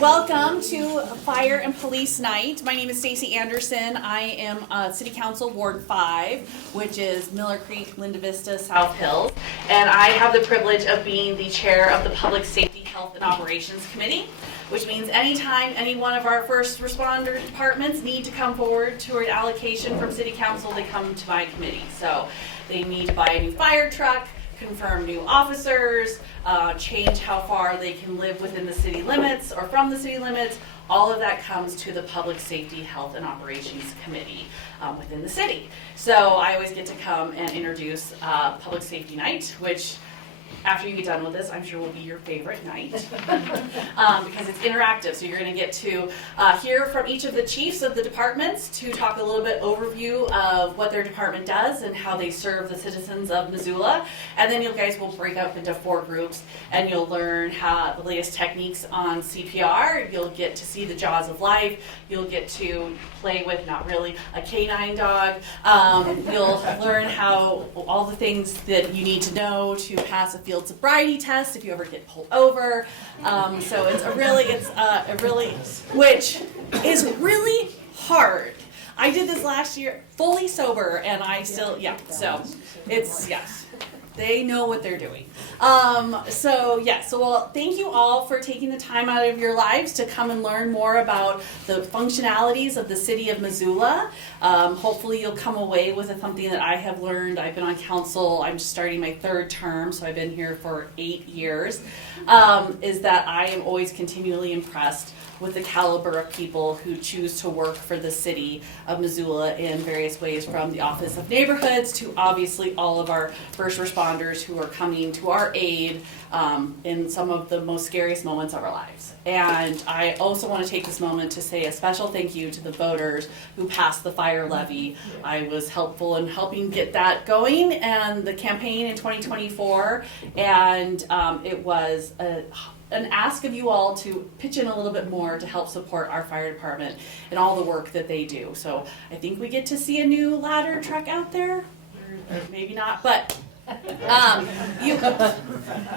Welcome to Fire and Police Night. My name is Stacy Anderson. I am City Council Ward 5, which is Miller Creek, Linda Vista, South Hills. And I have the privilege of being the chair of the Public Safety, Health, and Operations Committee, which means anytime any one of our first responder departments need to come forward to an allocation from City Council, they come to my committee. So they need to buy a new fire truck, confirm new officers, change how far they can live within the city limits or from the city limits. All of that comes to the Public Safety, Health, and Operations Committee within the city. So I always get to come and introduce Public Safety Night, which after you get done with this, I'm sure will be your favorite night because it's interactive. So you're going to get to hear from each of the chiefs of the departments to talk a little bit overview of what their department does and how they serve the citizens of Missoula. And then you guys will break up into 4 groups and you'll learn how the latest techniques on CPR. You'll get to see the jaws of life. You'll get to play with, not really, a canine dog. You'll learn how all the things that you need to know to pass a field sobriety test if you ever get pulled over. So it's which is really hard. I did this last year fully sober and I still, so it's, yes. They know what they're doing. So thank you all for taking the time out of your lives to come and learn more about the functionalities of the City of Missoula. Hopefully you'll come away with something that I have learned. I've been on council, I'm just starting my 3rd term, so I've been here for 8 years, is that I am always continually impressed with the caliber of people who choose to work for the City of Missoula in various ways, from the Office of Neighborhoods to obviously all of our first responders who are coming to our aid in some of the most scariest moments of our lives. And I also want to take this moment to say a special thank you to the voters who passed the fire levy. I was helpful in helping get that going and the campaign in 2024, and it was an ask of you all to pitch in a little bit more to help support our fire department and all the work that they do. So I think we get to see a new ladder truck out there, or maybe not, but you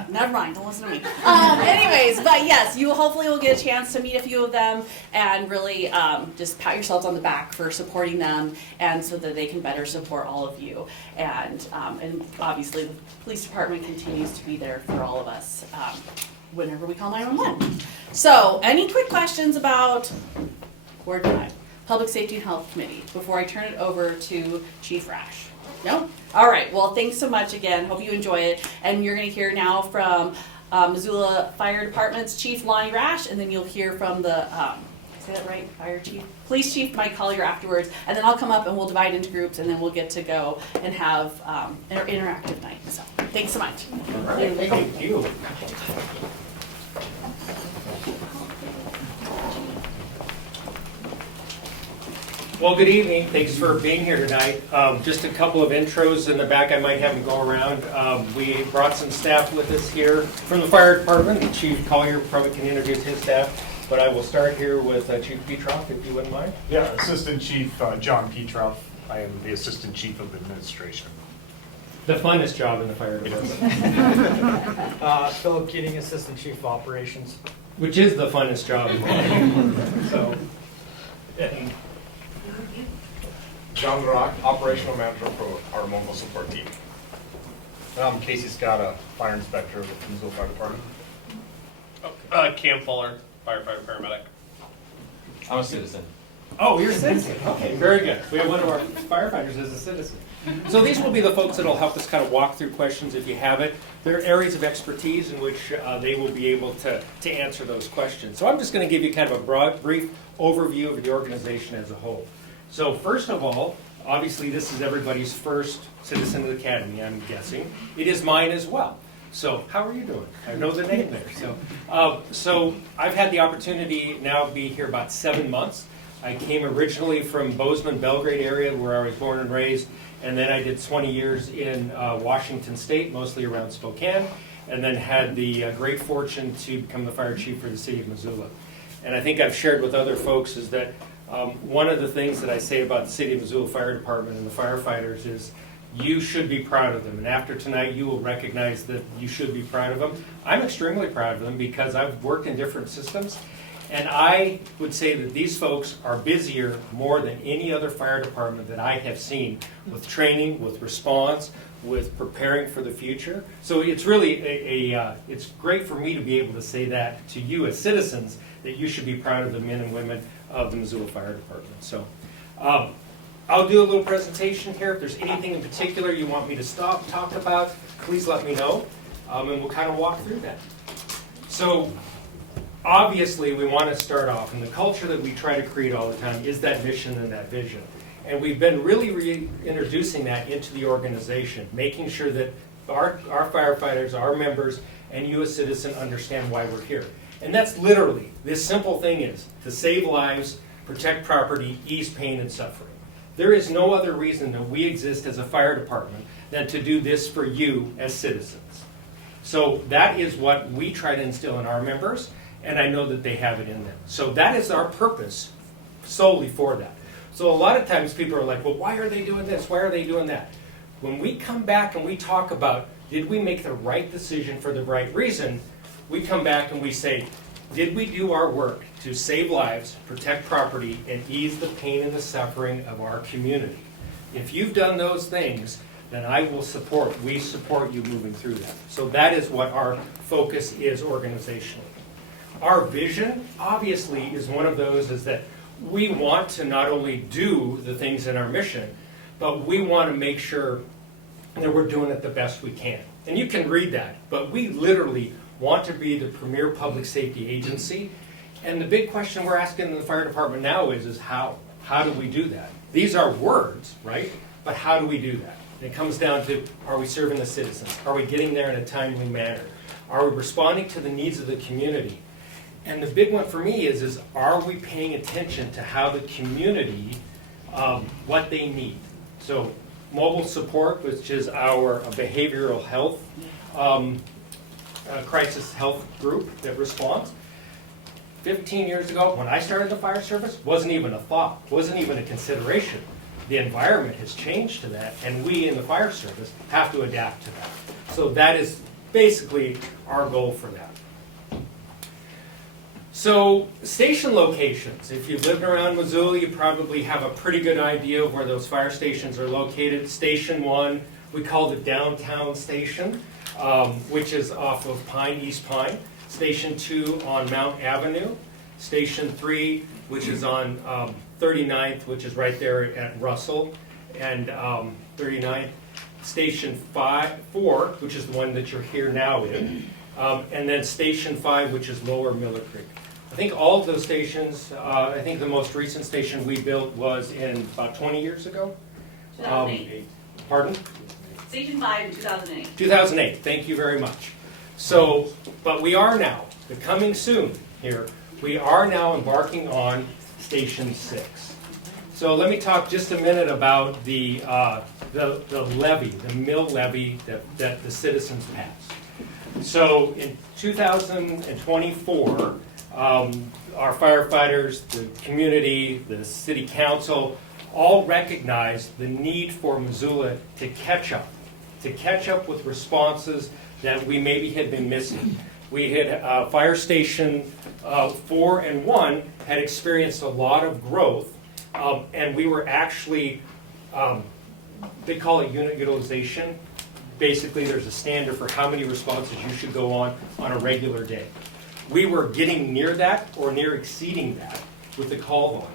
never mind, don't listen to me. Anyways, but yes, you hopefully will get a chance to meet a few of them and really just pat yourselves on the back for supporting them, and so that they can better support all of you. And obviously the police department continues to be there for all of us whenever we call 911. So, any quick questions about Ward 5, Public Safety and Health Committee, before I turn it over to Chief Rash? No? All right, well, thanks so much again. Hope you enjoy it. And you're going to hear now from Missoula Fire Department's Chief Lonnie Rash, and then you'll hear from the, say that right, Fire Chief? Police Chief Mike Collier afterwards, and then I'll come up and we'll divide into groups, and then we'll get to go and have an interactive night. So, thanks so much. All right, thank you. Well, good evening. Thanks for being here tonight. Just a couple of intros in the back. I might have them go around. We brought some staff with us here from the fire department. Chief Collier probably can introduce his staff, but I will start here with Chief Petroff, if you wouldn't mind. Yeah, Assistant Chief John Petroff. I am the Assistant Chief of Administration. The funnest job in the fire department. Philip Keating, Assistant Chief of Operations. Which is the funnest job. So, and John Rock, Operational Manager for our mobile support team. And I'm Casey Scott, Fire Inspector with the Missoula Fire Department. Cam Fuller, firefighter paramedic. I'm a citizen. oh, you're a citizen. Okay, very good. We have one of our firefighters as a citizen. So these will be the folks that will help us kind of walk through questions if you have it. There are areas of expertise in which they will be able to answer those questions. So I'm just going to give you kind of a brief overview of the organization as a whole. So first of all, obviously this is everybody's first Citizen of the Academy, I'm guessing. It is mine as well. So how are you doing? I know the name there. So I've had the opportunity now to be here about 7 months. I came originally from Bozeman, Belgrade area where I was born and raised, and then I did 20 years in Washington State, mostly around Spokane, and then had the great fortune to become the fire chief for the City of Missoula. And I think I've shared with other folks is that one of the things that I say about the City of Missoula Fire Department and the firefighters is you should be proud of them. And after tonight, you will recognize that you should be proud of them. I'm extremely proud of them because I've worked in different systems. And I would say that these folks are busier more than any other fire department that I have seen with training, with response, with preparing for the future. So it's really it's great for me to be able to say that to you as citizens, that you should be proud of the men and women of the Missoula Fire Department. So I'll do a little presentation here. If there's anything in particular you want me to talk about, please let me know, and we'll kind of walk through that. So obviously we want to start off, and the culture that we try to create all the time is that mission and that vision. And we've been really reintroducing that into the organization, making sure that our firefighters, our members, and you as citizens understand why we're here. And that's literally, this simple thing is, to save lives, protect property, ease pain and suffering. There is no other reason that we exist as a fire department than to do this for you as citizens. So that is what we try to instill in our members, and I know that they have it in them. So that is our purpose solely for that. So a lot of times people are like, well, why are they doing this? Why are they doing that? When we come back and we talk about, did we make the right decision for the right reason, we come back and we say, did we do our work to save lives, protect property, and ease the pain and the suffering of our community? If you've done those things, then we support you moving through that. So that is what our focus is organizationally. Our vision, obviously, is one of those is that we want to not only do the things in our mission, but we want to make sure that we're doing it the best we can. And you can read that, but we literally want to be the premier public safety agency. And the big question we're asking in the fire department now is how? How do we do that? These are words, right? But how do we do that? It comes down to, are we serving the citizens? Are we getting there in a timely manner? Are we responding to the needs of the community? And the big one for me is are we paying attention to how the community, what they need? So mobile support, which is our behavioral health crisis health group that responds. 15 years ago, when I started the fire service, wasn't even a thought, wasn't even a consideration. The environment has changed to that, and we in the fire service have to adapt to that. So that is basically our goal for that. So station locations. If you've lived around Missoula, you probably have a pretty good idea of where those fire stations are located. Station 1, we call the downtown station, which is off of East Pine. Station 2 on Mount Avenue. Station 3, which is on 39th, which is right there at Russell and 39th. Station 4, which is the one that you're here now in. And then Station 5, which is Lower Miller Creek. I think all of those stations, I think the most recent station we built was in about 20 years ago. 2008. Pardon? Station 5 in 2008. 2008, thank you very much. So, but we are now, coming soon here, we are now embarking on Station 6. So let me talk just a minute about the levy, the mill levy that the citizens passed. So in 2024, our firefighters, the community, the city council, all recognized the need for Missoula to catch up with responses that we maybe had been missing. We had Fire Station 4 and 1 had experienced a lot of growth, and we were actually, they call it unit utilization. Basically, there's a standard for how many responses you should go on a regular day. We were getting near that or near exceeding that with the call volume,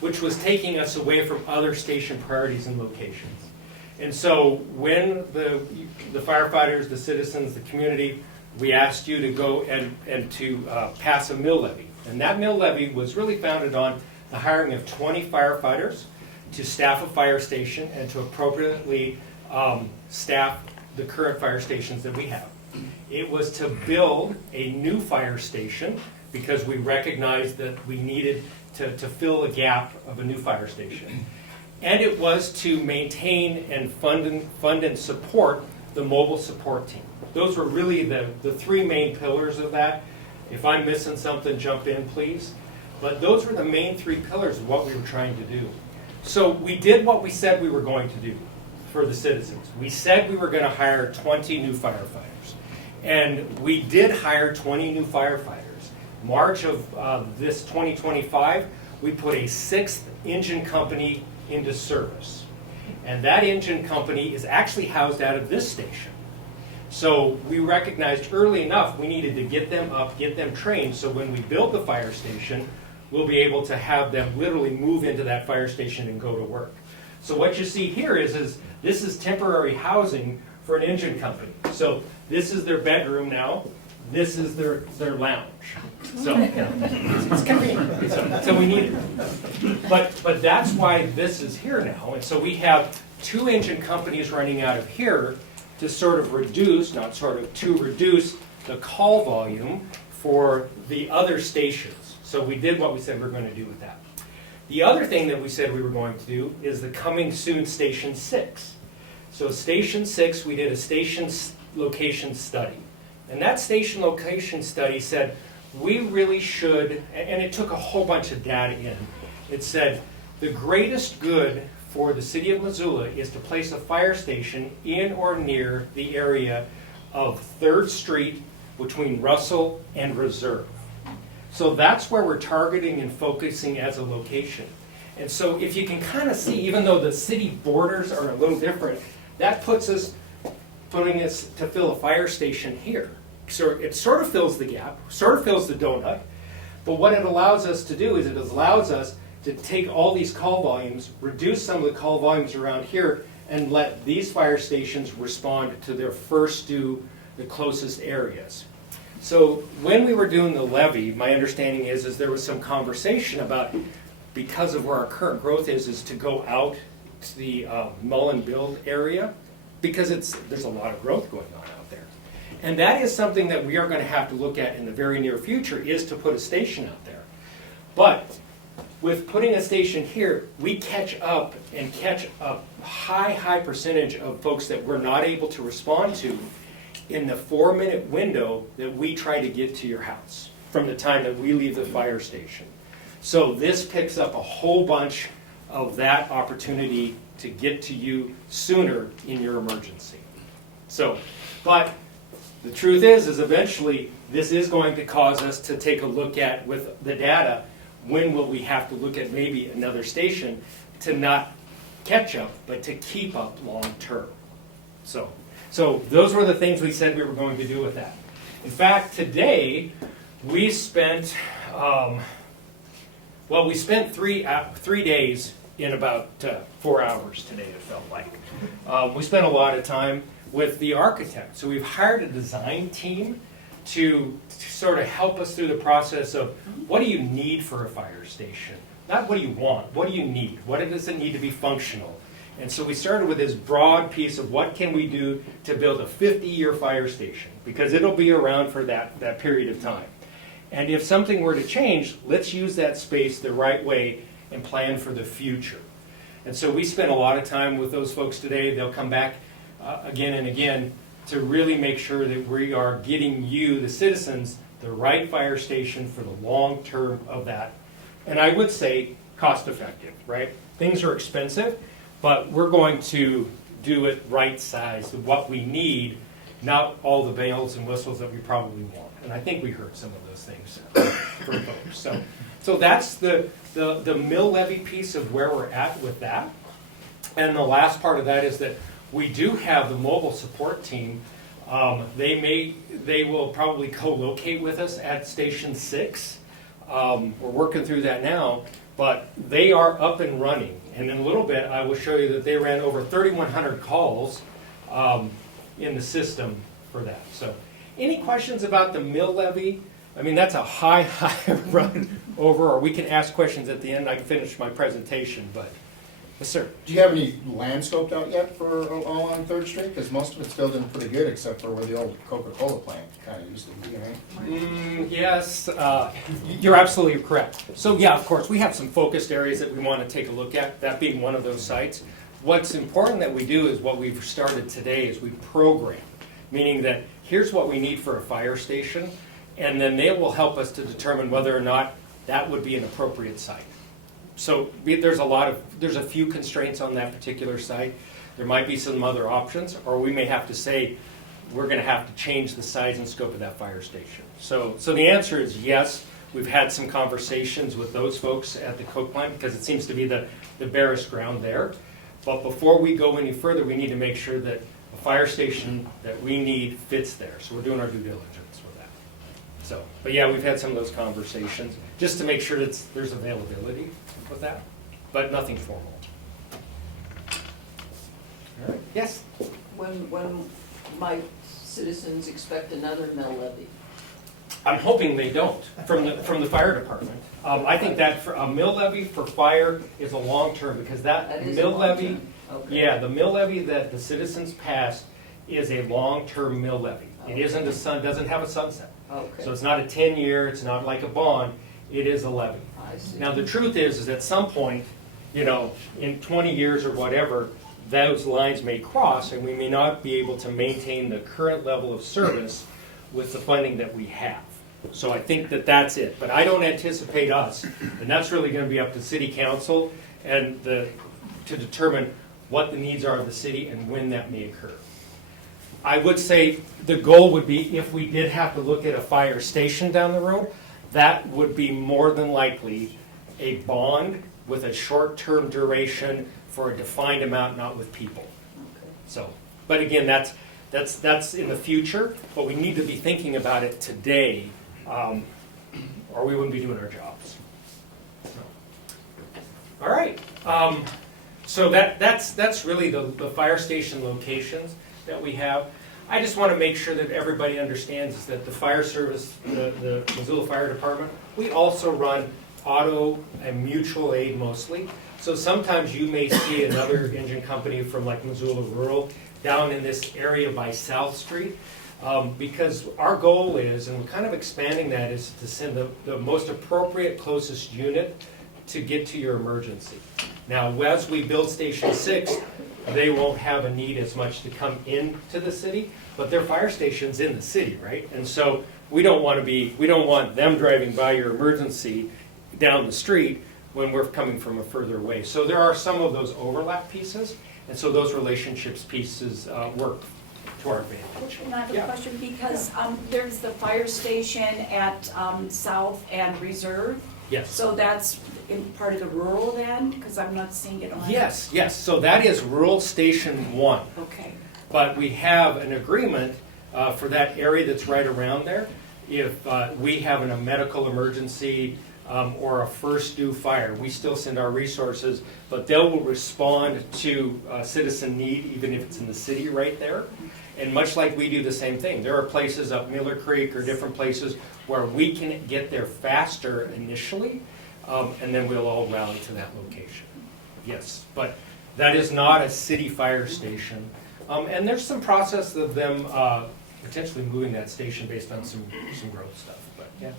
which was taking us away from other station priorities and locations. And so when the firefighters, the citizens, the community, we asked you to go and to pass a mill levy. And that mill levy was really founded on the hiring of 20 firefighters to staff a fire station and to appropriately staff the current fire stations that we have. It was to build a new fire station because we recognized that we needed to fill a gap of a new fire station. And it was to maintain and fund and support the mobile support team. Those were really the three main pillars of that. If I'm missing something, jump in, please. But those were the main three pillars of what we were trying to do. So we did what we said we were going to do for the citizens. We said we were going to hire 20 new firefighters. And we did hire 20 new firefighters. March of this 2025, we put a 6th engine company into service. And that engine company is actually housed out of this station. So we recognized early enough we needed to get them up, get them trained, so when we build the fire station, we'll be able to have them literally move into that fire station and go to work. So what you see here is this is temporary housing for an engine company. So this is their bedroom now. This is their lounge. So it's convenient. So we need it. But that's why this is here now. And so we have 2 engine companies running out of here to sort of reduce, not sort of, to reduce the call volume for the other stations. So we did what we said we were going to do with that. The other thing that we said we were going to do is the coming soon Station 6. So Station 6, we did a station location study. And that station location study said we really should, and it took a whole bunch of data in, it said the greatest good for the City of Missoula is to place a fire station in or near the area of 3rd Street between Russell and Reserve. So that's where we're targeting and focusing as a location. And so if you can kind of see, even though the city borders are a little different, that puts us, putting us to fill a fire station here. So it sort of fills the gap, sort of fills the donut, but what it allows us to do is it allows us to take all these call volumes, reduce some of the call volumes around here, and let these fire stations respond to their first to the closest areas. So when we were doing the levy, my understanding is there was some conversation about, because of where our current growth is to go out to the Mullen Build area, because there's a lot of growth going on out there. And that is something that we are going to have to look at in the very near future, is to put a station out there. But with putting a station here, we catch up and catch a high percentage of folks that we're not able to respond to in the 4-minute window that we try to get to your house from the time that we leave the fire station. So this picks up a whole bunch of that opportunity to get to you sooner in your emergency. So, but the truth is eventually this is going to cause us to take a look at, with the data, when will we have to look at maybe another station to not catch up, but to keep up long term. So those were the things we said we were going to do with that. In fact, today we spent, we spent three days in about 4 hours today, it felt like. We spent a lot of time with the architect. So we've hired a design team to sort of help us through the process of what do you need for a fire station? Not what do you want, what do you need? What does it need to be functional? And so we started with this broad piece of what can we do to build a 50-year fire station, because it'll be around for that period of time. And if something were to change, let's use that space the right way and plan for the future. And so we spent a lot of time with those folks today. They'll come back again and again to really make sure that we are getting you, the citizens, the right fire station for the long term of that. And I would say cost effective, right? Things are expensive, but we're going to do it right size, what we need, not all the bells and whistles that we probably want. And I think we heard some of those things from folks. So that's the mill levy piece of where we're at with that. And the last part of that is that we do have the mobile support team. They will probably co-locate with us at Station 6. We're working through that now, but they are up and running. And in a little bit, I will show you that they ran over 3,100 calls in the system for that. So, any questions about the mill levy? I mean, that's a high run over, or we can ask questions at the end. I can finish my presentation, but yes, sir. Do you have any land scoped out yet for all on 3rd Street? Because most of it's built in pretty good, except for where the old Coca-Cola plant kind of used to be, right? Yes, you're absolutely correct. So yeah, of course, we have some focused areas that we want to take a look at, that being one of those sites. What's important that we do is what we've started today is we program, meaning that here's what we need for a fire station, and then they will help us to determine whether or not that would be an appropriate site. So there's a few constraints on that particular site. There might be some other options, or we may have to say we're going to have to change the size and scope of that fire station. So the answer is yes. We've had some conversations with those folks at the coke plant because it seems to be the barest ground there. But before we go any further, we need to make sure that the fire station that we need fits there. So we're doing our due diligence with that. So, but yeah, we've had some of those conversations just to make sure that there's availability with that, but nothing formal. All right. Yes? When might citizens expect another mill levy? I'm hoping they don't from the fire department. I think that for a mill levy for fire is a long term because that That is mill a levy, long-term. Okay. yeah, the mill levy that the citizens passed is a long term mill levy. It isn't doesn't have a sunset. Okay. So it's not a 10-year. It's not like a bond. It is a levy. I see. Now the truth is at some point, you know, in 20 years or whatever, those lines may cross, and we may not be able to maintain the current level of service with the funding that we have. So I think that that's it. But I don't anticipate us, and that's really going to be up to City Council and to determine what the needs are of the city and when that may occur. I would say the goal would be if we did have to look at a fire station down the road, that would be more than likely a bond with a short-term duration for a defined amount, not with people. Okay. So, but again, that's in the future, but we need to be thinking about it today, or we wouldn't be doing our jobs. All right. So that's really the fire station locations that we have. I just want to make sure that everybody understands is that the fire service, the Missoula Fire Department, we also run auto and mutual aid mostly. So sometimes you may see another engine company from like Missoula Rural down in this area by South Street. Because our goal is, and we're kind of expanding that, is to send the most appropriate closest unit to get to your emergency. Now, as we build Station 6, they won't have a need as much to come into the city, but their fire station's in the city, right? And so we don't want them driving by your emergency down the street when we're coming from a further away. So there are some of those overlap pieces, and so those relationships pieces work to our advantage. And I have a Yeah. question, because there's the fire station at South and Reserve. Yes. So that's in part of the rural then, because I'm not seeing it on. Yes, yes. So that is Rural Station 1. Okay. But we have an agreement for that area that's right around there. If we have a medical emergency or a first due fire, we still send our resources, but they will respond to citizen need, even if it's in the city right there. And much like we do the same thing, there are places up Miller Creek or different places where we can get there faster initially, and then we'll all rally to that location. Yes, but that is not a city fire station. And there's some process of them potentially moving that station based on some growth stuff, but yeah.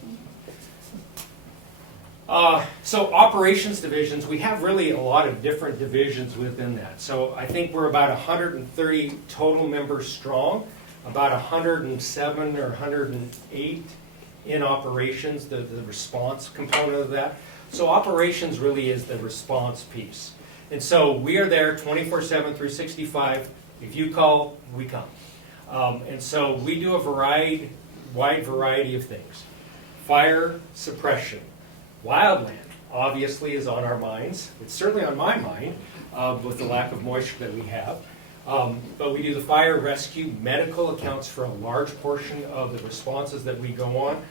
So operations divisions, we have really a lot of different divisions within that. So I think we're about 130 total members strong, about 107 or 108 in operations, the response component of that. So operations really is the response piece. And so we are there 24/7, 365. If you call, we come. And so we do a wide variety of things. Fire suppression. Wildland, obviously, is on our minds. It's certainly on my mind with the lack of moisture that we have. But we do the fire rescue. Medical accounts for a large portion of the responses that we go on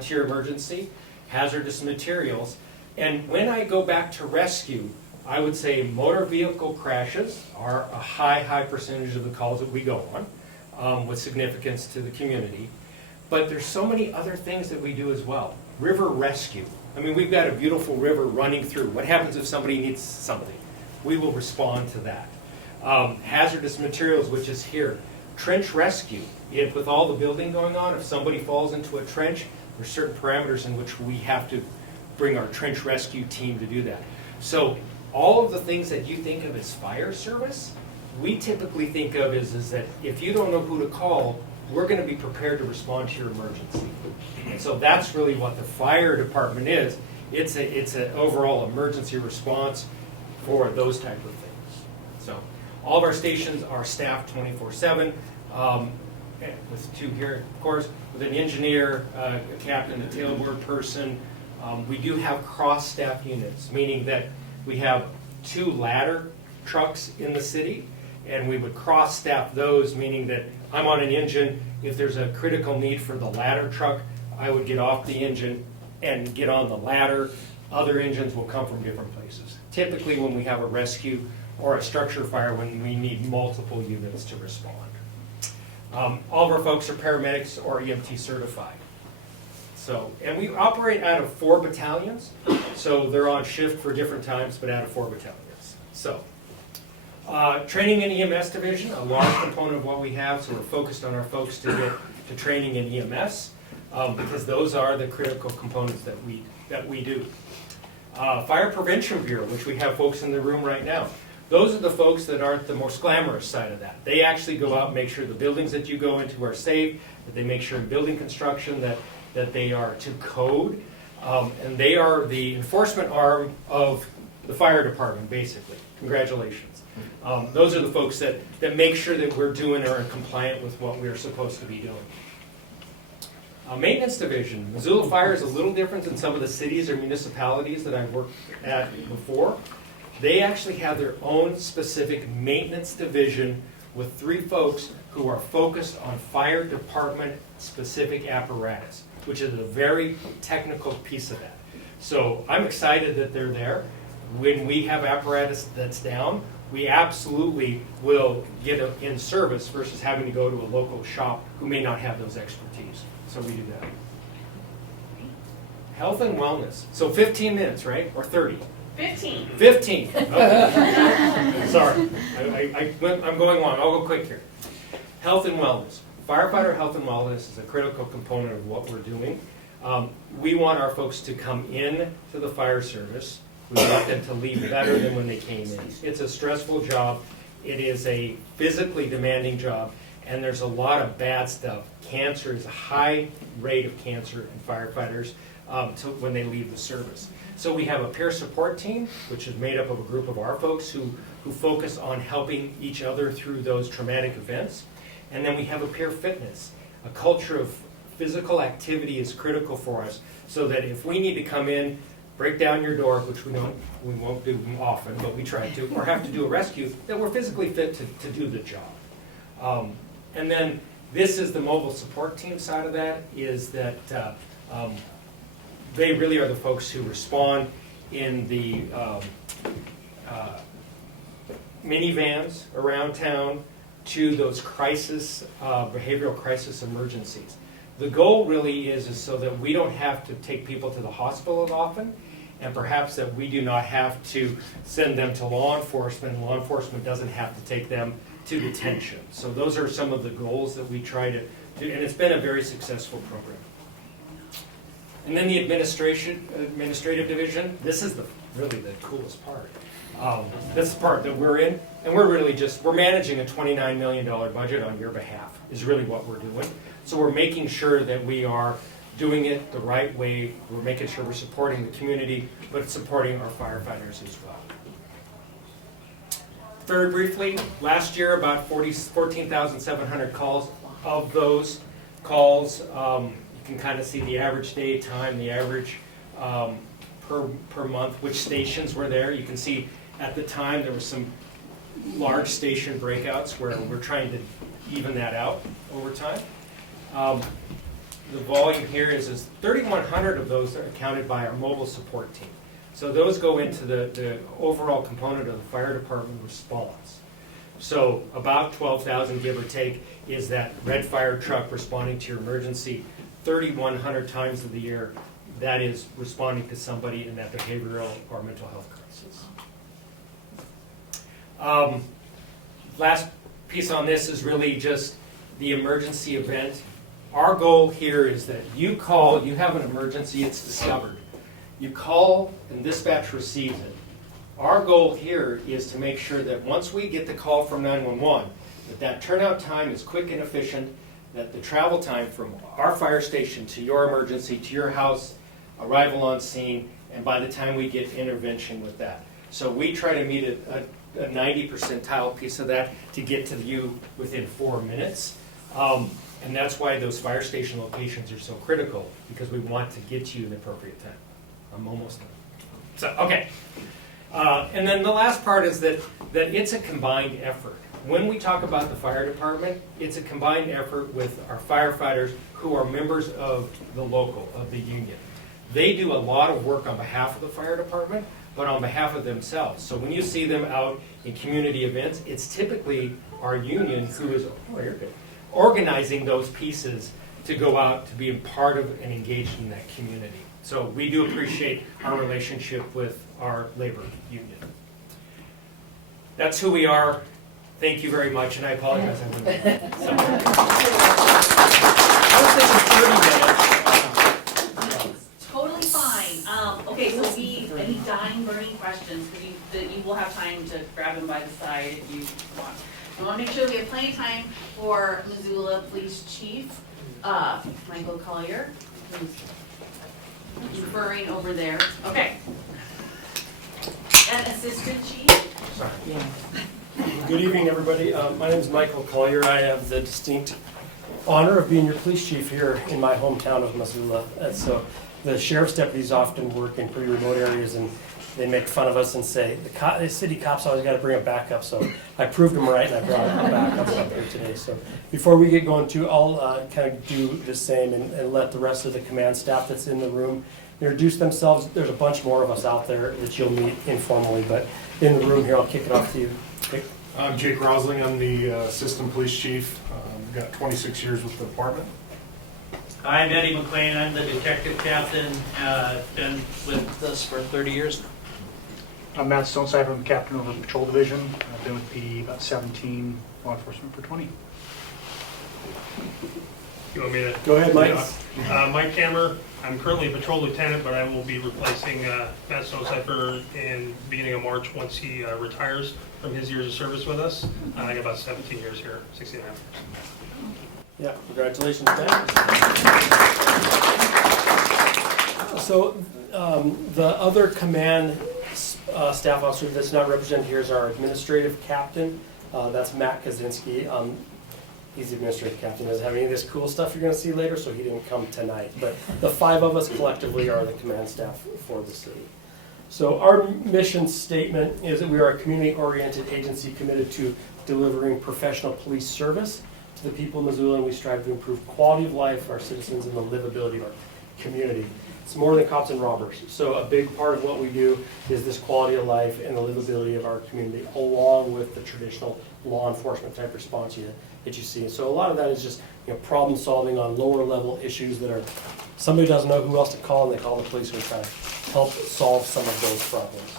to your emergency. Hazardous materials. And when I go back to rescue, I would say motor vehicle crashes are a high percentage of the calls that we go on with significance to the community. But there's so many other things that we do as well. River rescue. I mean, we've got a beautiful river running through. What happens if somebody needs something? We will respond to that. Hazardous materials, which is here. Trench rescue. With all the building going on, if somebody falls into a trench, there's certain parameters in which we have to bring our trench rescue team to do that. So all of the things that you think of as fire service, we typically think of is that if you don't know who to call, we're going to be prepared to respond to your emergency. And so that's really what the fire department is. It's an overall emergency response for those type of things. So all of our stations are staffed 24/7. with two here, of course, with an engineer, a captain, a tailboard person. We do have cross-staff units, meaning that we have 2 ladder trucks in the city, and we would cross-staff those, meaning that I'm on an engine. If there's a critical need for the ladder truck, I would get off the engine and get on the ladder. Other engines will come from different places. Typically when we have a rescue or a structure fire, when we need multiple units to respond. All of our folks are paramedics or EMT certified. So, and we operate out of 4 battalions, so they're on shift for different times, but out of 4 battalions. So, training in EMS division, a large component of what we have, so we're focused on our folks to get to training in EMS, because those are the critical components that we do. Fire Prevention Bureau, which we have folks in the room right now. Those are the folks that aren't the most glamorous side of that. They actually go out and make sure the buildings that you go into are safe, that they make sure in building construction that they are to code, and they are the enforcement arm of the fire department, basically. Congratulations. Those are the folks that make sure that we're doing or are compliant with what we're supposed to be doing. Maintenance division. Missoula Fire is a little different than some of the cities or municipalities that I've worked at before. They actually have their own specific maintenance division with 3 folks who are focused on fire department specific apparatus, which is a very technical piece of that. So I'm excited that they're there. When we have apparatus that's down, we absolutely will get it in service versus having to go to a local shop who may not have those expertise. So we do that. Health and wellness. So 15 minutes, right? Or 30? 15. 15. Okay. Sorry. I'm going long. I'll go quick here. Health and wellness. Firefighter health and wellness is a critical component of what we're doing. We want our folks to come in to the fire service. We want them to leave better than when they came in. It's a stressful job. It is a physically demanding job, and there's a lot of bad stuff. Cancer is a high rate of cancer in firefighters when they leave the service. So we have a peer support team, which is made up of a group of our folks who focus on helping each other through those traumatic events. And then we have a peer fitness. A culture of physical activity is critical for us, so that if we need to come in, break down your door, which we won't do often, but we try to, or have to do a rescue, that we're physically fit to do the job. And then this is the mobile support team side of that, is that they really are the folks who respond in the minivans around town to those behavioral crisis emergencies. The goal really is so that we don't have to take people to the hospital as often, and perhaps that we do not have to send them to law enforcement. Law enforcement doesn't have to take them to detention. So those are some of the goals that we try to do, and it's been a very successful program. And then the administrative division. This is really the coolest part. This is the part that we're in, and we're managing a $29 million budget on your behalf, is really what we're doing. So we're making sure that we are doing it the right way. We're making sure we're supporting the community, but supporting our firefighters as well. Third, briefly, last year about 14,700 calls. Of those calls, you can kind of see the average day time, the average per month, which stations were there. You can see at the time there was some large station breakouts where we're trying to even that out over time. The volume here is 3,100 of those are accounted by our mobile support team. So those go into the overall component of the fire department response. So about 12,000, give or take, is that red fire truck responding to your emergency. 3,100 times of the year, that is responding to somebody in that behavioral or mental health crisis. Last piece on this is really just the emergency event. Our goal here is that you call, you have an emergency, it's discovered. You call and dispatch receives it. Our goal here is to make sure that once we get the call from 911, that turnout time is quick and efficient, that the travel time from our fire station to your emergency, to your house, arrival on scene, and by the time we get intervention with that. So we try to meet a 90 percentile piece of that to get to you within 4 minutes. And that's why those fire station locations are so critical, because we want to get you in the appropriate time. I'm almost done. So, okay. And then the last part is that it's a combined effort. When we talk about the fire department, it's a combined effort with our firefighters who are members of the local, of the union. They do a lot of work on behalf of the fire department, but on behalf of themselves. So when you see them out in community events, it's typically our union who is organizing those pieces to go out to be a part of and engaged in that community. So we do appreciate our relationship with our labor union. That's who we are. Thank you very much, and I apologize. I was thinking 30 minutes. Totally fine. Okay, so any dying, burning questions, because you will have time to grab them by the side if you want. I want to make sure we have plenty of time for Missoula Police Chief, Michael Collier, who's referring over there. Okay. And Assistant Chief. Sorry. Good evening, everybody. My name is Michael Collier. I have the distinct honor of being your police chief here in my hometown of Missoula. And so the sheriff's deputies often work in pretty remote areas, and they make fun of us and say, the city cops always got to bring a backup. So I proved them right, and I brought a backup up here today. So before we get going too, I'll kind of do the same and let the rest of the command staff that's in the room introduce themselves. There's a bunch more of us out there that you'll meet informally, but in the room here, I'll kick it off to you. Okay. I'm Jake Rosling. I'm the assistant police chief. Got 26 years with the department. I'm Eddie McLean. I'm the detective captain. Been with us for 30 years now. I'm Matt Stonesider. I'm the captain over the patrol division. I've been with the about 17, law enforcement for 20. You want me to? Go ahead, Mike. Mike Hammer. I'm currently a patrol lieutenant, but I will be replacing Matt Stonesider in beginning of March once he retires from his years of service with us. I got about 17 years here, 16 and a half years. Yeah, congratulations, Ben. So the other command staff officer that's not represented here is our administrative captain. That's Matt Kaczynski. He's the administrative captain. Doesn't have any of this cool stuff you're going to see later, so he didn't come tonight. But the 5 of us collectively are the command staff for the city. So our mission statement is that we are a community-oriented agency committed to delivering professional police service to the people of Missoula, and we strive to improve quality of life for our citizens and the livability of our community. It's more than cops and robbers. So a big part of what we do is this quality of life and the livability of our community, along with the traditional law enforcement type response that you see. So a lot of that is just problem solving on lower level issues that are, somebody doesn't know who else to call, and they call the police, and we try to help solve some of those problems.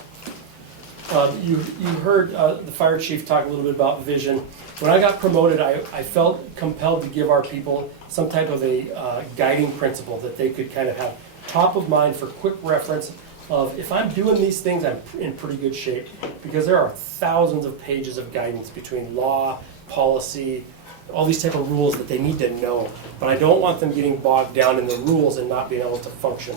You heard the fire chief talk a little bit about vision. When I got promoted, I felt compelled to give our people some type of a guiding principle that they could kind of have top of mind for quick reference of, if I'm doing these things, I'm in pretty good shape, because there are thousands of pages of guidance between law, policy, all these type of rules that they need to know, but I don't want them getting bogged down in the rules and not being able to function.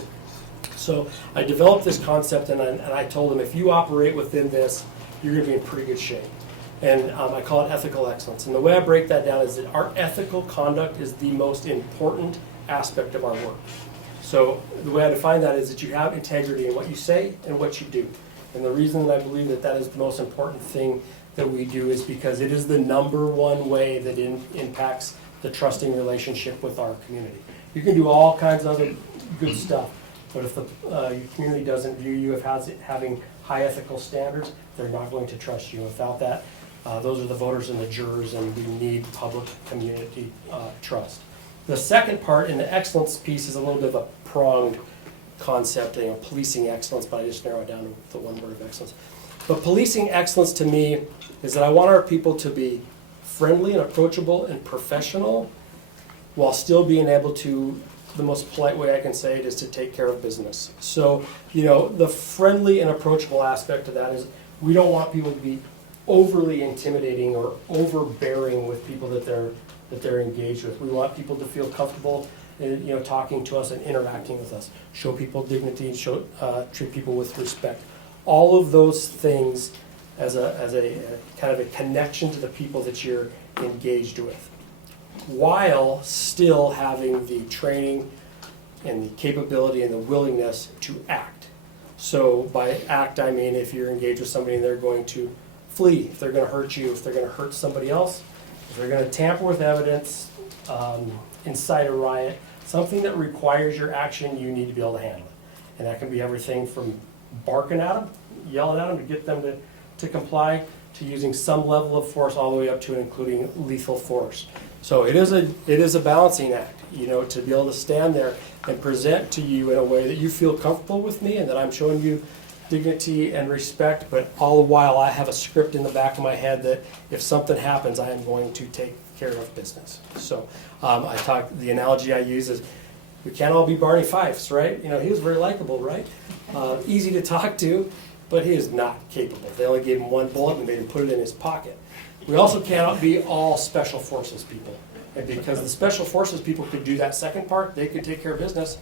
So I developed this concept, and I told them, if you operate within this, you're going to be in pretty good shape. And I call it ethical excellence. And the way I break that down is that our ethical conduct is the most important aspect of our work. So the way I define that is that you have integrity in what you say and what you do. And the reason that I believe that that is the most important thing that we do is because it is the #1 way that impacts the trusting relationship with our community. You can do all kinds of other good stuff, but if the your community doesn't view you as having high ethical standards, they're not going to trust you. Without that, those are the voters and the jurors, and we need public community trust. The second part in the excellence piece is a little bit of a pronged concept, policing excellence, but I just narrow it down to the one word of excellence. But policing excellence to me is that I want our people to be friendly and approachable and professional while still being able to, the most polite way I can say it is to take care of business. So, the friendly and approachable aspect of that is we don't want people to be overly intimidating or overbearing with people that they're engaged with. We want people to feel comfortable talking to us and interacting with us. Show people dignity and treat people with respect. All of those things as a kind of a connection to the people that you're engaged with. while still having the training and the capability and the willingness to act. So by act, I mean if you're engaged with somebody and they're going to flee, if they're going to hurt you, if they're going to hurt somebody else, if they're going to tamper with evidence, incite a riot, something that requires your action, you need to be able to handle it. And that can be everything from barking at them, yelling at them to get them to comply, to using some level of force all the way up to and including lethal force. So it is a balancing act, you know, to be able to stand there and present to you in a way that you feel comfortable with me and that I'm showing you dignity and respect, but all the while I have a script in the back of my head that if something happens, I am going to take care of business. So the analogy I use is we can't all be Barney Fifes, right? You know, he was very likable, right? Easy to talk to, but he is not capable. They only gave him one bullet and made him put it in his pocket. We also cannot be all special forces people. And because the special forces people could do that second part, they could take care of business.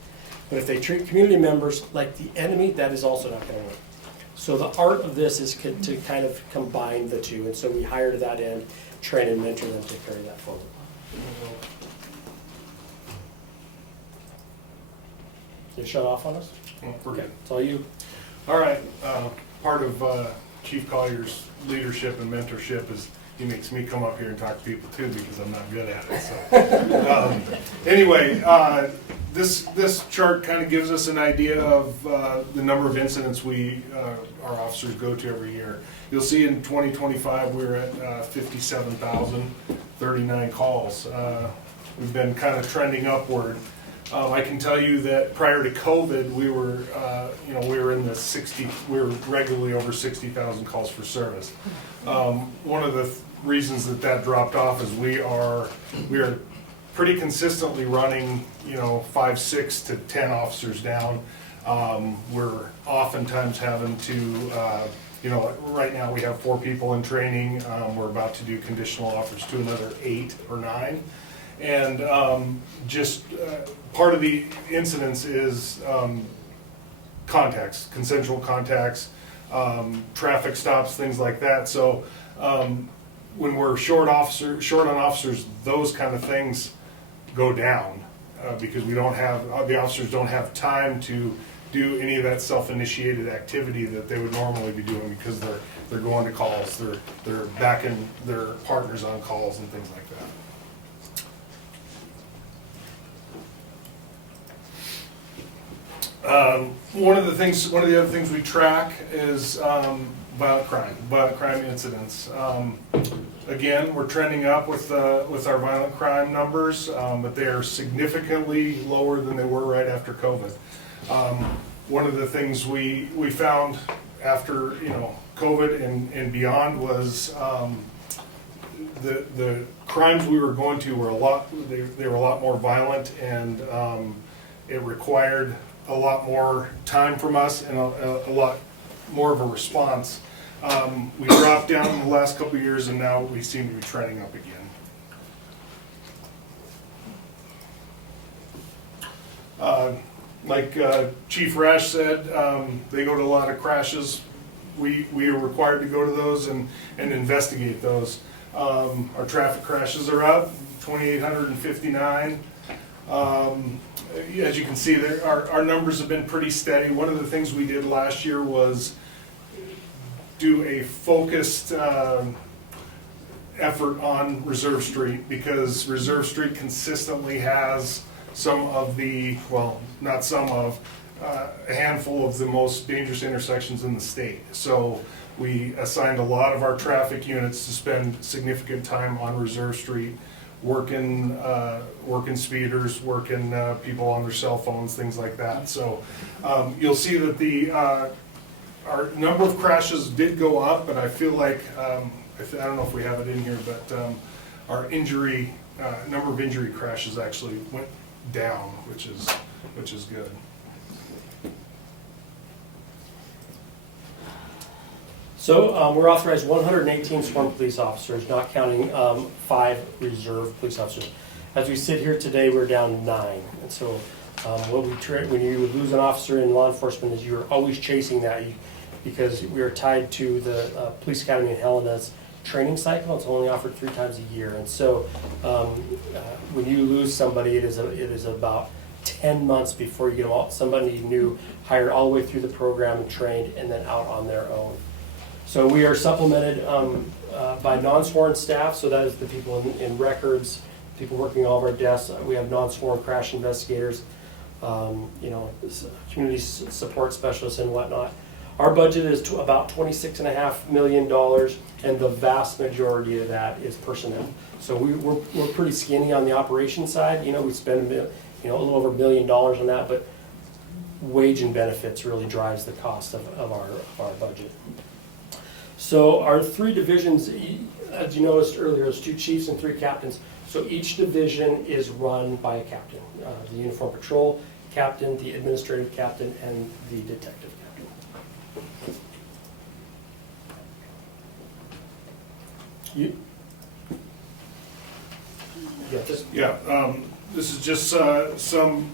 But if they treat community members like the enemy, that is also not going to work. So the art of this is to kind of combine the two. And so we hire to that end, train and mentor them to carry that forward. You shut off on us? We're good. It's all you. All right, part of Chief Collier's leadership and mentorship is he makes me come up here and talk to people too because I'm not good at it. So anyway, this chart kind of gives us an idea of the number of incidents our officers go to every year. You'll see in 2025 we're at 57,039 calls. We've been kind of trending upward. I can tell you that prior to COVID, we were in the 60. We were regularly over 60,000 calls for service. One of the reasons that dropped off is we are pretty consistently running, 5, 6 to 10 officers down. We're oftentimes having to, right now we have 4 people in training. We're about to do conditional offers to another 8 or 9. And part of the incidents is contacts, consensual contacts, traffic stops, things like that. So when we're short on officers, those kind of things go down because the officers don't have time to do any of that self-initiated activity that they would normally be doing because they're going to calls, they're backing their partners on calls and things like that. One of the other things we track is violent crime incidents. Again, we're trending up with our violent crime numbers, but they are significantly lower than they were right after COVID. One of the things we found after COVID and beyond was the crimes we were going to were they were a lot more violent, and it required a lot more time from us and a lot more of a response. We dropped down in the last couple of years, and now we seem to be trending up again. Like Chief Rash said, they go to a lot of crashes. We are required to go to those and investigate those. Our traffic crashes are up, 2,859. As you can see, our numbers have been pretty steady. One of the things we did last year was do a focused effort on Reserve Street, because Reserve Street consistently has a handful of the most dangerous intersections in the state. So we assigned a lot of our traffic units to spend significant time on Reserve Street, working speeders, working people on their cell phones, things like that. So you'll see that our number of crashes did go up, but I feel like, I don't know if we have it in here, but our number of injury crashes actually went down, which is good. So we're authorized 118 sworn police officers, not counting 5 reserve police officers. As we sit here today, we're down 9. And so when you lose an officer in law enforcement, is you're always chasing that because we are tied to the police academy in Helena training cycle. It's only offered 3 times a year. And so when you lose somebody, it is about 10 months before you get somebody new hired all the way through the program and trained and then out on their own. So we are supplemented by non-sworn staff, so that is the people in records, people working all of our desks. We have non-sworn crash investigators, community support specialists and whatnot. Our budget is about $26.5 million, and the vast majority of that is personnel. So we're pretty skinny on the operations side. We spend a little over $1 million on that, but wage and benefits really drives the cost of our budget. So our 3 divisions, as you noticed earlier, there's 2 chiefs and 3 captains. So each division is run by a captain, the uniform patrol captain, the administrative captain, and the detective captain. This is just some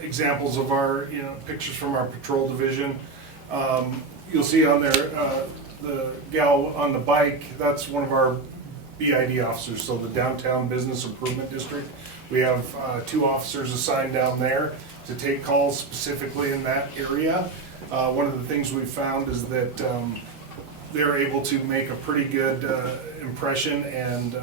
examples of our, pictures from our patrol division. You'll see on there, the gal on the bike, that's one of our BID officers, so the Downtown Business Improvement District. We have 2 officers assigned down there to take calls specifically in that area. One of the things we've found is that they're able to make a pretty good impression and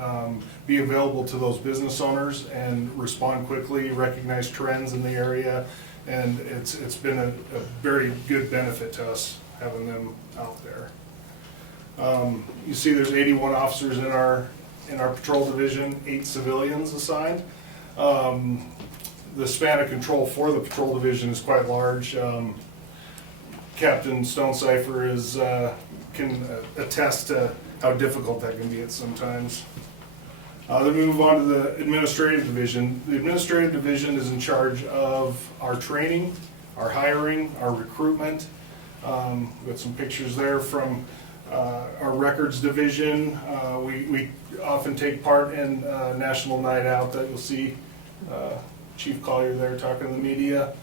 be available to those business owners and respond quickly, recognize trends in the area, and it's been a very good benefit to us having them out there. You see there's 81 officers in our patrol division, 8 civilians assigned. The span of control for the patrol division is quite large. Captain Stonecipher can attest to how difficult that can be at sometimes. Then we move on to the administrative division. The administrative division is in charge of our training, our hiring, our recruitment. We've got some pictures there from our records division. We often take part in National Night Out that you'll see Chief Collier there talking to the media.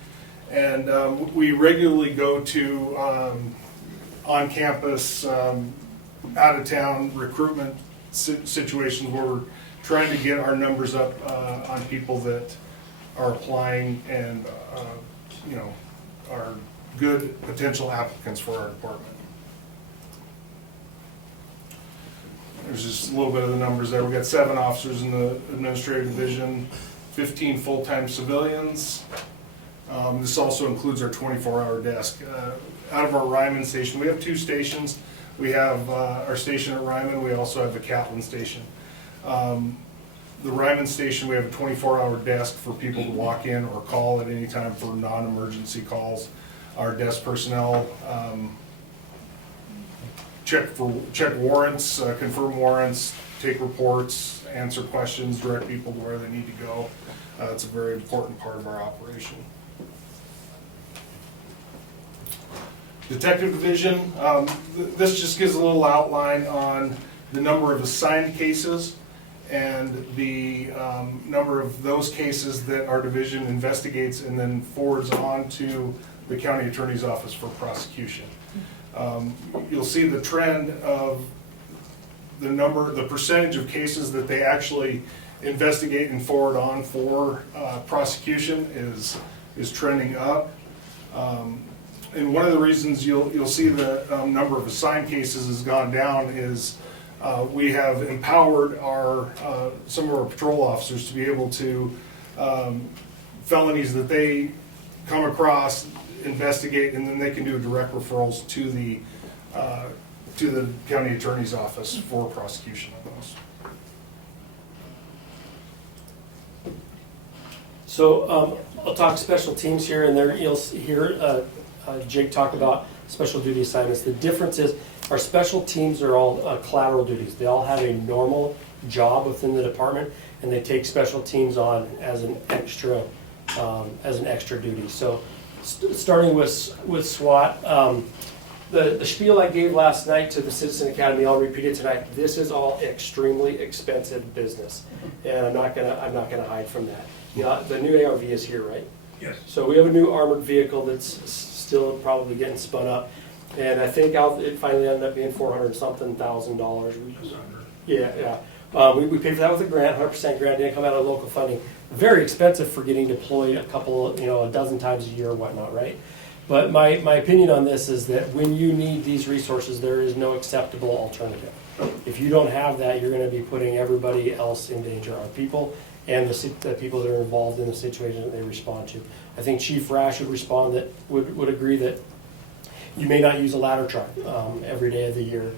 And we regularly go to on-campus, out-of-town recruitment situations where we're trying to get our numbers up on people that are applying and are good potential applicants for our department. There's just a little bit of the numbers there. We've got 7 officers in the administrative division, 15 full-time civilians. This also includes our 24-hour desk. Out of our Ryman station, we have 2 stations. We have our station at Ryman. We also have the Catlin station. The Ryman station, we have a 24-hour desk for people to walk in or call at any time for non-emergency calls. Our desk personnel check warrants, confirm warrants, take reports, answer questions, direct people to where they need to go. It's a very important part of our operation. Detective division, this just gives a little outline on the number of assigned cases and the number of those cases that our division investigates and then forwards on to the county attorney's office for prosecution. You'll see the trend of the percentage of cases that they actually investigate and forward on for prosecution is trending up. And one of the reasons you'll see the number of assigned cases has gone down is we have empowered some of our patrol officers to be able to felonies that they come across, investigate, and then they can do direct referrals to the county attorney's office for prosecution of those. So I'll talk special teams here, and there you'll hear Jake talk about special duty assignments. The difference is our special teams are all collateral duties. They all have a normal job within the department, and they take special teams on as an extra duty. So starting with SWAT, the spiel I gave last night to the Citizen Academy, I'll repeat it tonight. This is all extremely expensive business, and I'm not gonna hide from that. The new ARV is here, right? Yes. So we have a new armored vehicle that's still probably getting spun up. And I think it finally ended up being $400-something thousand. Yeah. We paid for that with a grant, 100% grant, didn't come out of local funding. Very expensive for getting deployed a dozen times a year or whatnot, right? But my opinion on this is that when you need these resources, there is no acceptable alternative. If you don't have that, you're going to be putting everybody else in danger, our people and the people that are involved in the situation that they respond to. I think Chief Rash would agree that you may not use a ladder truck every day of the year,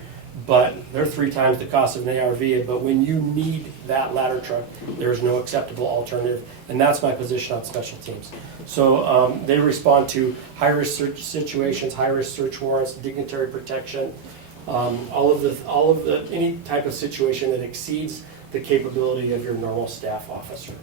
but they're 3 times the cost of an ARV. But when you need that ladder truck, there is no acceptable alternative, and that's my position on special teams. So they respond to high-risk search situations, high-risk search warrants, dignitary protection, all of the any type of situation that exceeds the capability of your normal staff officer.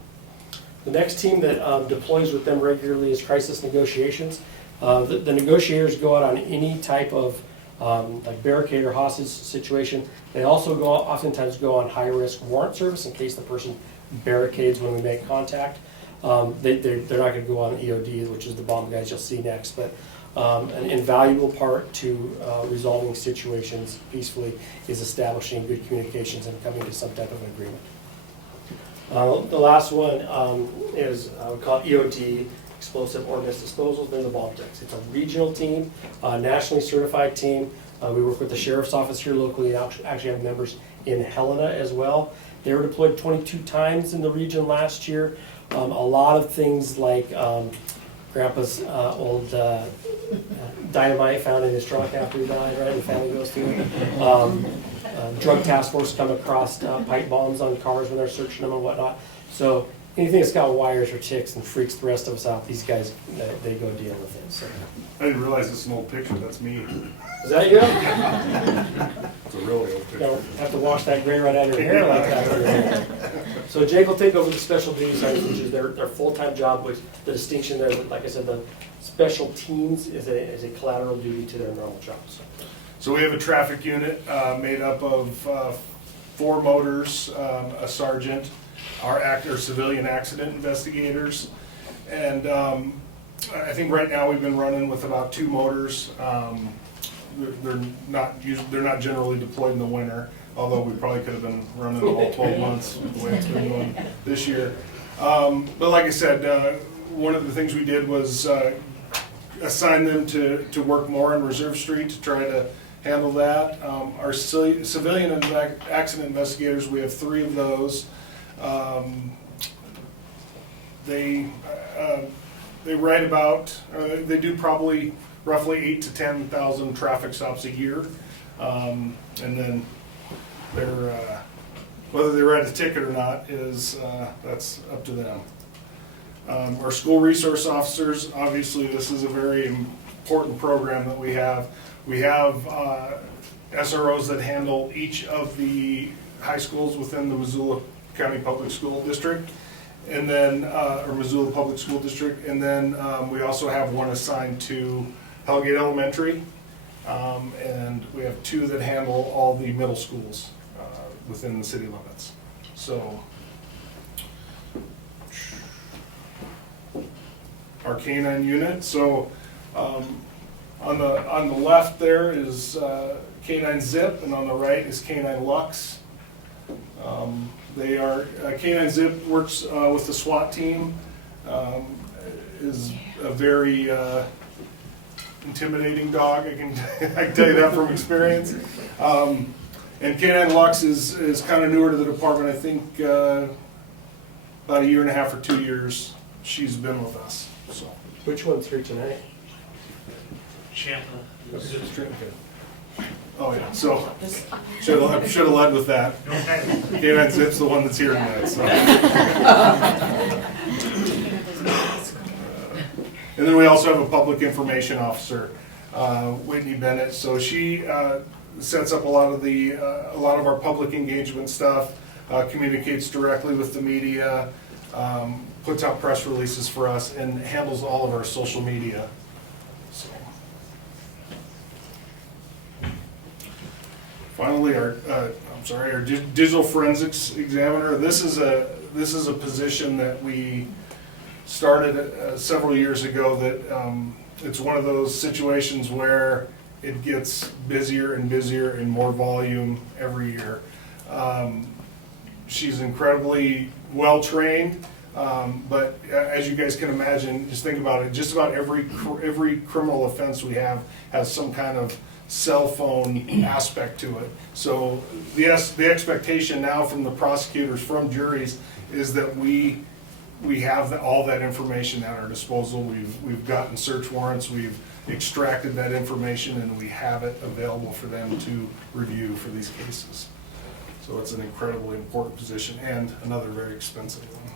The next team that deploys with them regularly is crisis negotiations. The negotiators go out on any type of like barricade or hostage situation. They also oftentimes go on high-risk warrant service in case the person barricades when we make contact. They're not going to go on EOD, which is the bomb guys you'll see next, but an invaluable part to resolving situations peacefully is establishing good communications and coming to some type of an agreement. The last one is we call it EOD, Explosive Ordnance Disposal. They're the bomb techs. It's a regional team, nationally certified team. We work with the sheriff's office here locally and actually have members in Helena as well. They were deployed 22 times in the region last year. A lot of things like Grandpa's old dynamite found in his truck after he died, right? The family goes through it. Drug task force come across pipe bombs on cars when they're searching them and whatnot. So anything that's got wires or ticks and freaks the rest of us out, these guys, they go deal with it. So. I didn't realize this is an old picture. That's me. Is that you? It's a really old picture. You don't have to wash that gray right out of your hair like that. So Jake will take over the special duty side, which is their full-time job, with the distinction there that, like I said, the special teams is a collateral duty to their normal jobs. So we have a traffic unit made up of 4 motors, a sergeant, our civilian accident investigators, and I think right now we've been running with about 2 motors. They're not generally deployed in the winter, although we probably could have been running all 12 months the way it's been going this year. But like I said, one of the things we did was assign them to work more on Reserve Street to try to handle that. Our civilian accident investigators, we have 3 of those. They write about, they do probably roughly 8,000 to 10,000 traffic stops a year, and then whether they write a ticket or not is that's up to them. Our school resource officers, obviously, this is a very important program that we have. We have SROs that handle each of the high schools within the Missoula County Public School District, and then or Missoula Public School District, and then we also have one assigned to Hellgate Elementary, and we have 2 that handle all the middle schools within the city limits. So our canine unit. So on the left there is Canine Zip, and on the right is Canine Lux. They are Canine Zip works with the SWAT team. Is a very intimidating dog. I can tell you that from experience. And Canine Lux is kind of newer to the department. I think about 1.5 years or 2 years she's been with us. So Which one's here tonight? Champa. Oh yeah. So should have led with that. Canine Zip's the one that's here tonight. So. And then we also have a public information officer, Whitney Bennett. So she sets up a lot of our public engagement stuff, communicates directly with the media, puts out press releases for us, and handles all of our social media. So. Finally, our digital forensics examiner. This is a position that we started several years ago. That it's one of those situations where it gets busier and busier and more volume every year. She's incredibly well-trained, but as you guys can imagine, just think about it, just about every criminal offense we have has some kind of cell phone aspect to it. So the expectation now from the prosecutors, from juries, is that we have all that information at our disposal. We've gotten search warrants, we've extracted that information, and we have it available for them to review for these cases. So it's an incredibly important position and another very expensive one.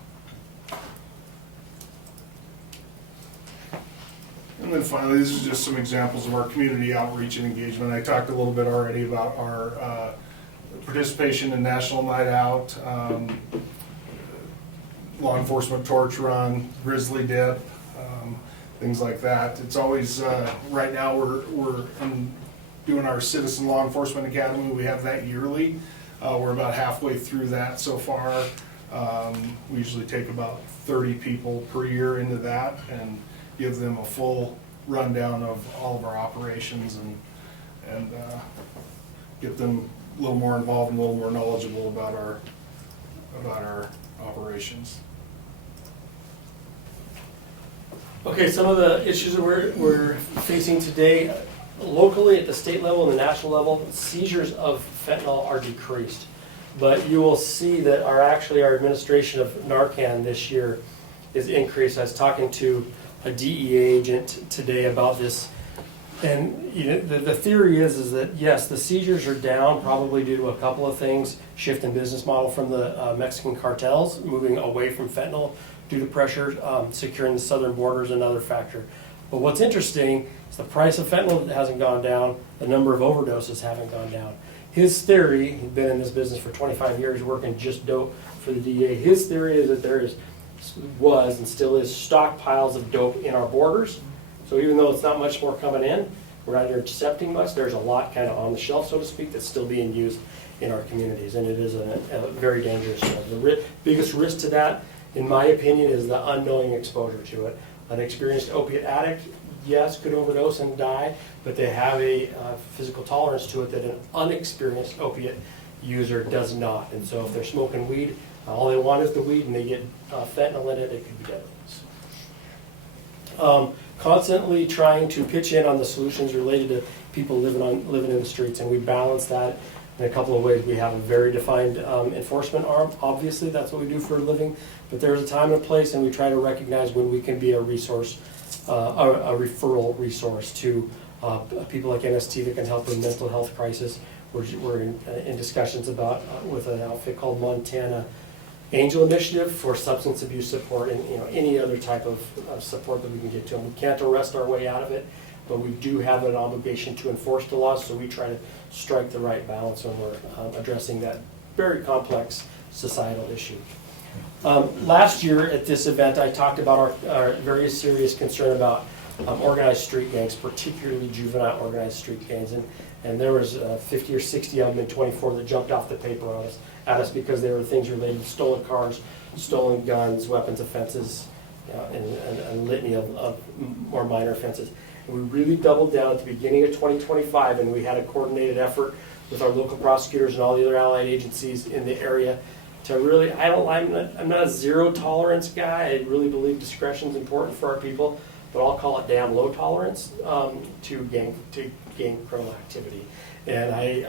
And then finally, this is just some examples of our community outreach and engagement. I talked a little bit already about our participation in National Night Out, law enforcement torch run, grizzly dip, things like that. It's always, right now we're doing our Citizen Law Enforcement Academy. We have that yearly. We're about halfway through that so far. We usually take about 30 people per year into that and give them a full rundown of all of our operations and get them a little more involved and a little more knowledgeable about our operations. Okay, some of the issues that we're facing today, locally at the state level and the national level, seizures of fentanyl are decreased. But you will see that our administration of Narcan this year is increased. I was talking to a DEA agent today about this, and the theory is that yes, the seizures are down probably due to a couple of things: shift in business model from the Mexican cartels, moving away from fentanyl due to pressure, securing the southern border is another factor. But what's interesting is the price of fentanyl hasn't gone down, the number of overdoses haven't gone down. His theory, he's been in this business for 25 years working just dope for the DEA, his theory is that there was and still is stockpiles of dope in our borders. So even though it's not much more coming in, we're not intercepting much, there's a lot kind of on the shelf, so to speak, that's still being used in our communities, and it is a very dangerous drug. The biggest risk to that, in my opinion, is the unknowing exposure to it. An experienced opiate addict, yes, could overdose and die, but they have a physical tolerance to it that an unexperienced opiate user does not. And so if they're smoking weed, all they want is the weed, and they get fentanyl in it, it could be deadly. Constantly trying to pitch in on the solutions related to people living in the streets, and we balance that in a couple of ways. We have a very defined enforcement arm. Obviously, that's what we do for a living, but there's a time and place, and we try to recognize when we can be a resource, a referral resource to people like MST that can help with mental health crisis. We're in discussions about with an outfit called Montana Angel Initiative for substance abuse support, and any other type of support that we can get to them. We can't arrest our way out of it, but we do have an obligation to enforce the laws, so we try to strike the right balance when we're addressing that very complex societal issue. Last year at this event, I talked about our very serious concern about organized street gangs, particularly juvenile organized street gangs, and there was 50 or 60 of them in 24 that jumped off the paper on us, at us because there were things related to stolen cars, stolen guns, weapons offenses, and a litany of more minor offenses. And we really doubled down at the beginning of 2025, and we had a coordinated effort with our local prosecutors and all the other allied agencies in the area to really, I'm not a zero tolerance guy. I really believe discretion is important for our people, but I'll call it damn low tolerance to gang criminal activity. And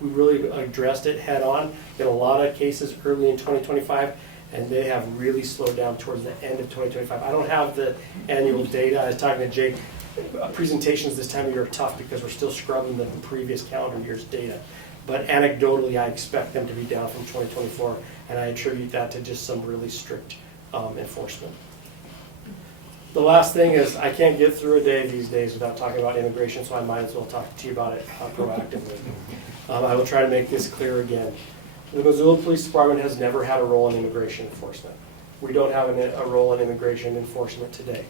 we really addressed it head on. Did a lot of cases early in 2025, and they have really slowed down towards the end of 2025. I don't have the annual data. I was talking to Jake. Presentations this time of year are tough because we're still scrubbing the previous calendar year's data. But anecdotally, I expect them to be down from 2024, and I attribute that to just some really strict enforcement. The last thing is, I can't get through a day these days without talking about immigration, so I might as well talk to you about it proactively. I will try to make this clear again. The Missoula Police Department has never had a role in immigration enforcement. We don't have a role in immigration enforcement today.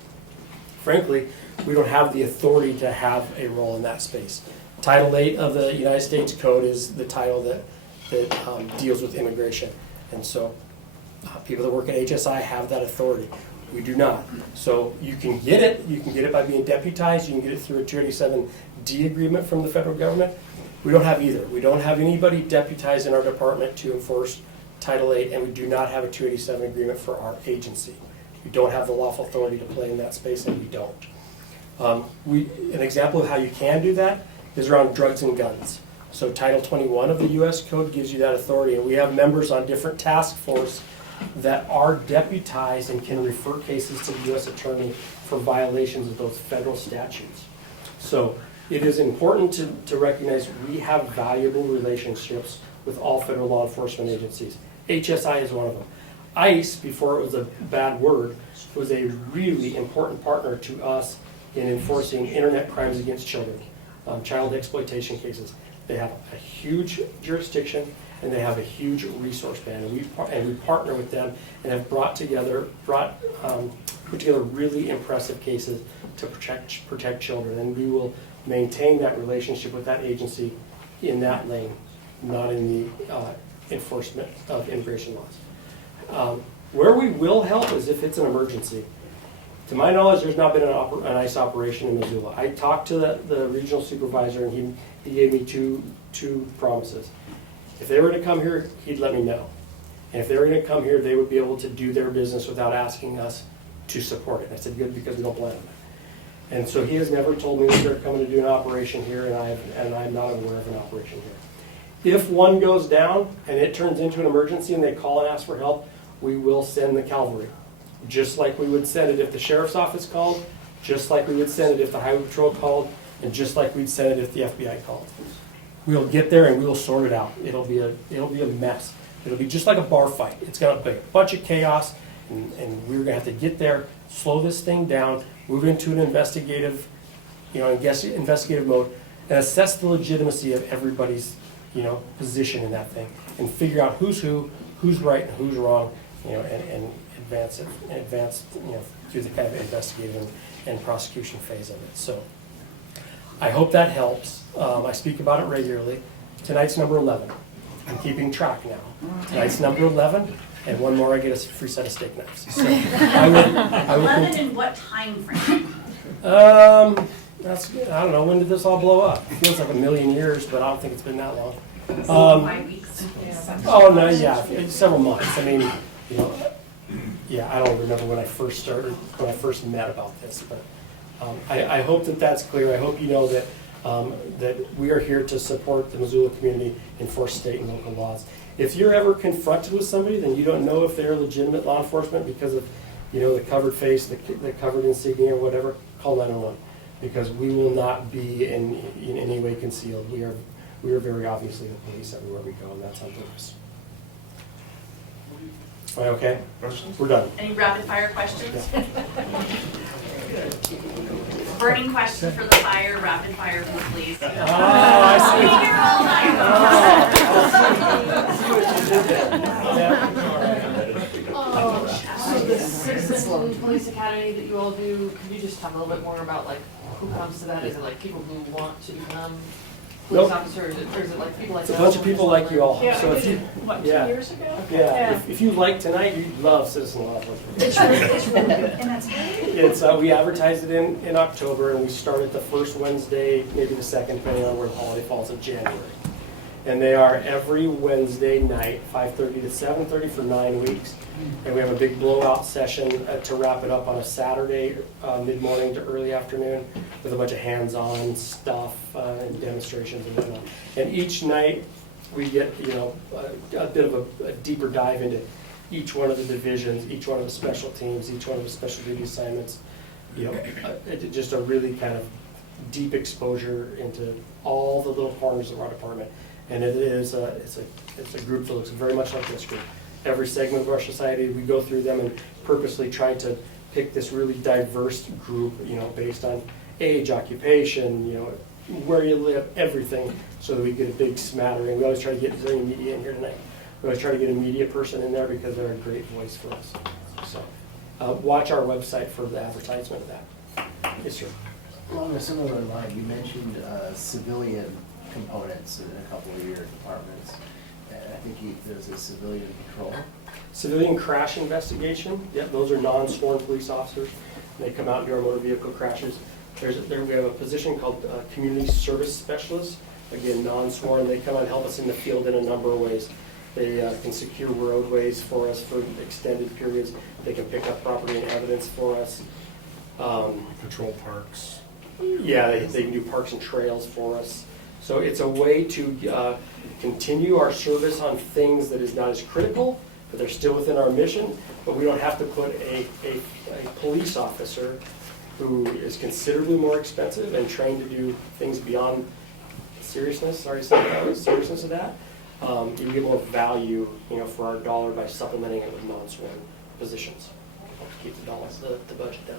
Frankly, we don't have the authority to have a role in that space. Title 8 of the United States Code is the title that deals with immigration. And so people that work at HSI have that authority. We do not. So you can get it by being deputized, you can get it through a 287D agreement from the federal government. We don't have either. We don't have anybody deputized in our department to enforce Title VIII, and we do not have a 287 agreement for our agency. We don't have the lawful authority to play in that space, and we don't. An example of how you can do that is around drugs and guns. So Title 21 of the U.S. Code gives you that authority, and we have members on different task force that are deputized and can refer cases to the U.S. Attorney for violations of those federal statutes. So it is important to recognize we have valuable relationships with all federal law enforcement agencies. HSI is one of them. ICE, before it was a bad word, was a really important partner to us in enforcing internet crimes against children, child exploitation cases. They have a huge jurisdiction and they have a huge resource band, and we partner with them and have put together really impressive cases to protect children, and we will maintain that relationship with that agency in that lane, not in the enforcement of immigration laws. Where we will help is if it's an emergency. To my knowledge, there's not been an ICE operation in Missoula. I talked to the regional supervisor, and he gave me two promises. If they were to come here, he'd let me know. And if they were going to come here, they would be able to do their business without asking us to support it. I said, good, because we don't blame them. And so he has never told me that they're coming to do an operation here, and I'm not aware of an operation here. If one goes down and it turns into an emergency and they call and ask for help, we will send the cavalry. Just like we would send it if the sheriff's office called, just like we would send it if the highway patrol called, and just like we'd send it if the FBI called. We'll get there and we'll sort it out. It'll be a mess. It'll be just like a bar fight. It's gonna be a bunch of chaos, and we're gonna have to get there, slow this thing down, move into an investigative mode, and assess the legitimacy of everybody's, position in that thing, and figure out who's who, who's right and who's wrong, and advance through the kind of investigative and prosecution phase of it. So I hope that helps. I speak about it regularly. Tonight's number 11. I'm keeping track now. Tonight's number 11, and one more I get a free set of steak knives. So I will 11 in what time frame? That's good. I don't know, when did this all blow up? It feels like a million years, but I don't think it's been that long. 5 weeks. Oh, no, yeah, it's several months. I mean, I don't remember when I first met about this, but I hope that that's clear. I hope you know that that we are here to support the Missoula community, enforce state and local laws. If you're ever confronted with somebody, then you don't know if they're legitimate law enforcement because of, the covered face, the covered insignia or whatever, call 911, because we will not be in any way concealed. We are very obviously the police everywhere we go, and that's on purpose. Am I okay? Questions? We're done. Any rapid fire questions? Burning question for the fire, rapid fire for the police. Oh, I see. Be here all night. I see what you did there. So the Citizen Police Academy that you all do, could you just talk a little bit more about who comes to that? Is it people who want to become police officers, or is it people like It's a bunch of people like you all. Yeah, So if you, 2 years ago? yeah, if you like tonight, you'd love Citizen Law Enforcement. It's really good, and that's great. It's we advertised it in October, and we started the first Wednesday, maybe the second, depending on where the holiday falls, in January. And they are every Wednesday night, 5:30 to 7:30 for 9 weeks. And we have a big blowout session to wrap it up on a Saturday, mid-morning to early afternoon, with a bunch of hands-on stuff and demonstrations and whatnot. And each night we get a bit of a deeper dive into each one of the divisions, each one of the special teams, each one of the special duty assignments. Just a really kind of deep exposure into all the little corners of our department. And it's a group that looks very much like this group. Every segment of our society, we go through them and purposely try to pick this really diverse group, based on age, occupation, where you live, everything, so that we get a big smattering. We always try to get, is there any media in here tonight? We always try to get a media person in there because they're a great voice for us. So watch our website for the advertisement of that. Yes, sir. Along a similar line, you mentioned civilian components in a couple of your departments. think there's a civilian patrol. Civilian crash investigation, yep, those are non-sworn police officers. They come out and do our motor vehicle crashes. We have a position called community service specialist. Again, non-sworn, they come out and help us in the field in a number of ways. They can secure roadways for us for extended periods. They can pick up property and evidence for us. Patrol parks. Yeah, they can do parks and trails for us. So it's a way to continue our service on things that is not as critical, but they're still within our mission, but we don't have to put a police officer who is considerably more expensive and trained to do things beyond seriousness of that. You can get more value, for our dollar by supplementing it with non-sworn positions. Helps keep the budget down.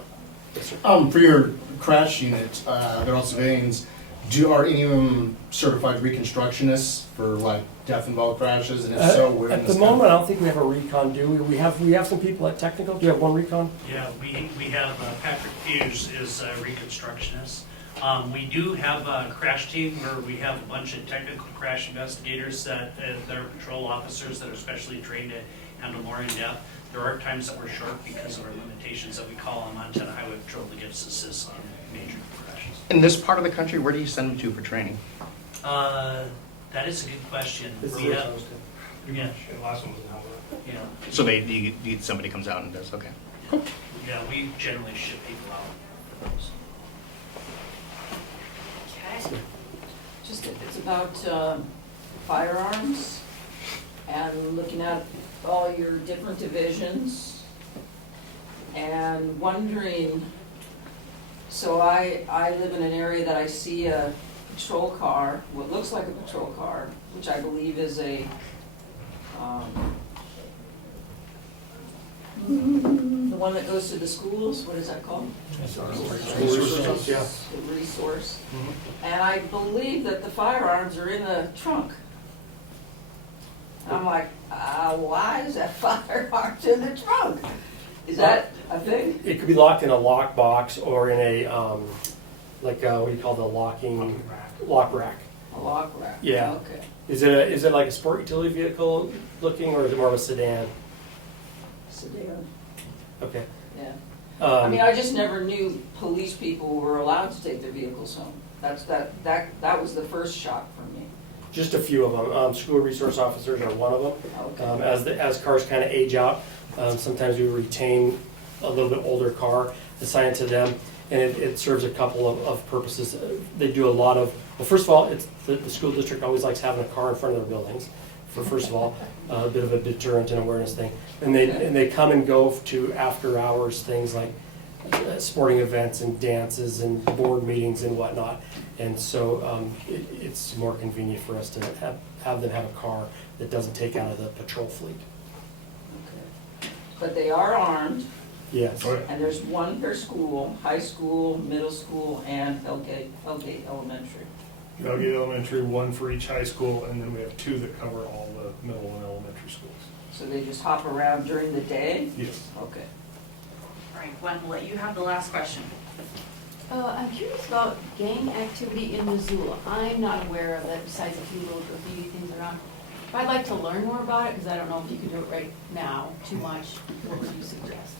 Yes, sir. For your crash unit, they're all civilians. Are any of them certified reconstructionists for like death-involved crashes? And if so, where in at this the moment, I don't think we have a recon. Do we? We have some people at technical. Do you have one recon? Yeah, we have Patrick Hughes is a reconstructionist. We do have a crash team where we have a bunch of technical crash investigators that are patrol officers that are specially trained to handle more in depth. There are times that we're short because of our limitations that we call on Montana Highway Patrol to give us assist on major crashes. In this part of the country, where do you send them to for training? That is a good question. This We is have, yeah, The last one was in Alberta. yeah, So somebody comes out and does, okay. yeah, we generally ship people out for those. Okay. Just, it's about firearms and looking at all your different divisions and wondering, so I live in an area that I see a patrol car, what looks like a patrol car, which I believe is a, the one that goes to the schools, what is that called? Yeah. The resource. And I believe that the firearms are in the trunk. I'm like, why is that firearms in the trunk? Is that a thing? It could be locked in a lock box or in a what do you call the lock rack? A lock rack? Yeah. Okay. Is it like a sport utility vehicle looking, or is it more of a sedan? Sedan, Okay. yeah. I mean, I just never knew police people were allowed to take their vehicles home. That was the first shock for me. Just a few of them. School resource officers are one of them. Okay. As cars kind of age out, sometimes we retain a little bit older car, assign it to them, and it serves a couple of purposes. They do a lot of, well, first of all, it's the school district always likes having a car in front of their buildings, for first of all, a bit of a deterrent and awareness thing. And they come and go to after hours things like sporting events and dances and board meetings and whatnot. And so it's more convenient for us to have them have a car that doesn't take out of the patrol fleet. Okay. But they are armed, Yes. and there's one per school, high school, middle school, and Hellgate Elementary. Hellgate Elementary, one for each high school, and then we have two that cover all the middle and elementary schools. So they just hop around during the day? Yes. Okay. All right, Gwen, we'll let you have the last question. I'm curious about gang activity in Missoula. I'm not aware of it besides a few little graffiti things around. But I'd like to learn more about it because I don't know if you can do it right now too much. What would you suggest?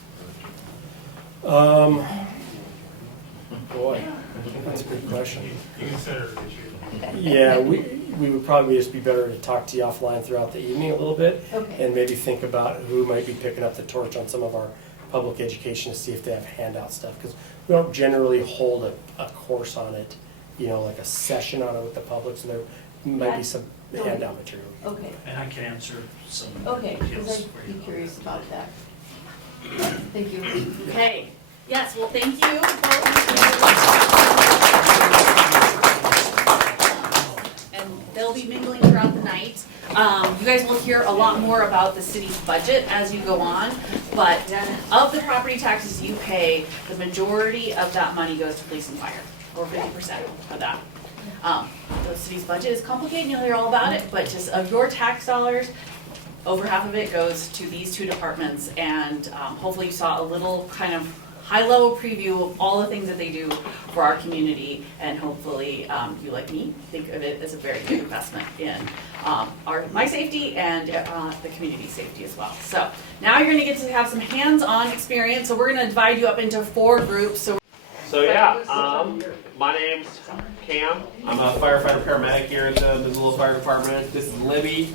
Boy, that's a good question. You consider it an issue. Yeah, we would probably just be better to talk to you offline throughout the evening a little bit, Okay. and maybe think about who might be picking up the torch on some of our public education to see if they have handout stuff, because we don't generally hold a course on it, like a session on it with the public, so there might be some handout material. Okay. And I can answer some Okay, details because for I'd you. be curious about that. Thank you. Okay, yes, well, thank you both. And they'll be mingling throughout the night. You guys will hear a lot more about the city's budget as you go on, but of the property taxes you pay, the majority of that money goes to police and fire, or 50% of that. The city's budget is complicated, and you'll hear all about it, but just of your tax dollars, over half of it goes to these two departments, and hopefully you saw a little kind of high-level preview of all the things that they do for our community, and hopefully you, like me, think of it as a very good investment in my safety and the community safety as well. So now you're going to get to have some hands-on experience. So we're going to divide you up into 4 groups. So yeah, my name's Cam. I'm a firefighter paramedic here at the Missoula Fire Department. This is Libby,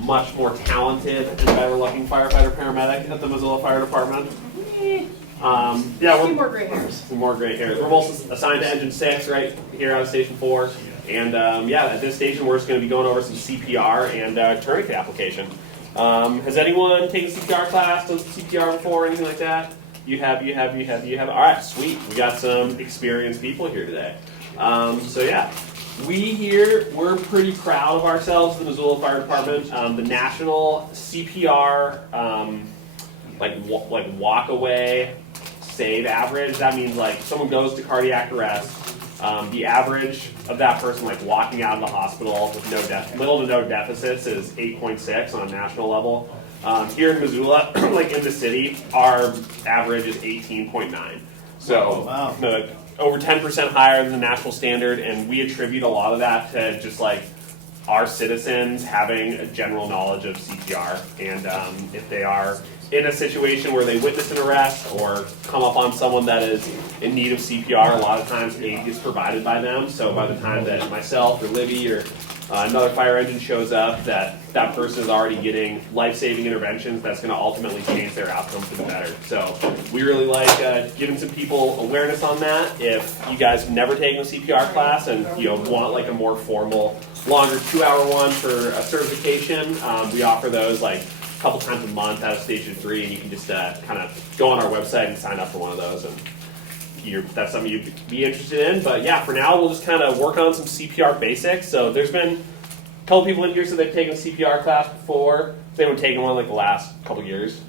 much more talented and better-looking firefighter paramedic at the Missoula Fire Department. Yeah, we're more gray hairs. More gray hairs. We're both assigned to Engine 6 right here out of Station 4. And yeah, at this station we're just going to be going over some CPR and tourniquet application. Has anyone taken CPR class, done CPR before, or anything like that? You have. All right, sweet. We got some experienced people here today. So yeah, we're pretty proud of ourselves, the Missoula Fire Department. The national CPR, like walk away save average. That means like someone goes to cardiac arrest. The average of that person like walking out of the hospital with little to no deficits is 8.6 on a national level. Here in Missoula, like in the city, our average is 18.9. So over 10% higher than the national standard, and we attribute a lot of that to just like our citizens having a general knowledge of CPR. And if they are in a situation where they witness an arrest or come up on someone that is in need of CPR, a lot of times aid is provided by them. So by the time that myself or Libby or another fire engine shows up, that person is already getting life-saving interventions that's going to ultimately change their outcome for the better. So we really like giving some people awareness on that. If you guys have never taken a CPR class and want like a more formal, longer 2-hour one for a certification, we offer those like a couple times a month out of Station 3, and you can just kind of go on our website and sign up for one of those. And that's something you'd be interested in. But yeah, for now, we'll just kind of work on some CPR basics. So there's been a couple people in here so they've taken a CPR class before. Has anyone taken one like the last couple years?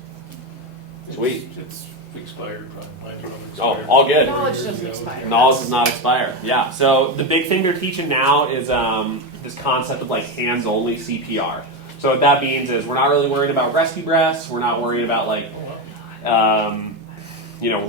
Sweet. It's expired, probably. Oh, all good. Knowledge doesn't expire. Knowledge does not expire. Yeah. So the big thing they're teaching now is this concept of like hands-only CPR. So what that means is we're not really worried about rescue breaths. We're not worried about like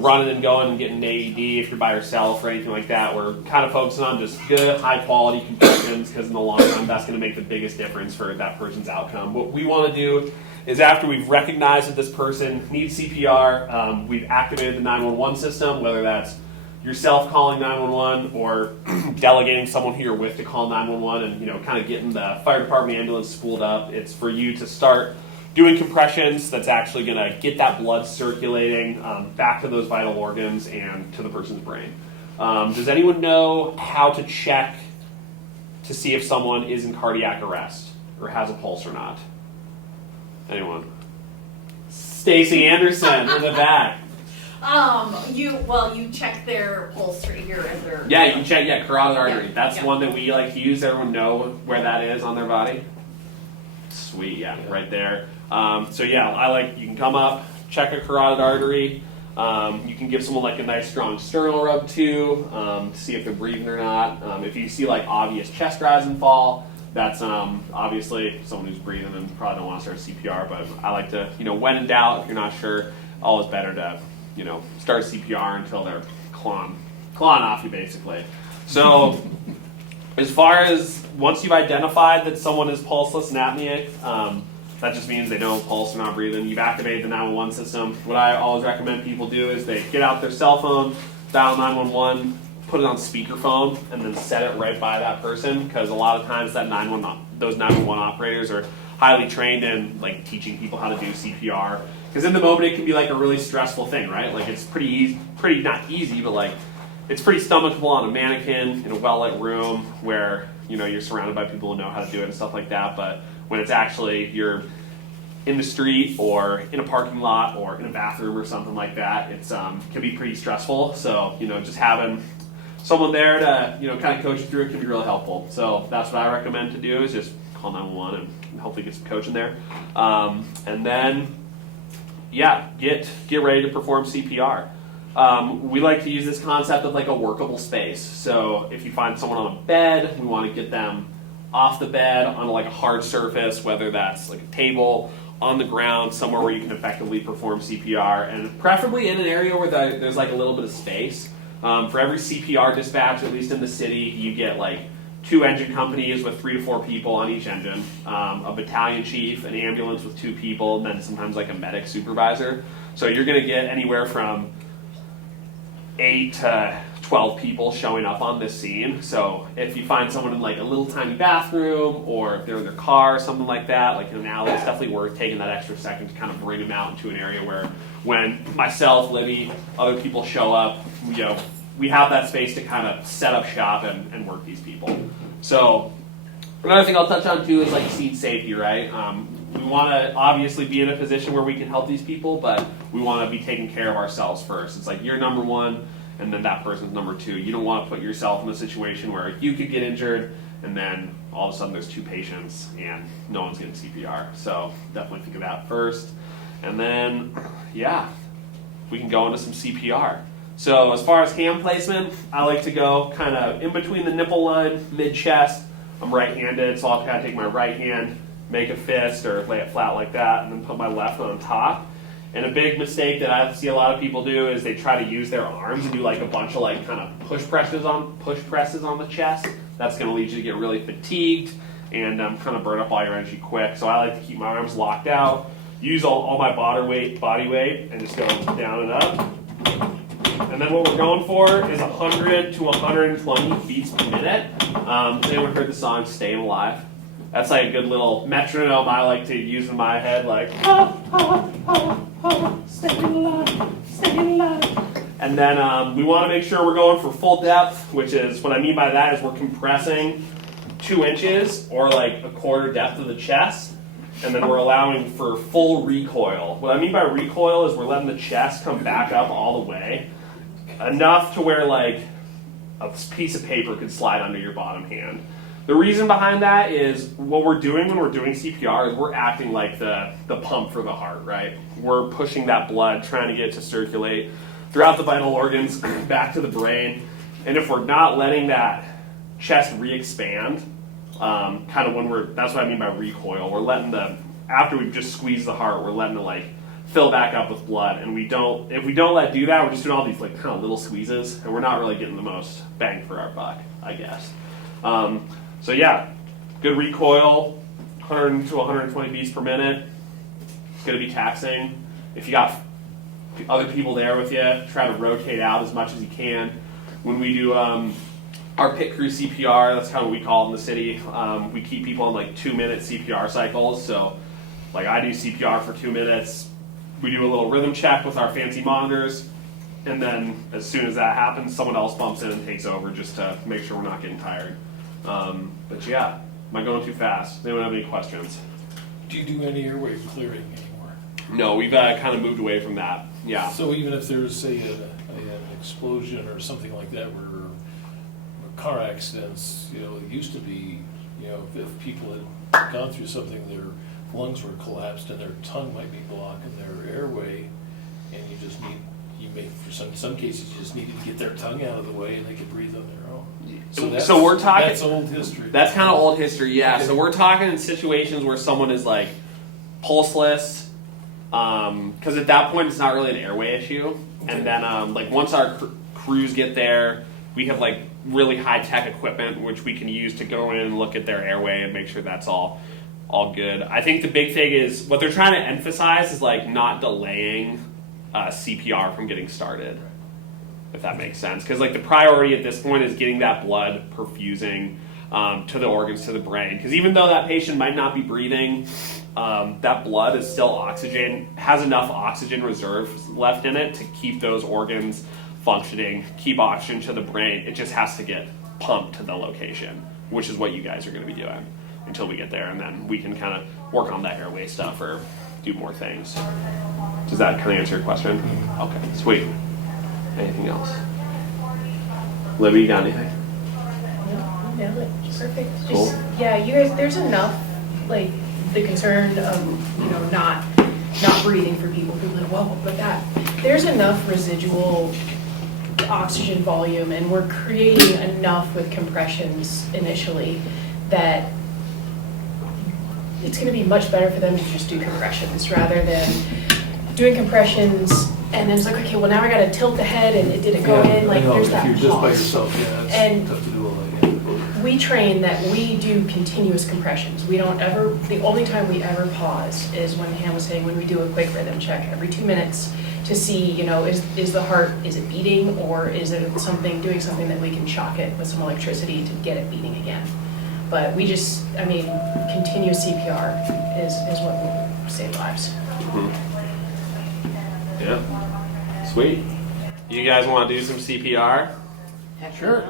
running and going and getting an AED if you're by yourself or anything like that. We're kind of focusing on just good, high-quality compressions because in the long run, that's going to make the biggest difference for that person's outcome. What we want to do is after we've recognized that this person needs CPR, we've activated the 911 system, whether that's yourself calling 911 or delegating someone who you're with to call 911 and kind of getting the fire department ambulance spooled up. It's for you to start doing compressions that's actually going to get that blood circulating back to those vital organs and to the person's brain. Does anyone know how to check to see if someone is in cardiac arrest or has a pulse or not? Anyone? Stacy Anderson in the back. You check their pulse rate here and their. Yeah, you can check carotid artery. Yeah. That's one that we like to use. Everyone know where that is on their body. Sweet, yeah, right there. You can come up, check a carotid artery. You can give someone like a nice strong sternal rub too, to see if they're breathing or not. If you see like obvious chest rise and fall, that's obviously someone who's breathing and probably don't want to start CPR. But I like to, when in doubt, if you're not sure, always better to, start CPR until they're clawing off you basically. So as far as once you've identified that someone is pulseless and apneic, that just means they don't pulse or not breathing. You've activated the 911 system. What I always recommend people do is they get out their cell phone, dial 911, put it on speakerphone, and then set it right by that person. Because a lot of times those 911 operators are highly trained in like teaching people how to do CPR. Because in the moment it can be like a really stressful thing, right? Like it's pretty easy, not easy, but like it's pretty stomachable on a mannequin in a well-lit room where you're surrounded by people who know how to do it and stuff like that. But when it's actually you're in the street or in a parking lot or in a bathroom or something like that, it's can be pretty stressful. So just having someone there to kind of coach you through it can be really helpful. So that's what I recommend to do is just call 911 and hopefully get some coaching there, and then get ready to perform CPR. We like to use this concept of like a workable space. So if you find someone on a bed, we want to get them off the bed on like a hard surface, whether that's like a table, on the ground, somewhere where you can effectively perform CPR, and preferably in an area where there's like a little bit of space. For every CPR dispatch, at least in the city, you get like 2 engine companies with 3 to 4 people on each engine, a battalion chief, an ambulance with 2 people, and then sometimes like a medic supervisor. So you're going to get anywhere from 8 to 12 people showing up on this scene. So if you find someone in like a little tiny bathroom, or if they're in their car or something like that, like in an alley, it's definitely worth taking that extra second to kind of bring them out into an area where when myself, Libby, other people show up, we have that space to kind of set up shop and work these people. So another thing I'll touch on too is like scene safety, right? We want to obviously be in a position where we can help these people, but we want to be taking care of ourselves first. It's like you're number 1, and then that person's number 2. You don't want to put yourself in a situation where you could get injured, and then all of a sudden there's 2 patients and no one's getting CPR. So definitely think of that first. And then, yeah, we can go into some CPR. So as far as hand placement, I like to go kind of in between the nipple line, mid-chest. I'm right-handed, so I'll kind of take my right hand, make a fist, or lay it flat like that, and then put my left on top. And a big mistake that I see a lot of people do is they try to use their arms and do like a bunch of like kind of push presses on the chest. That's going to lead you to get really fatigued and kind of burn up all your energy quick. So I like to keep my arms locked out, use all my body weight, and just go down and up. And then what we're going for is 100 to 120 beats per minute. Has anyone heard the song Staying Alive? That's like a good little metronome I like to use in my head, like, staying alive, staying alive. And then we want to make sure we're going for full depth, which is, what I mean by that is we're compressing 2 inches or like a quarter depth of the chest. And then we're allowing for full recoil. What I mean by recoil is we're letting the chest come back up all the way, enough to where like a piece of paper could slide under your bottom hand. The reason behind that is what we're doing when we're doing CPR is we're acting like the pump for the heart, right? We're pushing that blood, trying to get it to circulate throughout the vital organs, back to the brain. And if we're not letting that chest re-expand, kind of that's what I mean by recoil. We're letting after we've just squeezed the heart, we're letting it like fill back up with blood. And if we don't let it do that, we're just doing all these like kind of little squeezes, and we're not really getting the most bang for our buck, I guess. So yeah, good recoil, 100 to 120 beats per minute. It's going to be taxing. If you got other people there with you, try to rotate out as much as you can. When we do our pit crew CPR, that's kind of what we call it in the city. We keep people in like 2-minute CPR cycles. So like I do CPR for 2 minutes. We do a little rhythm check with our fancy monitors. And then as soon as that happens, someone else bumps in and takes over just to make sure we're not getting tired. But yeah, am I going too fast? Does anyone have any questions? Do you do any airway clearing anymore? No, we've kind of moved away from that. Yeah. So even if there's, say, an explosion or something like that, where car accidents, it used to be, if people had gone through something, their lungs were collapsed and their tongue might be blocking their airway, and for some cases, you just needed to get their tongue out of the way and they could breathe on their own. So we're talking. That's old history. That's kind of old history, yeah. Okay. So we're talking in situations where someone is like pulseless, because at that point it's not really an airway issue. Okay. And then like once our crews get there, we have like really high tech equipment which we can use to go in and look at their airway and make sure that's all good. I think the big thing is what they're trying to emphasize is like not delaying CPR from getting started. If that makes sense. Because like the priority at this point is getting that blood perfusing to the organs, to the brain. Because even though that patient might not be breathing, that blood is still has enough oxygen reserves left in it to keep those organs functioning, keep oxygen to the brain. It just has to get pumped to the location, which is what you guys are going to be doing until we get there. And then we can kind of work on that airway stuff or do more things. Does that kind of answer your question? Okay, sweet. Anything else? Libby, you got anything? No, perfect. Cool. Just, yeah, you guys, there's enough, like, the concern of, not breathing for people who live well, but there's enough residual oxygen volume, and we're creating enough with compressions initially that it's gonna be much better for them to just do compressions rather than doing compressions and then it's like, okay, well now I gotta tilt the head and it didn't go in, like there's that If you're just by pause. yourself, yeah, And it's tough to do all that. we train that we do continuous compressions. We don't ever, the only time we ever pause is when Han was saying, when we do a quick rhythm check every 2 minutes to see, you know, is the heart, is it beating or is it doing something that we can shock it with some electricity to get it beating again. But we just, I mean, continuous CPR is what will save lives. Yeah. Sweet. You guys want to do some CPR? Sure.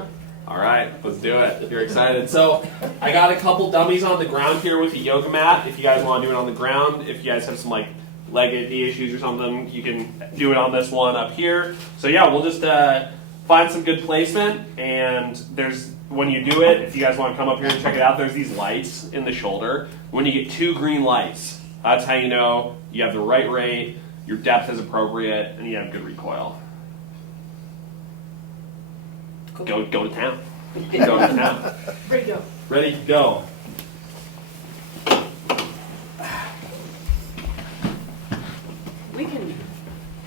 All right, let's do it. If you're excited. So I got a couple dummies on the ground here with a yoga mat. If you guys want to do it on the ground, if you guys have some like leg issues or something, you can do it on this one up here. So yeah, we'll just find some good placement. And when you do it, if you guys want to come up here and check it out, there's these lights in the shoulder. When you get 2 green lights, that's how you know you have the right rate, your depth is appropriate, and you have good recoil. Go to town. Go to town. Ready to go. Ready to go. We can,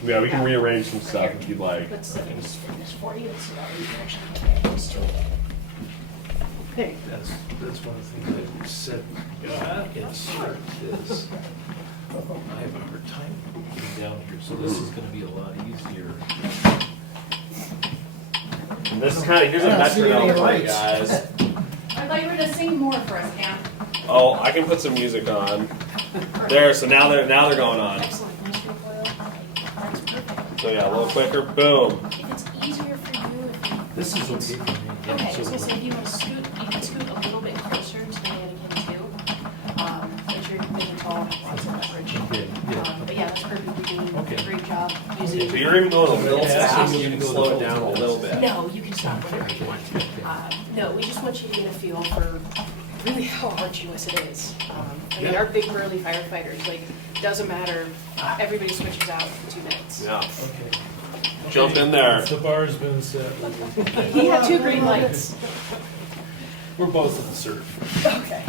Yeah, we can rearrange some stuff if you'd like. let's set this for you, let's see how we can actually get this to it. There you go. That's one of the things that you said insert is, I have a hard time getting down here, so this is gonna be a lot easier. And this is kind of, here's a metronome for you guys. I thought you were gonna sing more for us, Cam. Oh, I can put some music on. There, so now they're going on. Excellent, nice recoil. That's perfect. So yeah, a little quicker, boom. If it's easier for you, if you. This is okay for me. Yeah, Okay, I so was gonna say, if you wanna scoot, you can scoot a little bit closer to the mannequin too. Make sure you're big and tall, lots of leverage. Okay, yeah. But yeah, that's perfect, you're doing a Okay. great job using. So you're even going a little Yeah, fast, so you you're can gonna slow go it down a little bit. No, you can stop whenever you want. No, we just want you to get a feel for really how arduous it is. I mean, our big burly firefighters, like, doesn't matter, everybody switches out in 2 minutes. Yeah. Okay. Jump in there. The bar's been set. He had 2 green lights. We're both in the surf. Okay.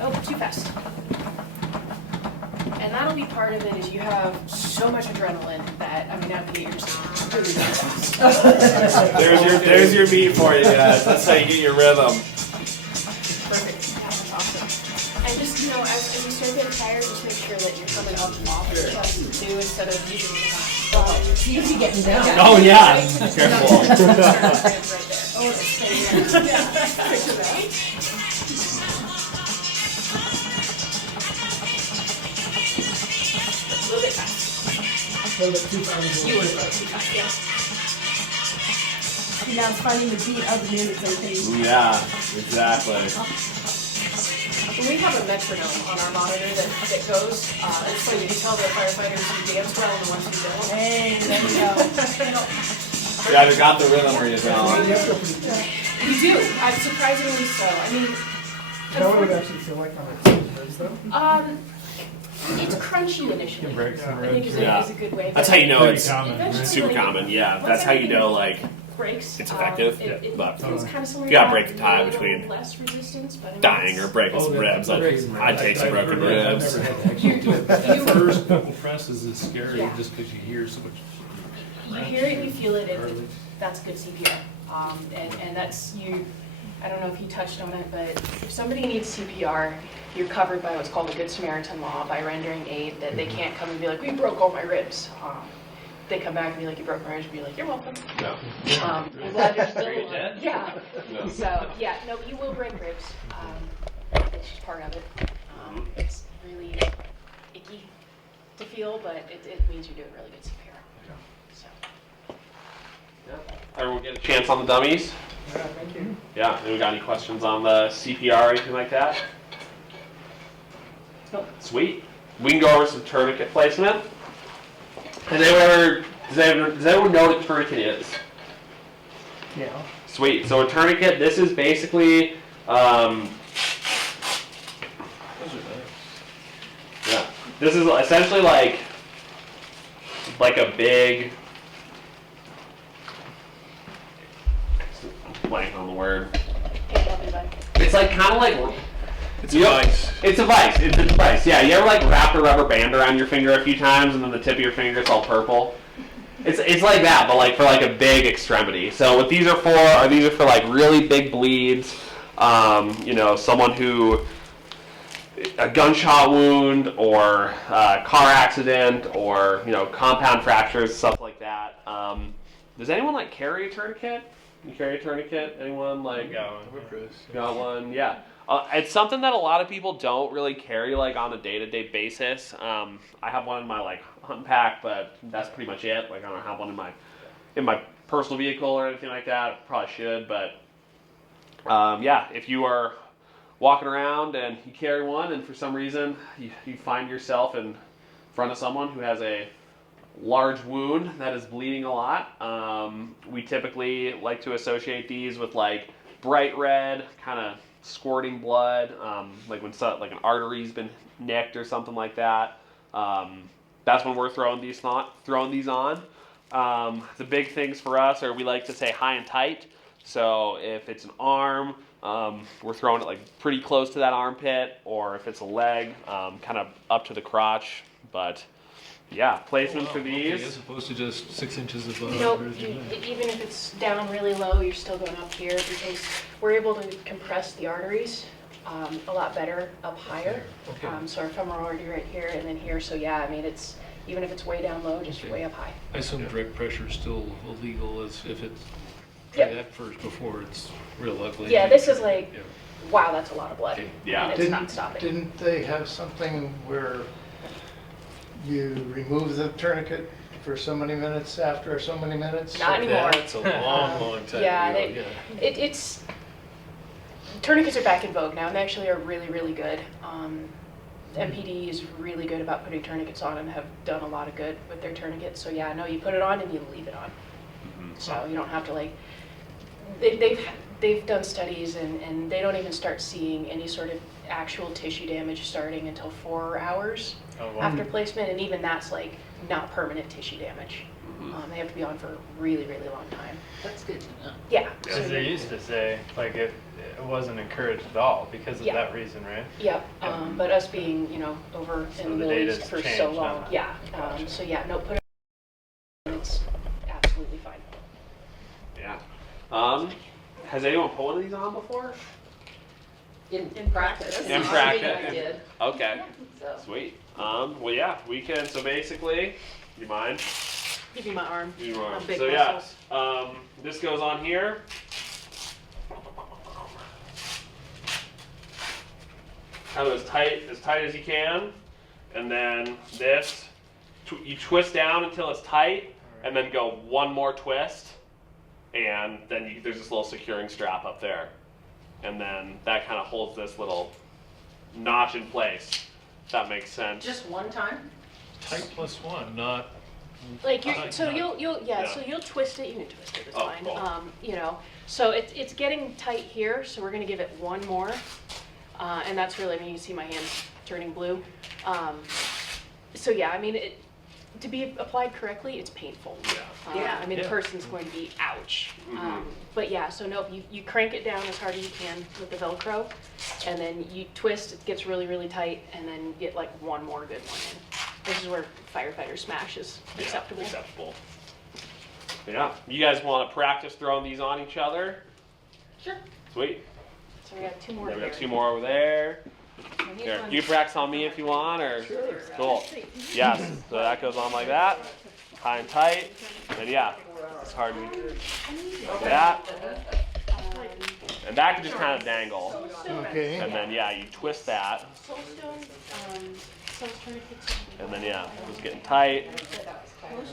Oh, too fast. And that'll be part of it, is you have so much adrenaline that, I mean, out the ears, really fast. There's your beat for you guys. That's how you get your rhythm. Perfect, yeah, that's awesome. And just, you know, as you start getting tired, just make sure that you're coming up and off the chest too, instead of using the it's easy getting down. Oh yeah, careful. Right there. Oh, it's pain. Yeah. Picture that. A little bit fast. A little bit too fast. You were a little too fast, yeah. Now it's finding the beat of the music, so Yeah, exactly. When we have a metronome on our monitor that goes, it's funny, you can tell the firefighters who dance well and the ones who don't. Hey, there we go. You either got the rhythm or you don't. We do, surprisingly so. I mean, How would it actually feel like on a bridge though? it's crunchy initially. I think is Yeah. a good way. That's how you know it's Eventually, super like, common. Yeah, once that's how you everything know like breaks. it's effective. It But feels kind of similar. you gotta to break the tie a little between less resistance, but I mean, dying or breaking some ribs. I'd take some broken ribs. I've never had to actually do it. That first couple presses is scary Yeah. just because you hear so much. You hear it, you feel it, and that's good CPR. And that's you. I don't know if he touched on it, but if somebody needs CPR, you're covered by what's called the Good Samaritan Law by rendering aid. That they can't come and be like, "We broke all my ribs." They come back and be like, "You broke my ribs," and be like, "You're welcome." No. I'm glad you're still Great, alive. Dad. Yeah. No. So yeah, no, you will break ribs. It's just part of it. It's really icky to feel, but it means you're doing really good CPR. So. Everyone get a chance on the dummies? Yeah, thank you. Yeah. Anyone got any questions on the CPR or anything like that? Nope. Sweet. We can go over some tourniquet placement. Does anyone know what a tourniquet is? Yeah. Sweet. So a tourniquet, this is basically, yeah. This is essentially like a big, like word. Can't help you, bud. It's like kind of like. It's a vice. It's a vice. It's a vice. Yeah. You ever like wrap a rubber band around your finger a few times and then the tip of your finger gets all purple? It's like that, but like for like a big extremity. So what these are for these are for like really big bleeds. You know, someone who a gunshot wound or a car accident or compound fractures, stuff like that. Does anyone like carry a tourniquet? You carry a tourniquet? Anyone like got one? Yeah. It's something that a lot of people don't really carry like on a day-to-day basis. I have one in my like hunt pack, but that's pretty much it. Like I don't have one in my personal vehicle or anything like that. Probably should, but yeah, if you are walking around and you carry one and for some reason you find yourself in front of someone who has a large wound that is bleeding a lot, we typically like to associate these with like bright red, kind of squirting blood, like when like an artery's been nicked or something like that. That's when we're throwing these on. The big things for us are we like to say high and tight. So if it's an arm, we're throwing it like pretty close to that armpit, or if it's a leg, kind of up to the crotch. But yeah, placement for these. As opposed to just 6 inches above. Nope, even if it's down really low, you're still going up here because we're able to compress the arteries a lot better up higher. Okay. So our femoral artery right here and then here. So yeah, I mean, it's even if it's way down low, just way up high. I assume direct pressure is still illegal as if it's Yep. that first before it's real ugly. Yeah, this is like, Yeah. wow, that's a lot of blood. Okay. Yeah. And it's not stopping. Didn't they have something where you remove the tourniquet for so many minutes after so many minutes? Not anymore. That's a long, long time Yeah, ago. it's tourniquets are back in vogue now, and they actually are really, really good. MPD is really good about putting tourniquets on and have done a lot of good with their tourniquets. So yeah, no, you put it on and you leave it on. So you don't have to like. They've done studies and they don't even start seeing any sort of actual tissue damage starting until 4 hours after placement, and even that's like not permanent tissue damage. They have to be on for a really, really long time. That's good to know. Yeah. Because they used to say, like, it wasn't encouraged at all because of that reason, right? Yep. But us being, over So in the the Middle East data's for so changed on long, that. yeah. Gotcha. So yeah, no, put it on, it's absolutely fine. Yeah. Has anyone put one of these on before? In practice. In practice. I did. Okay. So. Sweet. Well, yeah, we can. So basically, you mind? Give you my arm. Give you my arm. My big So muscles. yeah, this goes on here. Have it as tight as you can, and then this. You twist down until it's tight, and then go one more twist, and then there's this little securing strap up there, and then that kind of holds this little notch in place. If that makes sense. Just one time? Tight plus one, not. Like you're, so not- so you'll twist it. You can twist it. It's Oh, fine. cool. So it's getting tight here. So we're gonna give it one more, and that's really. I mean, you see my hands turning blue. So yeah, I mean, to be applied correctly, it's painful. Yeah. I mean, the Yeah. person's going to be ouch. Mhm. But yeah, so nope. You crank it down as hard as you can with the Velcro, and then you twist. It gets really, really tight, and then you get like one more good one in. This is where firefighter smash is acceptable. Yeah, acceptable. Yeah. You guys want to practice throwing these on each other? Sure. Sweet. So we got two more Then we here. got two more over there. And these Here, ones- you can practice on me if you want, or Sure. cool. Yes. So that goes on like that, high and tight, and yeah, it's hard to that, and that can just kind of dangle. Okay. And then yeah, you twist that, Soulstone, sells tourniquets. and then yeah, it's getting tight.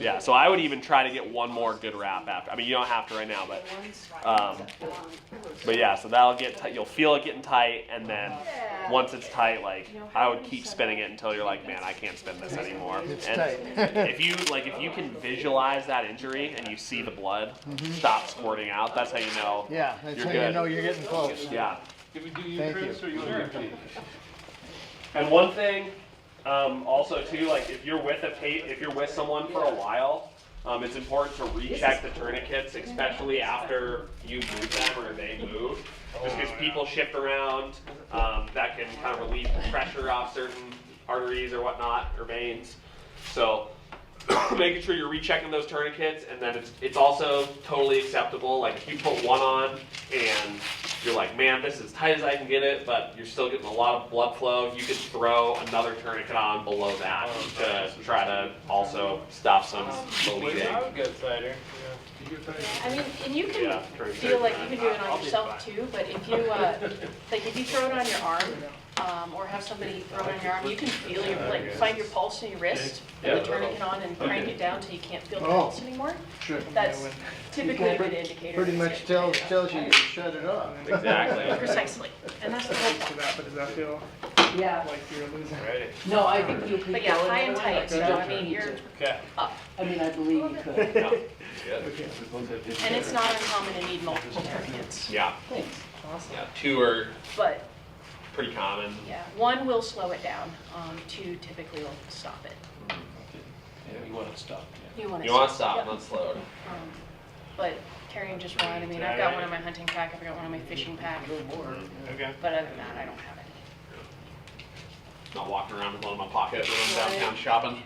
Yeah, so I would even try to get one more good wrap after. I mean, you don't have to right now, but yeah, so that'll get tight. You'll feel it getting tight, and then once it's tight, like I would keep spinning it until you're like, man, I can't spin this anymore. It's And tight. if you can visualize that injury and you see the blood stop squirting out, that's how you know. Yeah, that's you're how good. you know you're getting close. Yeah. Can we do you, Thank Chris, you. or you want me to? And one thing, also too, like if you're with someone for a while, It's important to recheck the tourniquets, especially after you move them or they move. Just because people shift around, that can kind of relieve pressure off certain arteries or whatnot, or veins. So making sure you're rechecking those tourniquets, and then it's also totally acceptable. Like if you put one on and you're like, man, this is as tight as I can get it, but you're still getting a lot of blood flow, you could throw another tourniquet on below that to try to also stop some bleeding. Good cider. I mean, and you can Yeah, feel like you can do it on yourself too, but if you, like if you throw it on your arm, or have somebody throw it on your arm, you can feel your, like, find your pulse in your wrist, put the tourniquet on and crank it down till you can't feel the pulse anymore. That's typically a good indicator. Pretty much tells you to shut it off. Exactly. Precisely, and that's the whole point. But does that feel Yeah. like you're losing? No, I think you could. But yeah, go high and another way, tight, so but I mean, you're Okay. up. I mean, I believe you could. And it's not uncommon to need multiple tourniquets, Yeah, Thanks. Awesome. yeah, 2 are but pretty common. yeah, 1 will slow it down, 2 typically will stop it. Yeah, you want it stopped, yeah. You want You want to stop, not slow. But carrying just one, I mean, I've got one in my hunting pack, I've got one in my fishing pack, Okay. but other than that, I don't have it. Not walking around with one in my pocket when I'm downtown shopping.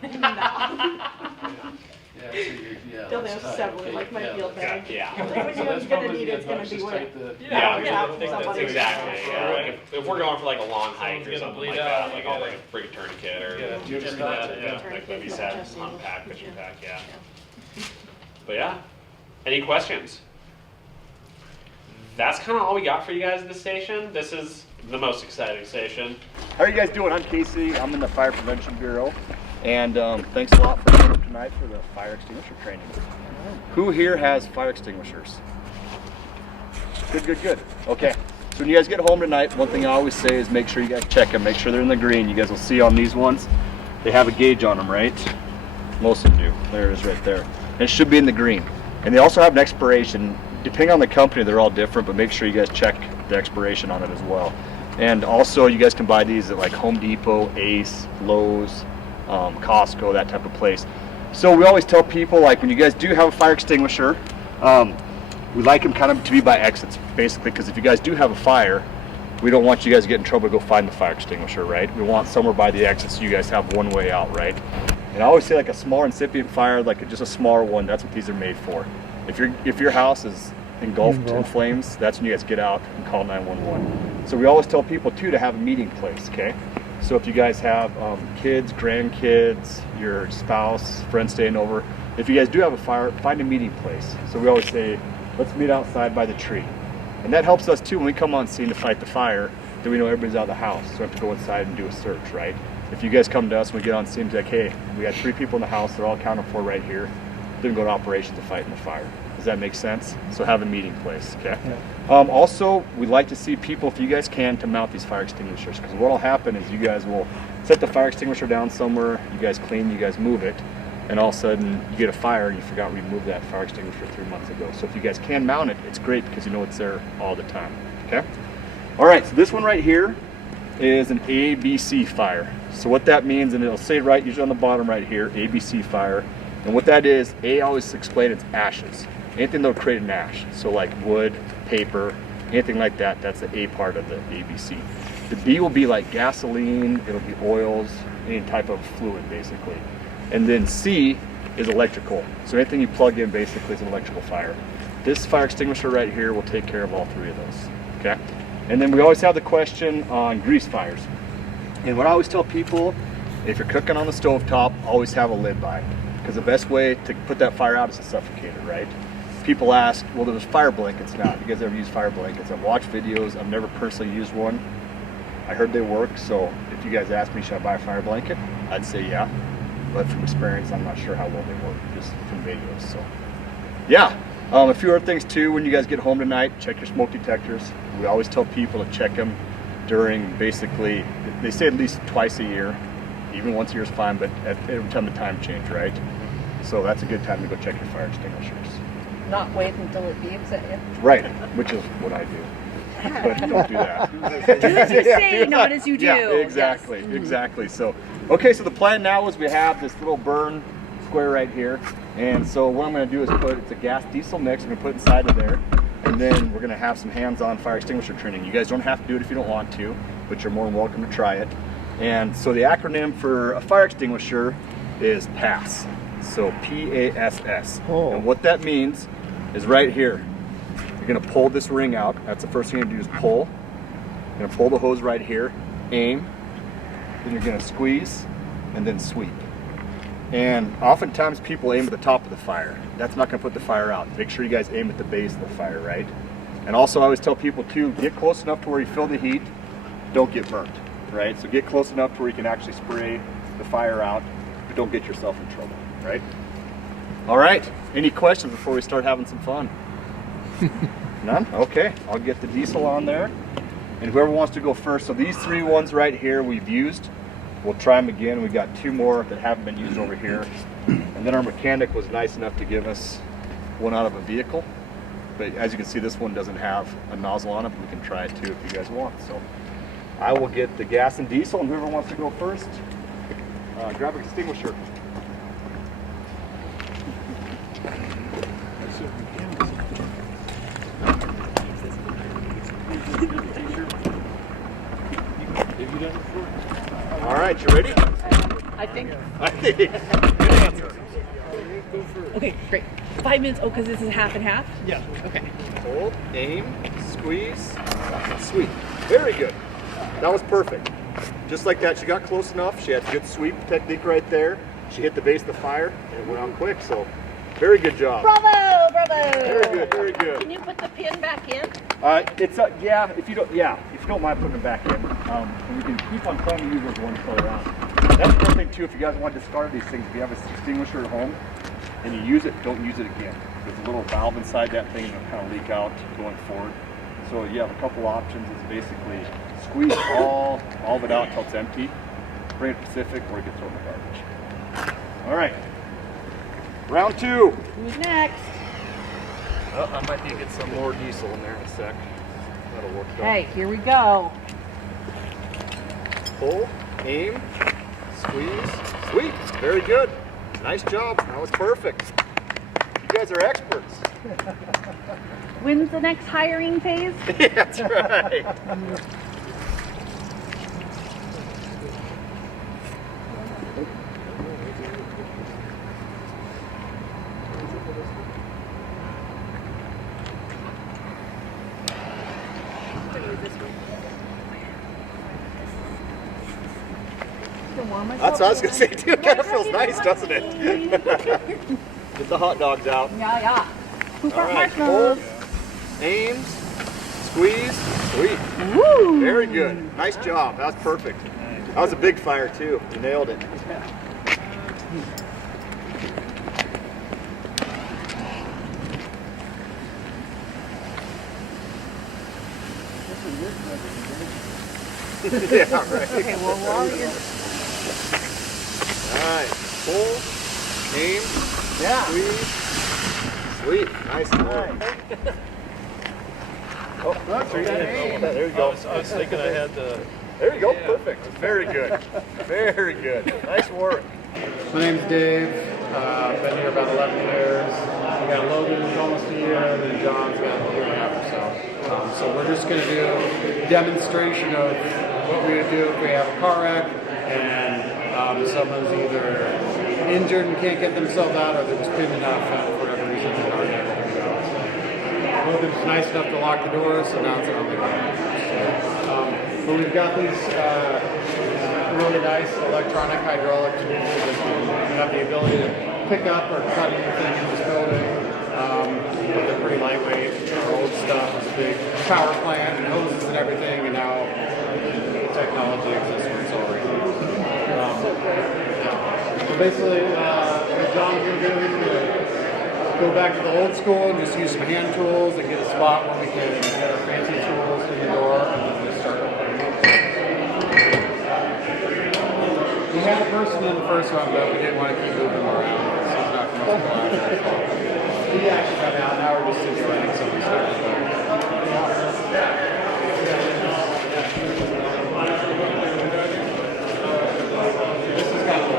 Yeah, so you're, yeah. They'll that's have tight, several, okay, like my yeah, field that's- bag. Yeah. When So you're that's gonna probably need the it, it's gonna advice, be just with. take the- Yeah, somebody. exactly. Yeah. Right. Like if we're going for like a long hike Someone's or gonna something bleed like out, that, like you I'll gotta- bring a tourniquet or Yeah, You just stop that, it, yeah. like Libby Tourniquet, said, chest hunt needle. pack, fishing Yeah. pack, yeah. But yeah, any questions? That's kind of all we got for you guys at the station. This is the most exciting station. How are you guys doing? I'm Casey. I'm in the Fire Prevention Bureau. And thanks a lot for coming tonight for the fire extinguisher training. Who here has fire extinguishers? Good, good, good. Okay. So when you guys get home tonight, one thing I always say is make sure you guys check them. Make sure they're in the green. You guys will see on these ones, they have a gauge on them, right? Most of them do. There it is right there. And it should be in the green. And they also have an expiration. Depending on the company, they're all different, but make sure you guys check the expiration on it as well. And also, you guys can buy these at like Home Depot, Ace, Lowe's, Costco, that type of place. So we always tell people, like, when you guys do have a fire extinguisher, we like them kind of to be by exits, basically, because if you guys do have a fire, we don't want you guys to get in trouble to go find the fire extinguisher, right? We want somewhere by the exit so you guys have one way out, right? And I always say, like, a small incipient fire, like just a smaller one, that's what these are made for. If your house is engulfed in flames, that's when you guys get out and call 911. So we always tell people too to have a meeting place, okay? So if you guys have kids, grandkids, your spouse, friends staying over, if you guys do have a fire, find a meeting place. So we always say, let's meet outside by the tree. And that helps us too when we come on scene to fight the fire, then we know everybody's out of the house, so we have to go inside and do a search, right? If you guys come to us and we get on scene, it's like, hey, we got 3 people in the house, they're all accounted for right here, then go to operations to fight in the fire. Does that make sense? So have a meeting place, okay? Also, we'd like to see people, if you guys can, to mount these fire extinguishers, because what will happen is you guys will set the fire extinguisher down somewhere, you guys clean, you guys move it, and all of a sudden you get a fire and you forgot to remove that fire extinguisher 3 months ago. So if you guys can mount it, it's great because you know it's there all the time, okay? All right, so this one right here is an ABC fire. So what that means, and it'll say right, usually on the bottom right here, ABC fire. And what that is, A, I always explain it's ashes. Anything that'll create an ash. So like wood, paper, anything like that, that's the A part of the ABC. The B will be like gasoline, it'll be oils, any type of fluid basically. And then C is electrical. So anything you plug in basically is an electrical fire. This fire extinguisher right here will take care of all 3 of those, okay? And then we always have the question on grease fires. And what I always tell people, if you're cooking on the stovetop, always have a lid by. Because the best way to put that fire out is a suffocator, right? People ask, well, there's fire blankets now. Have you guys ever used fire blankets? I've watched videos. I've never personally used one. I heard they work, so if you guys ask me, should I buy a fire blanket? I'd say yeah. But from experience, I'm not sure how well they work, just from videos. So, yeah. A few other things too, when you guys get home tonight, check your smoke detectors. We always tell people to check them during, basically, they say at least twice a year. Even once a year is fine, but every time the time change, right? So that's a good time to go check your fire extinguishers. Not wait until it beeps at you. Right, which is what I do. But don't do that. Do as you say, not as you do. Yeah, exactly, exactly. So, okay, so the plan now is we have this little burn square right here. And so what I'm going to do is it's a gas diesel mix. I'm going to put it inside of there, and then we're going to have some hands-on fire extinguisher training. You guys don't have to do it if you don't want to, but you're more than welcome to try it. And so the acronym for a fire extinguisher is PASS. So P-A-S-S. And what that means is right here. You're going to pull this ring out. That's the first thing you're going to do is pull. You're going to pull the hose right here, aim, then you're going to squeeze, and then sweep. And oftentimes people aim at the top of the fire. That's not going to put the fire out. Make sure you guys aim at the base of the fire, right? And also I always tell people too, get close enough to where you feel the heat, don't get burnt, right? So get close enough to where you can actually spray the fire out, but don't get yourself in trouble, right? All right, any questions before we start having some fun? None? Okay, I'll get the diesel on there. And whoever wants to go first, so these 3 ones right here we've used. We'll try them again. We've got 2 more that haven't been used over here. And then our mechanic was nice enough to give us one out of a vehicle. But as you can see, this one doesn't have a nozzle on it, but we can try it too if you guys want. So I will get the gas and diesel, and whoever wants to go first, grab an extinguisher. All right, you ready? I think. Good answer. Okay, great. 5 minutes. Oh, because this is half and half? Yeah. Okay. Hold, aim, squeeze, sweep. Very good. That was perfect. Just like that, she got close enough. She had good sweep technique right there. She hit the base of the fire, and it went out quick, so very good job. Bravo, bravo. Very good, very good. Can you put the pin back in? It's if you don't mind putting it back in, and we can keep on trying to use those ones all around. That's the thing too. If you guys want to discard these things, if you have an extinguisher at home and you use it, don't use it again. There's a little valve inside that thing and it'll kind of leak out going forward. So you have a couple options. It's basically squeeze all of it out until it's empty, bring it Pacific, or you can throw it in the garbage. All right, round 2. Who's next? Oh, I might need to get some more diesel in there in a sec. That'll work out. Hey, here we go. Pull, aim, squeeze, sweep. Very good. Nice job. That was perfect. You guys are experts. When's the next hiring phase? Yeah, that's right. That's what I was going to say too. It kind of feels nice, doesn't it? Get the hot dogs out. Yeah, yeah. All right, pull, aim, squeeze, sweep. Woo! Very good. Nice job. That was perfect. That was a big fire too. You nailed it. Yeah, right. Okay, well, while you're... All right, pull, aim, squeeze, sweep. Nice work. Oh, there you go. I was thinking I had to... There you go, perfect. Very good. Very good. Nice work. My name's Dave. I've been here about 11 years. We got Logan who's almost a year, and then John's got a year and a half or so. So we're just going to do a demonstration of what we would do if we have a car wreck and someone's either injured and can't get themselves out, or they're just pinned enough for whatever reason they're not able to get out. So Logan's nice enough to lock the doors, so now it's on the ground. But we've got these really nice electronic hydraulic tools that have the ability to pick up or cut anything in this building. They're pretty lightweight. Our old stuff was a big power plant and hoses and everything, and now the technology exists for it's already. So basically, what John's going to do is go back to the old school and just use some hand tools and get a spot where we can get our fancy tools in the door and then just start. We had a person in the first one, but we didn't want to keep moving him around. So he's not going to come out. He actually got out. Now we're just simulating some stuff. This is kind of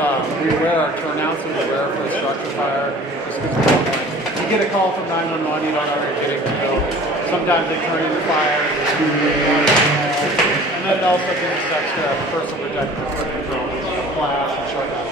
we wear our turnouts and we wear for a structure fire. Just because we don't like, you get a call from 911, you don't know where you're getting to. Sometimes they turn into fire. And then it also gives us extra personal protective equipment from glass and shut down.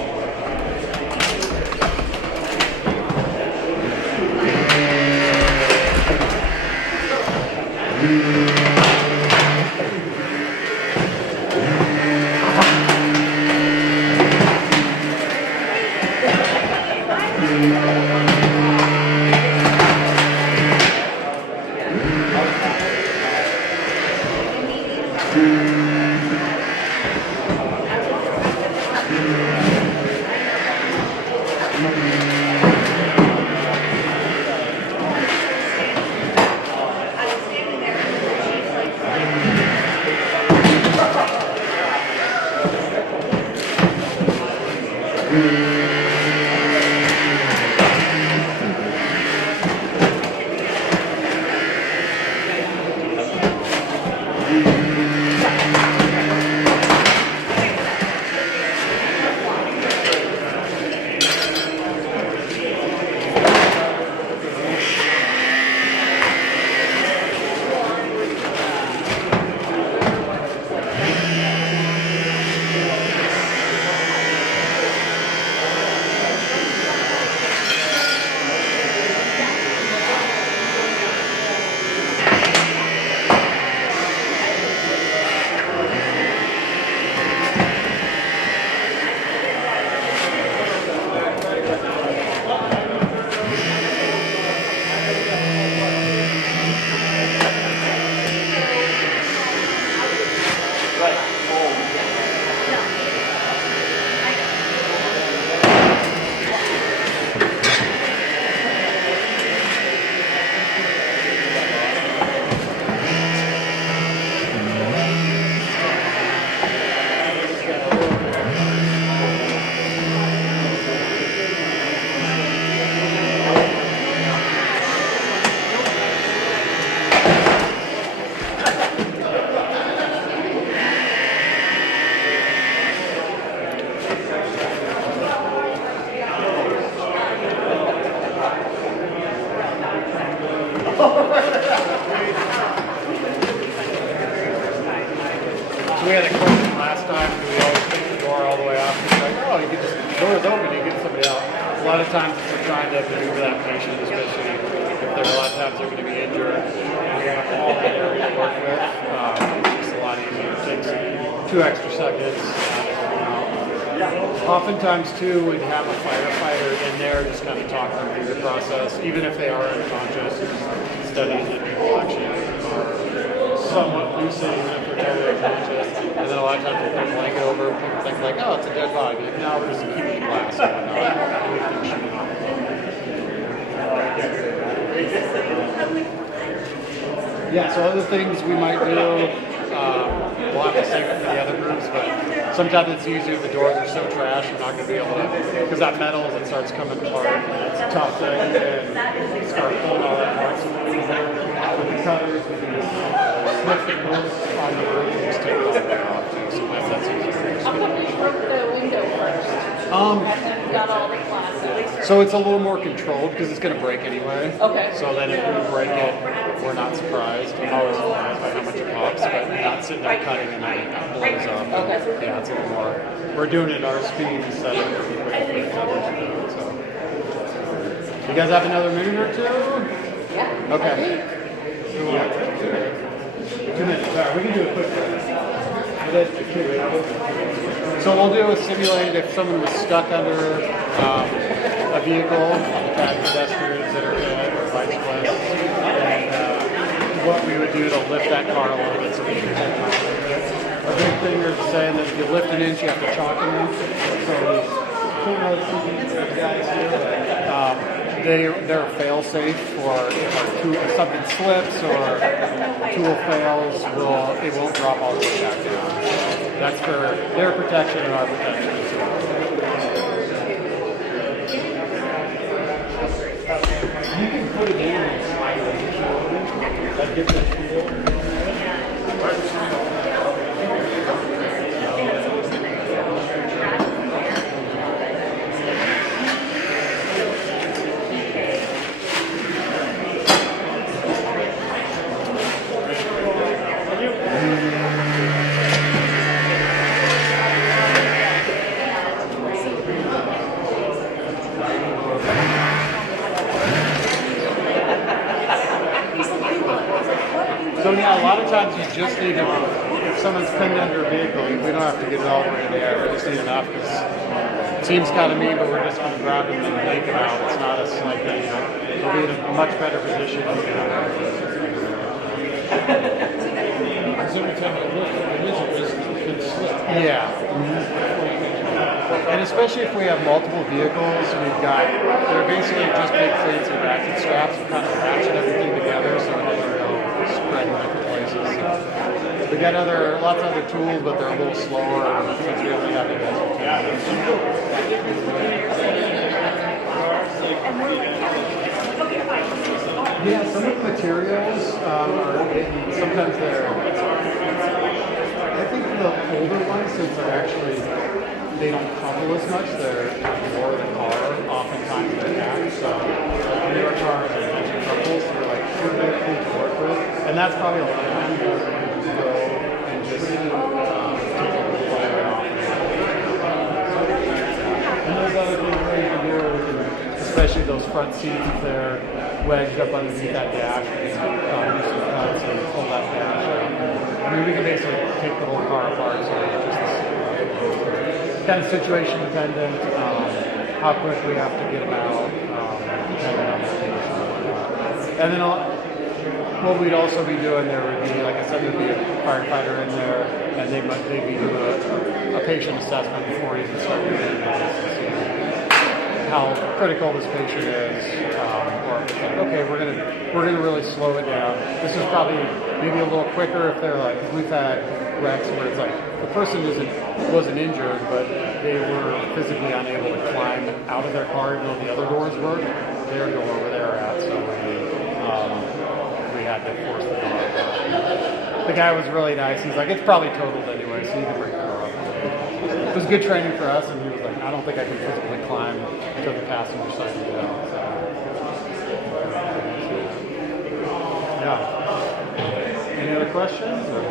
We had a question last time, do we always take the door all the way off? It's like, oh, you can just, the door's open, you get somebody out. A lot of times if we're trying to maneuver that patient, especially if they're a lot of times they're going to be injured, we have all that area to work with. It's just a lot easier. It takes 2 extra seconds to come out. Oftentimes too, we'd have a firefighter in there just kind of talk them through the process, even if they are unconscious, studying that people actually are somewhat lucid, even if they're totally unconscious. And then a lot of times we'll put a blanket over, people think like, oh, it's a dead body. Like, no, we're just keeping it glass. Yeah, so other things we might do, we'll have to save it for the other groups, but sometimes it's easier if the doors are so trash, we're not going to be able to, because that metal, as it starts coming apart, it's a tough thing, and start pulling all that apart. So with the cutters, we can just slip the posts on the roof and just take it all the way off, too. Sometimes that's easier. How come you broke the window first? You got all the glass. So it's a little more controlled because it's going to break anyway. Okay. So then if we break it, we're not surprised. I'm always surprised by how much it pops, but we're not sitting there cutting and then it blows up. Okay. Yeah, it's a little more. We're doing it at our speed instead of pretty quick. So. You guys have another minute or two? Yeah. Okay. 2 minutes. All right, we can do a quick one. So we'll do a simulated if someone was stuck under a vehicle, the pedestrians that are dead or bicyclists, and what we would do to lift that car a little bit so we can take it. A big thing is saying that if you lift an inch, you have to chalk an inch. So can't really see these guys here, but they're fail-safe for if something slips or a tool fails, it won't drop all the way back down. That's for their protection and our protection as well. You can put it in and slide it in. That gives it feel. So yeah, a lot of times you just need to, if someone's pinned under a vehicle, we don't have to get it all the way in the air. We just need enough because it seems kind of mean, but we're just going to grab them and yank them out. It's not a slight thing. They'll be in a much better position. Because every time I look, it is a risk it could slip. Yeah. And especially if we have multiple vehicles, they're basically just big plates and ratchet straps. We kind of ratchet everything together so it doesn't go spread in different places. So we got lots of other tools, but they're a little slower since we only have the guys for 10 minutes. Yeah, some of the materials sometimes I think the older ones, since they don't crumble as much, they're more the car, oftentimes they're packed. So newer cars are much crumbles, so they're good things to work with. And that's probably a lot of times where we can just go and just take a little fire off. And there's other things that you can do, especially those front seats, if they're wedged up underneath that dash, we can do some cuts and pull that dash out. I mean, we can basically take the whole car apart, so it's just kind of situation dependent, how quick we have to get them out, depending on the location. And then what we'd also be doing there would be, like I said, there'd be a firefighter in there, and they'd be doing a patient assessment before we even start doing it, to see how critical this patient is, or if it's like, okay, we're gonna really slow it down. This is probably maybe a little quicker if they're we've had wrecks where it's like the person wasn't injured, but they were physically unable to climb out of their car even though the other doors worked. They would go over where they were at, so we had to force the door. The guy was really nice. He's like, it's probably totaled anyway, so you can bring the door up. It was good training for us, and he was like, I don't think I can physically climb to the passenger side to get out. So, yeah. Any other questions? Or?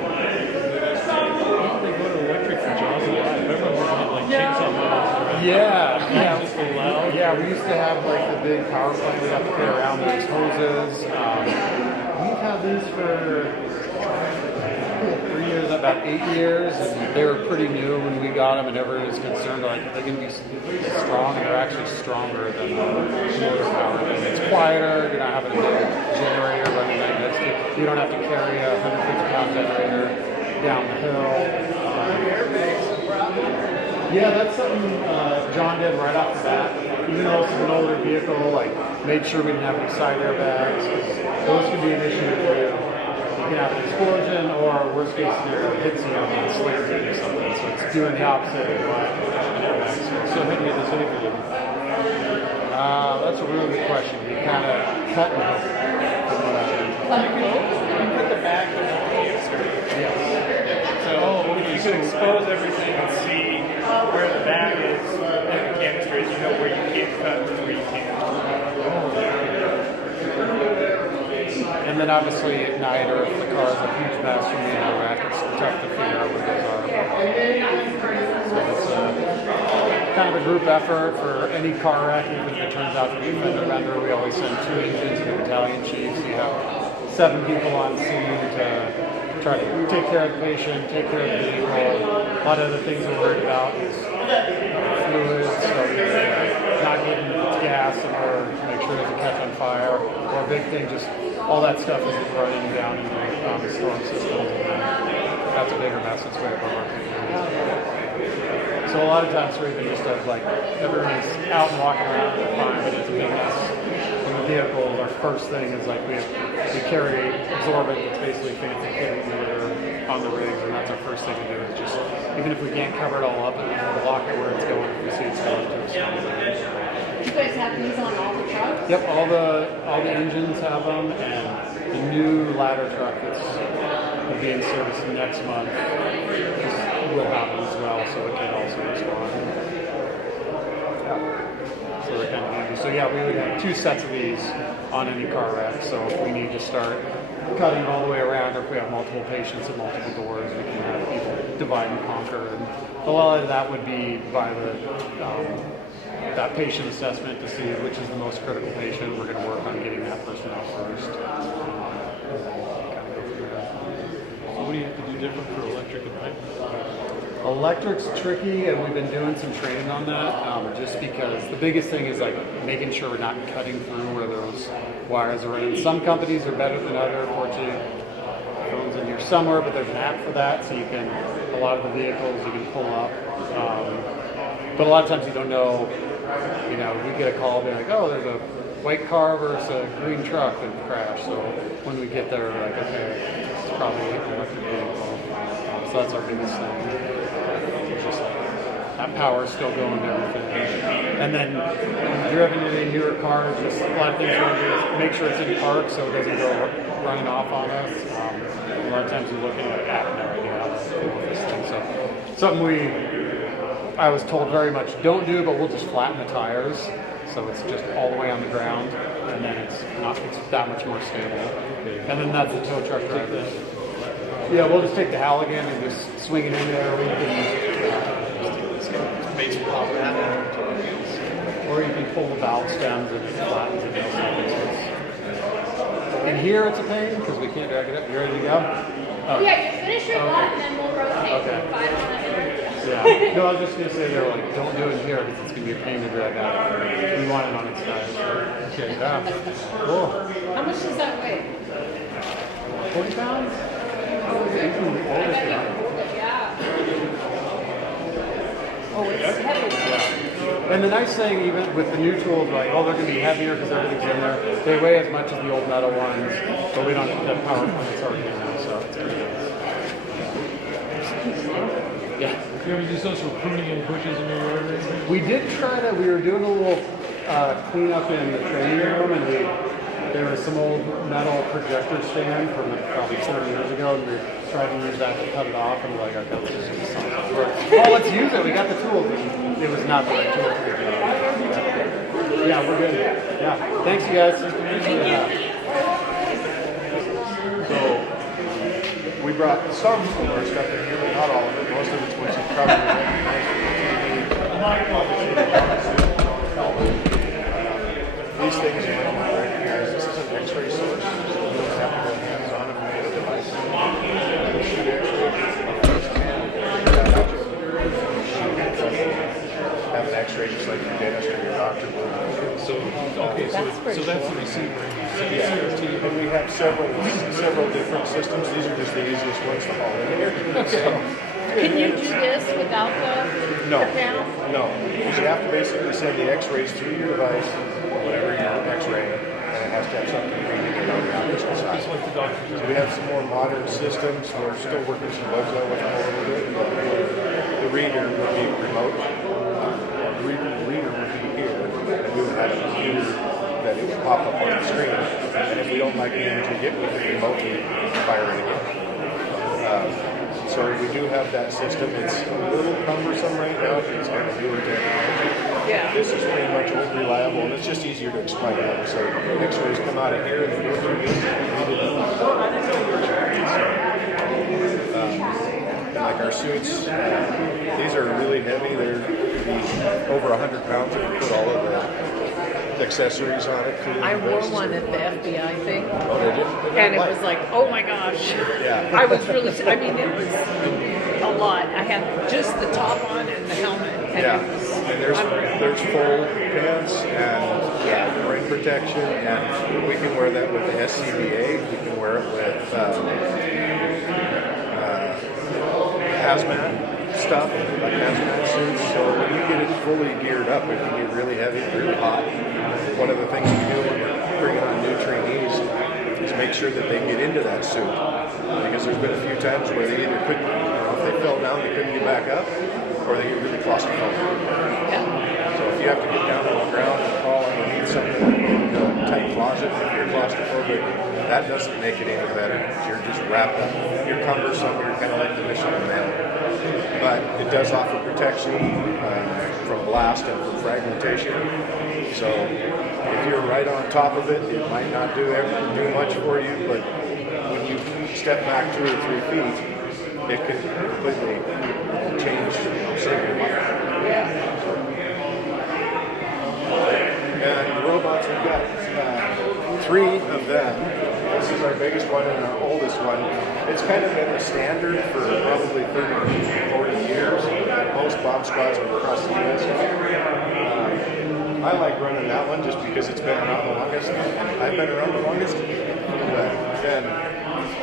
They go to electric for Jaws Alive. I remember when chainsaw mowers. Yeah, we used to have the big power plant we'd have to carry around. There's hoses. We've had these for 3 years, about 8 years, and they were pretty new when we got them, and everyone was concerned they're going to be strong, and they're actually stronger than motor power. It's quieter. You're not having a big generator running right next to you. You don't have to carry a 150-pound generator down the hill. Yeah, that's something John did right off the bat. Even though it's an older vehicle, made sure we didn't have any side airbags, because those could be an issue for you. You can have an explosion, or worst case scenario, it hits you and slams you or something. So it's doing the opposite of what an airbag is. So how do you get the safety? That's a really good question. You kind of cut and hook. You put the back in the canister. Yes. So you can expose everything and see where the bag is and the canister is. You know where you can't cut and where you can. And then obviously at night, or if the car is a huge mess from the rack, it's tough to figure out where those are. So it's kind of a group effort for any car wreck, even if it turns out to be a fender bender. We always send 2 engines and a battalion chief, so you have 7 people on scene to try to take care of the patient, take care of the vehicle. A lot of the things we're worried about is fluids, so not getting gas or make sure it doesn't catch on fire. Or a big thing, just all that stuff isn't running down into the storm systems. And that's a bigger mess. It's way over. So a lot of times we even just have everybody's out and walking around, they're fine, but it's a big mess. In the vehicle, our first thing is we carry absorbent, it's basically fancy kitty on the rigs, and that's our first thing to do is just, even if we can't cover it all up, and block it where it's going, if we see it's going to us. You guys have these on all the trucks? Yep, all the engines have them, and the new ladder truck that's being serviced next month will have them as well, so it can also respond. So they're kind of handy. So yeah, we would have 2 sets of these on any car wreck. So if we need to start cutting all the way around, or if we have multiple patients and multiple doors, we can have people divide and conquer. And a lot of that would be by that patient assessment to see which is the most critical patient. We're going to work on getting that person out first. anything different for electric and hybrid? Electric's tricky, and we've been doing some training on that, just because the biggest thing is like making sure we're not cutting through where those wires are in. Some companies are better than others. Fortunately, phone's in here somewhere, but there's an app for that, so you can, a lot of the vehicles you can pull up. But a lot of times you don't know, we get a call being like, oh, there's a white car versus a green truck that crashed. So when we get there, we're like, okay, it's probably an electric vehicle. So that's our biggest thing. It's just like, that power is still going to everything. And then when you've driven in a newer car, just a lot of things you want to do is make sure it's in park so it doesn't go running off on us. A lot of times you're looking at that and already how to deal with this thing. So something I was told very much don't do, but we'll just flatten the tires so it's just all the way on the ground, and then it's that much more stable. And then that's the tow truck driver. Yeah, we'll just take the Halligan and just swing it in there. We can make some pop that, or you can pull the valve stems and it flattens it down. In here it's a pain because we can't drag it up. You ready to go? Oh. Yeah, you finish your lot and then we'll rotate. Okay. If I don't want to interrupt. Yeah. No, I was just going to say they're like, don't do it here because it's going to be a pain to drag out. We want it on its side. Okay. Yeah. Cool. How much does that weigh? 40 pounds? Oh, it's heavy. Yeah. And the nice thing, even with the new tools, like, oh, they're going to be heavier because everything's in there. They weigh as much as the old metal ones, but we don't have the power plant's already in there, so it's pretty nice. Yeah. You ever use those for pruning any bushes in your yard or anything? We did try that. We were doing a little cleanup in the training room, and there was some old metal projector stand from probably 30 years ago, and we tried to use that to cut it off, and we're like, okay, let's just use something. Oh, let's use it. We got the tools. It was not the right tool for the job. Yeah, we're good. Yeah. Thanks, you guys. Thank you. So, we brought some of our stuff in here, but not all of it. Most of it's what you probably these things you might not recognize. This is an X-ray source. So you don't have to go hands-on and make a device. It'll shoot have an X-ray just like your dentist or your doctor would. So that's the receiver. Yeah, and we have several different systems. These are just the easiest ones to haul in here. Okay. Can you do this without the panel? No. You have to basically send the X-rays through your device, whatever your X-ray, and it has to have something reading it on the optical side. Just like the doctor. So we have some more modern systems. We're still working some bugs out with them a little bit. But the reader would be remote. The reader would be here, and we would have a computer that it would pop up on the screen. And if we don't like the image we get, we can remotely fire it again. So we do have that system. It's a little cumbersome right now because it's kind of newer technology. Yeah. This is pretty much old, reliable, and it's just easier to explain. Like I say, X-rays come out of here and go through this. Like our suits, these are really heavy. They're over 100 pounds if you put all of the accessories on it. I wore one at the FBI thing. Oh, did you? And it was like, oh my gosh. Yeah. I was really, it was a lot. I had just the top on and the helmet. And yeah. it was And there's full pants and rain protection, and we can wear that with the SCBA. We can wear it with hazmat stuff, like hazmat suits. So when you get it fully geared up, it can get really heavy, really hot. One of the things we do when we're bringing on new trainees is make sure that they get into that suit. Because there's been a few times where they either couldn't, if they fell down, they couldn't get back up, or they get really claustrophobic. So if you have to get down on the ground and crawl underneath something in a tight closet, if you're claustrophobic, that doesn't make it any better. You're just wrapped up. You're cumbersome. You're kind of like the Michelin Man. But it does offer protection from blast and from fragmentation. So if you're right on top of it, it might not do much for you, but when you step back 2 or 3 feet, it can completely change your life. And the robots, we've got 3 of them. This is our biggest one and our oldest one. it's kind of been the standard for probably 30, 40 years. Most bomb squads across the U.S. I like running that one just because it's been around the longest. I've been around the longest. But then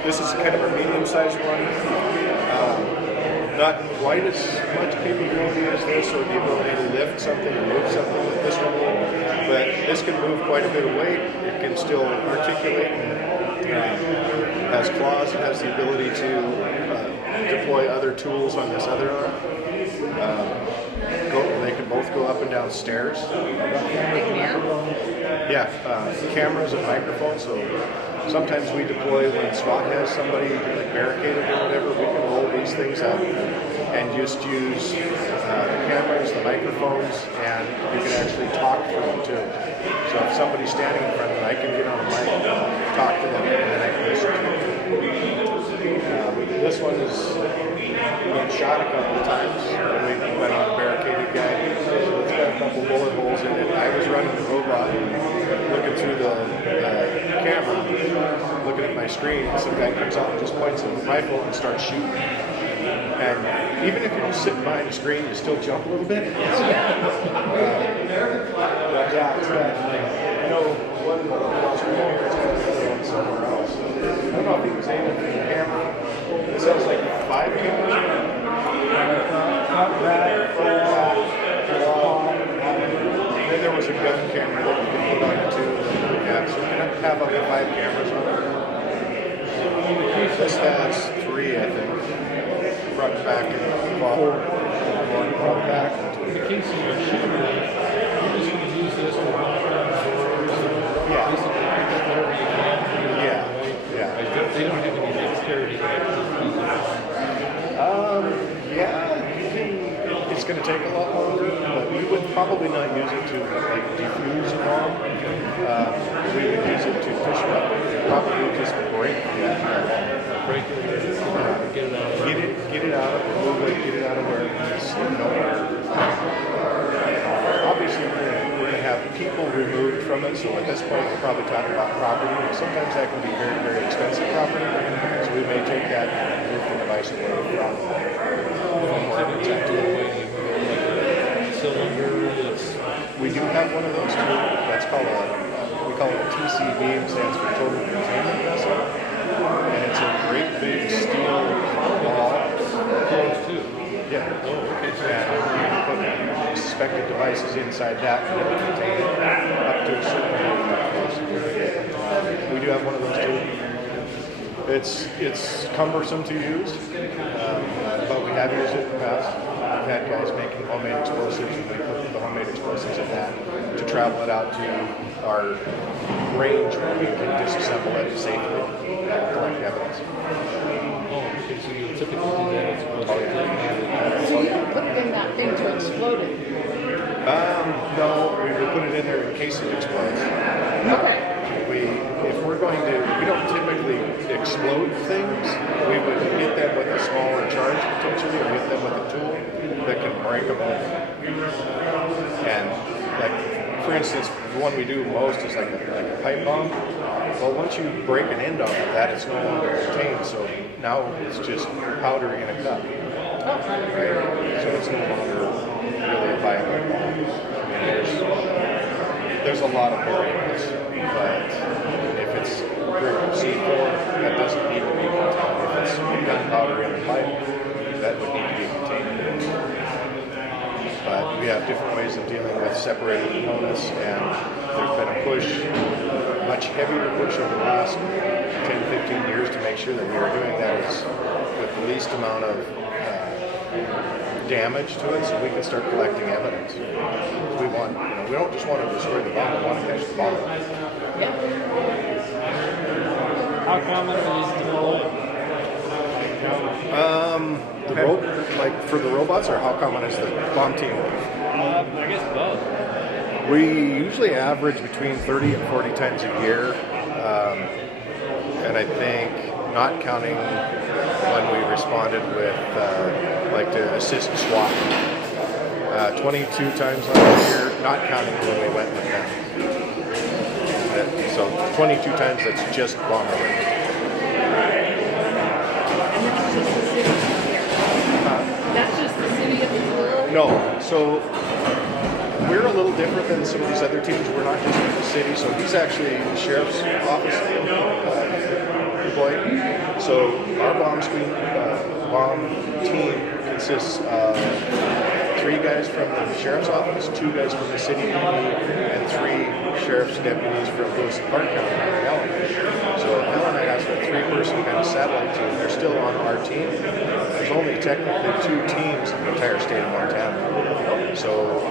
this is kind of a medium-sized one. Not quite as much capability as this, or the ability to lift something or move something that this one will. But this can move quite a bit of weight. It can still articulate. Has claws. It has the ability to deploy other tools on this other arm. They can both go up and down stairs. Yeah, cameras and microphones. So sometimes we deploy when SWAT has somebody like barricaded or whatever. We can roll these things up and just use the cameras, the microphones, and you can actually talk through them too. So if somebody's standing in front of me, I can get on a mic and talk to them, and then I can listen to them. This one has been shot a couple of times. We went on a barricaded guy. So it's got a couple bullet holes in it. I was running the robot, looking through the camera, looking at my screen, and some guy comes out and just points a rifle and starts shooting. And even if you're just sitting behind the screen, you still jump a little bit. But yeah, it's got, I know one across the room, it's got another one somewhere else. I don't know if he was aiming for the camera. It sounds like 5 cameras. Then there was a gun camera that you could put on it too. Yeah, so you can have up to 5 cameras on it. This has 3, I think. Front, back, and forward. Front, back. In the case of your shooter, you're just going to use this to knock down doors and basically whatever you can. Yeah. They don't have any dexterity to actually use it. It's going to take a lot longer, but we would probably not use it to like defuse a bomb. We would use it to push it up. Probably just break it. Break it, get it out. Get it out, move it, get it out of where it's nowhere. Obviously, we're going to have people removed from it, so at this point, we're probably talking about property. Sometimes that can be very, very expensive property, so we may take that and move the device away from where it's at. We do have one of those too. That's called we call it a TCV. It stands for Total Containment Vessel. And it's a great big steel ball. Closed too. Yeah. Oh, okay. And you can put suspected devices inside that and it'll contain it up to a certain level. We do have one of those too. It's cumbersome to use, but we have used it in the past. We've had guys making homemade explosives, and we put the homemade explosives in that to travel it out to our range where we can disassemble it safely and collect evidence. Oh, okay, so you typically do that as opposed to So you don't put it in that thing to explode it? No, we would put it in there in case it explodes. Okay. If we're going to, we don't typically explode things. We would hit them with a smaller charge potentially, or hit them with a tool that can break them open. And like, for instance, the one we do most is like a pipe bomb. Well, once you break an end off of that, it's no longer contained. So now it's just powder in a cup. Right? So it's no longer really a viable bomb. I mean, there's a lot of variables, but if it's C4, that doesn't need to be contained. If it's gunpowder in a pipe, that would need to be contained. But we have different ways of dealing with separated components, and there's been a push, much heavier push over the last 10-15 years to make sure that we are doing that with the least amount of damage to it, so we can start collecting evidence. We want, we don't just want to destroy the bomb, we want to catch the bomb. How common is like for the robots, or how common is the bomb team? I guess both. We usually average between 30 and 40 times a year, and I think, not counting when we responded with, like to assist SWAT, 22 times last year, not counting when we went with them. So 22 times, that's just bomber. No, so we're a little different than some of these other teams. We're not just in the city, so he's actually the sheriff's office employee. So our bomb team consists of 3 guys from the sheriff's office, 2 guys from the city PD, and 3 sheriff's deputies from Lewis and Clark County and Helena. So Helena has a 3-person kind of satellite team. They're still on our team. There's only technically 2 teams in the entire state of Montana. So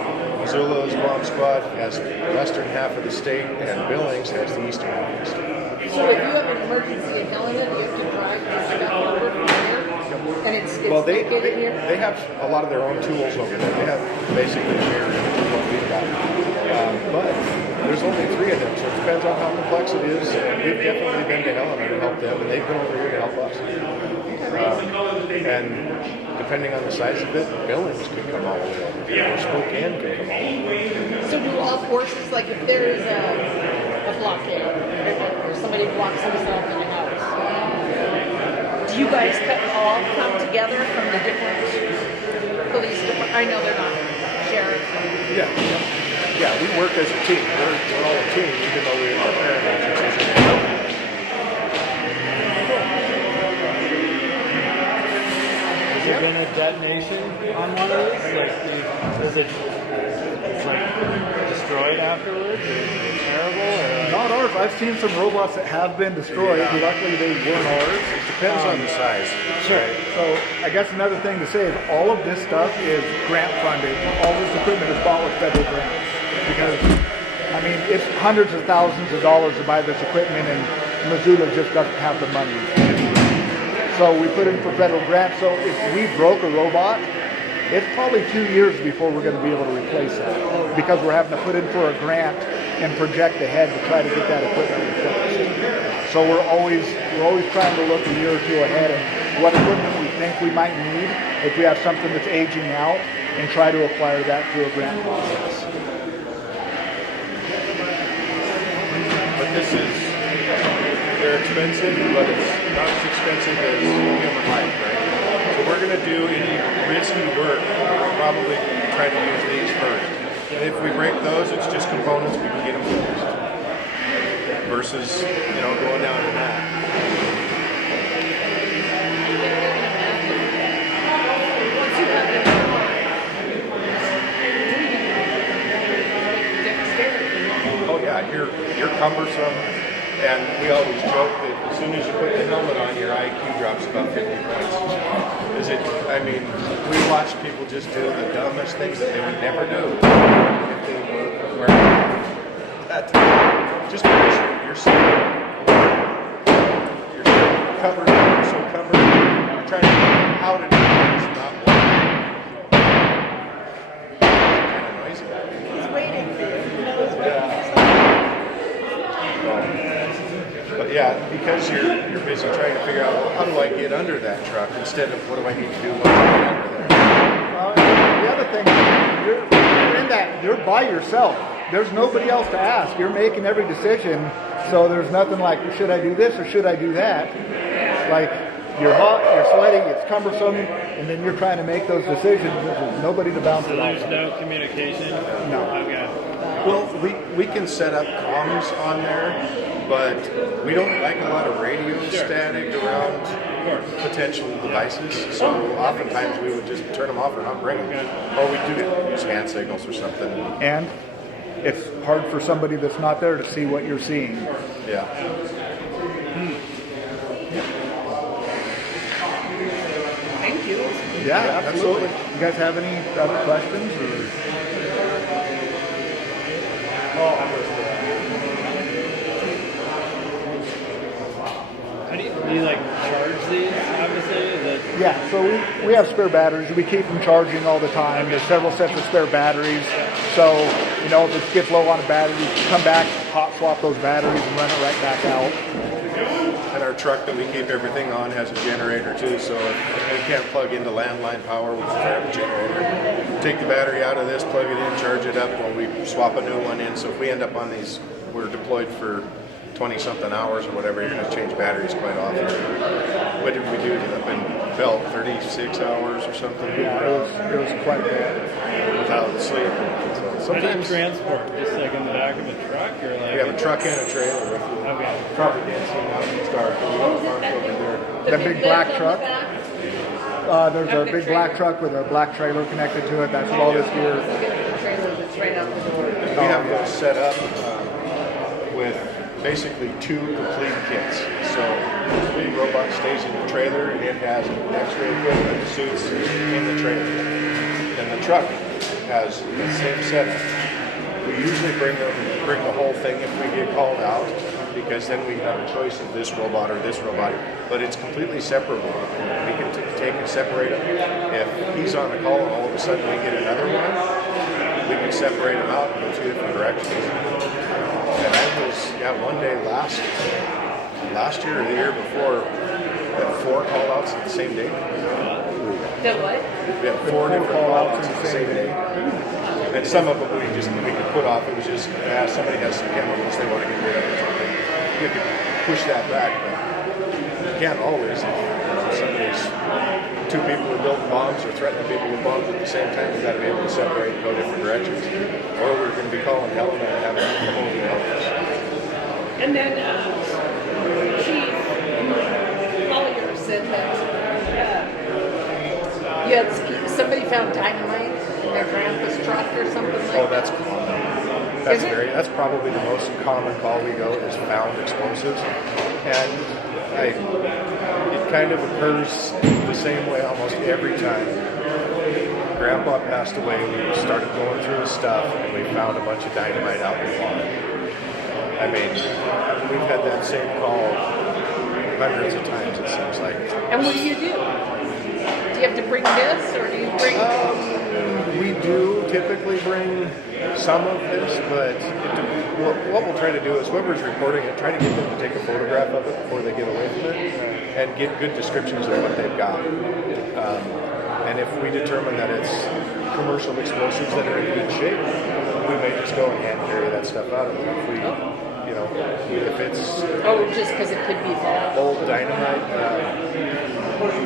Missoula's bomb squad has the western half of the state, and Billings has the eastern half of the state. So if you have an emergency in Helena, you have to drive to stuff over from here? And it's Well, located here? they have a lot of their own tools over there. They have basically shared what we've got. But there's only 3 of them, so it depends on how complex it is. We've definitely been to Helena to help them, and they've been over here to help us. And depending on the size of it, Billings could come all the way over here, or Spokane could come all the way over here. So do all forces, like if there's a blockade, or somebody blocks themselves in a house, do you guys all come together from the different police departments? I know they're not sheriffs. Yeah, we work as a team. We're all a team, even though we are parent agencies. Has there been a detonation on one of these? Like, is it like destroyed afterwards? Or terrible? Or? Not ours. I've seen some robots that have been destroyed. Yeah. Luckily, they weren't ours. It depends on the size. Sure. So I guess another thing to say is all of this stuff is grant funded. All this equipment is bought with federal grants. Because, I mean, it's hundreds of thousands of dollars to buy this equipment, and Missoula just doesn't have the money. So we put in for federal grants. So if we broke a robot, it's probably 2 years before we're going to be able to replace that, because we're having to put in for a grant and project ahead to try to get that equipment replaced. So we're always trying to look a year or 2 ahead and what equipment we think we might need if we have something that's aging out, and try to acquire that through a grant process. But they're expensive, but it's not as expensive as human life, right? So we're going to do any risky work, we'll probably try to use these first. And if we break those, it's just components, we can get them fixed. Versus, going down to that. Oh yeah, you're cumbersome, and we always joke that as soon as you put the helmet on, your IQ drops about 50 points. We watch people just do the dumbest things that they would never do if they were wearing that. Just because you're so covered, you're trying to figure out how to do things, not what. Kind of noisy. He's waiting for you. But yeah, because you're busy trying to figure out, well, how do I get under that truck instead of what do I need to do when I get under there. The other thing, you're in that, you're by yourself. There's nobody else to ask. You're making every decision, so there's nothing like, should I do this or should I do that? Like, you're hot, you're sweaty, it's cumbersome, and then you're trying to make those decisions. There's nobody to bounce it off. There's no communication? No. Okay. Well, we can set up comms on there, but we don't like a lot of radio static around potential devices. So oftentimes we would just turn them off or not bring them. Or we do use hand signals or something. And it's hard for somebody that's not there to see what you're seeing. Yeah. Thank you. Yeah, absolutely. You guys have any other questions? Or? How do you like charge these, obviously? Yeah, so we have spare batteries. We keep them charging all the time. There's several sets of spare batteries. So, if it gets low on a battery, we come back, hot swap those batteries and run it right back out. And our truck that we keep everything on has a generator too, so if we can't plug into landline power, we just have a generator. Take the battery out of this, plug it in, charge it up while we swap a new one in. So if we end up on these, we're deployed for 20-something hours or whatever, you're going to change batteries quite often. What did we do to the belt? 36 hours or something? Yeah, it was quite bad. Without sleep. So sometimes transport, just like in the back of a truck, or like? we have a truck and a trailer with you. Okay. Probably can't see now, it's dark. We got parked over there. The big black truck. There's a big black truck with a black trailer connected to it. That's what all this gear. We have those set up with basically 2 complete kits. So the robot stays in the trailer and it has X-ray equipment, suits in the trailer. And the truck has the same setup. We usually bring the whole thing if we get called out, because then we have a choice of this robot or this robot, but it's completely separable. We can take and separate them. If he's on the call and all of a sudden we get another one, we can separate them out and go 2 different directions. And I was, one day last year or the year before, we had 4 call-outs on the same day. Did what? We had 4 different call-outs on the same day. And some of them we could put off. It was just, somebody has some chemicals they want to get rid of or something. You can push that back, but you can't always. If somebody's 2 people are building bombs or threatening people with bombs at the same time, we've got to be able to separate and go different directions. Or we're going to be calling Helen and having them come over and help us. And then Chief Collier said that somebody found dynamite in their grandpa's truck or something like that. Oh, that's common. That's probably the most common call we go is found explosives. And it kind of occurs the same way almost every time. Grandpa passed away, we started going through his stuff, and we found a bunch of dynamite out in the barn. I mean, we've had that same call hundreds of times, it seems like. And what do? Do you have to bring this, or do you bring... We do typically bring some of this, but what we'll try to do is whoever's reporting it, try to get them to take a photograph of it before they get away from it, and get good descriptions of what they've got. And if we determine that it's commercial explosives that are in good shape, we may just go and hand carry that stuff out of them. If we, if it's just because it could be old dynamite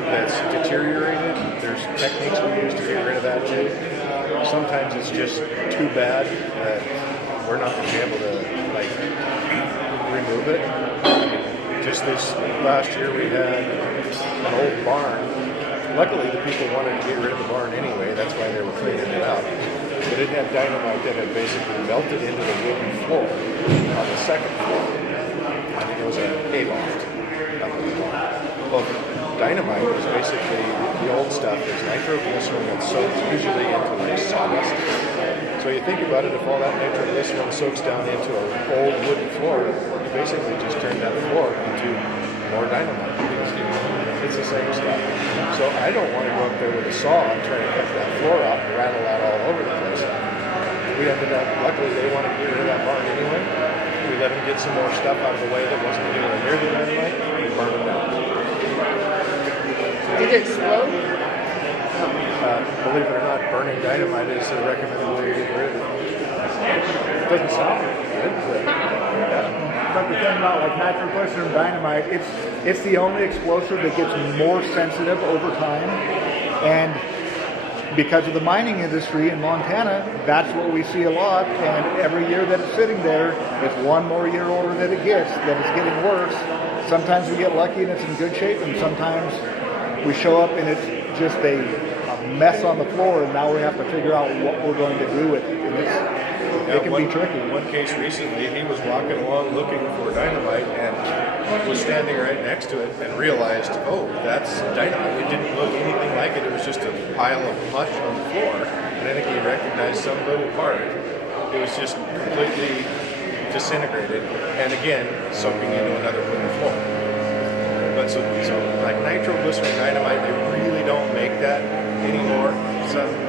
that's deteriorated, there's techniques we use to get rid of that too. Sometimes it's just too bad that we're not going to be able to remove it. Just this last year we had an old barn. Luckily the people wanted to get rid of the barn anyway, that's why they were cleaning it out. But it had dynamite that had basically melted into the wooden floor on the second floor. I mean, it was a hayloft. Well, dynamite is basically the old stuff. There's nitroglycerin that's soaked usually into sawdust. So you think about it, if all that nitroglycerin soaks down into an old wooden floor, you basically just turn that floor into more dynamite. It's the same stuff. So I don't want to go up there with a saw and try to cut that floor out and rattle that all over the place. We ended up, luckily they wanted to get rid of that barn anyway. We let them get some more stuff out of the way that wasn't anywhere near the dynamite. We burned it down. Did it explode? Believe it or not, burning dynamite is the recommended way to get rid of it. It doesn't sound good, but But the thing about nitroglycerin dynamite, it's the only explosive that gets more sensitive over time, and because of the mining industry in Montana, that's what we see a lot. And every year that it's sitting there, it's one more year older that it gets, that it's getting worse. Sometimes we get lucky and it's in good shape, and sometimes we show up and it's just a mess on the floor, and now we have to figure out what we're going to do with it. It can be tricky. One case recently, he was walking along looking for dynamite and was standing right next to it and realized, oh, that's dynamite. It didn't look anything like it. It was just a pile of mush on the floor. And I think he recognized some little part. It was just completely disintegrated and again soaking into another wooden floor. But so like nitroglycerin dynamite, they really don't make that anymore.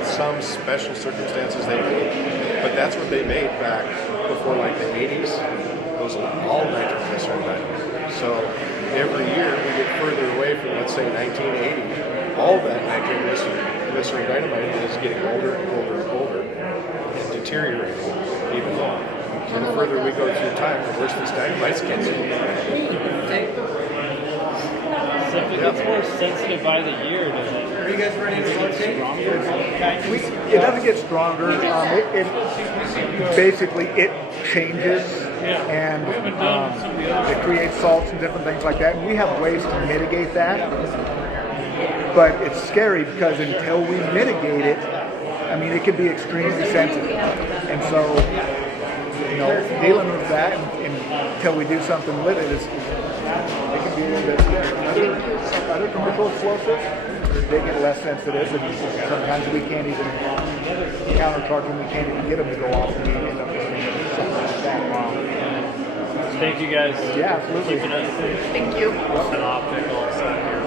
Some special circumstances they do, but that's what they made back before like the 80s. It was all nitroglycerin dynamite. So every year we get further away from, let's say, 1980. All that nitroglycerin dynamite is getting older and older and older and deteriorating even more. And the further we go through time, the worse the stag bites get. So if it gets more sensitive by the year, does it? Are you guys ready to rotate? It doesn't get stronger. It basically it changes, and it creates salts and different things like that. And we have ways to mitigate that, but it's scary because until we mitigate it, I mean, it can be extremely sensitive. And so, dealing with that until we do something with it it can be a little bit scary. Other commercial explosives, they get less sensitive, and sometimes we can't even countercharge them. We can't even get them to go off, and we end up burning something like that. Thank you guys. Yeah, absolutely. Keeping it. Thank you. An optical side here.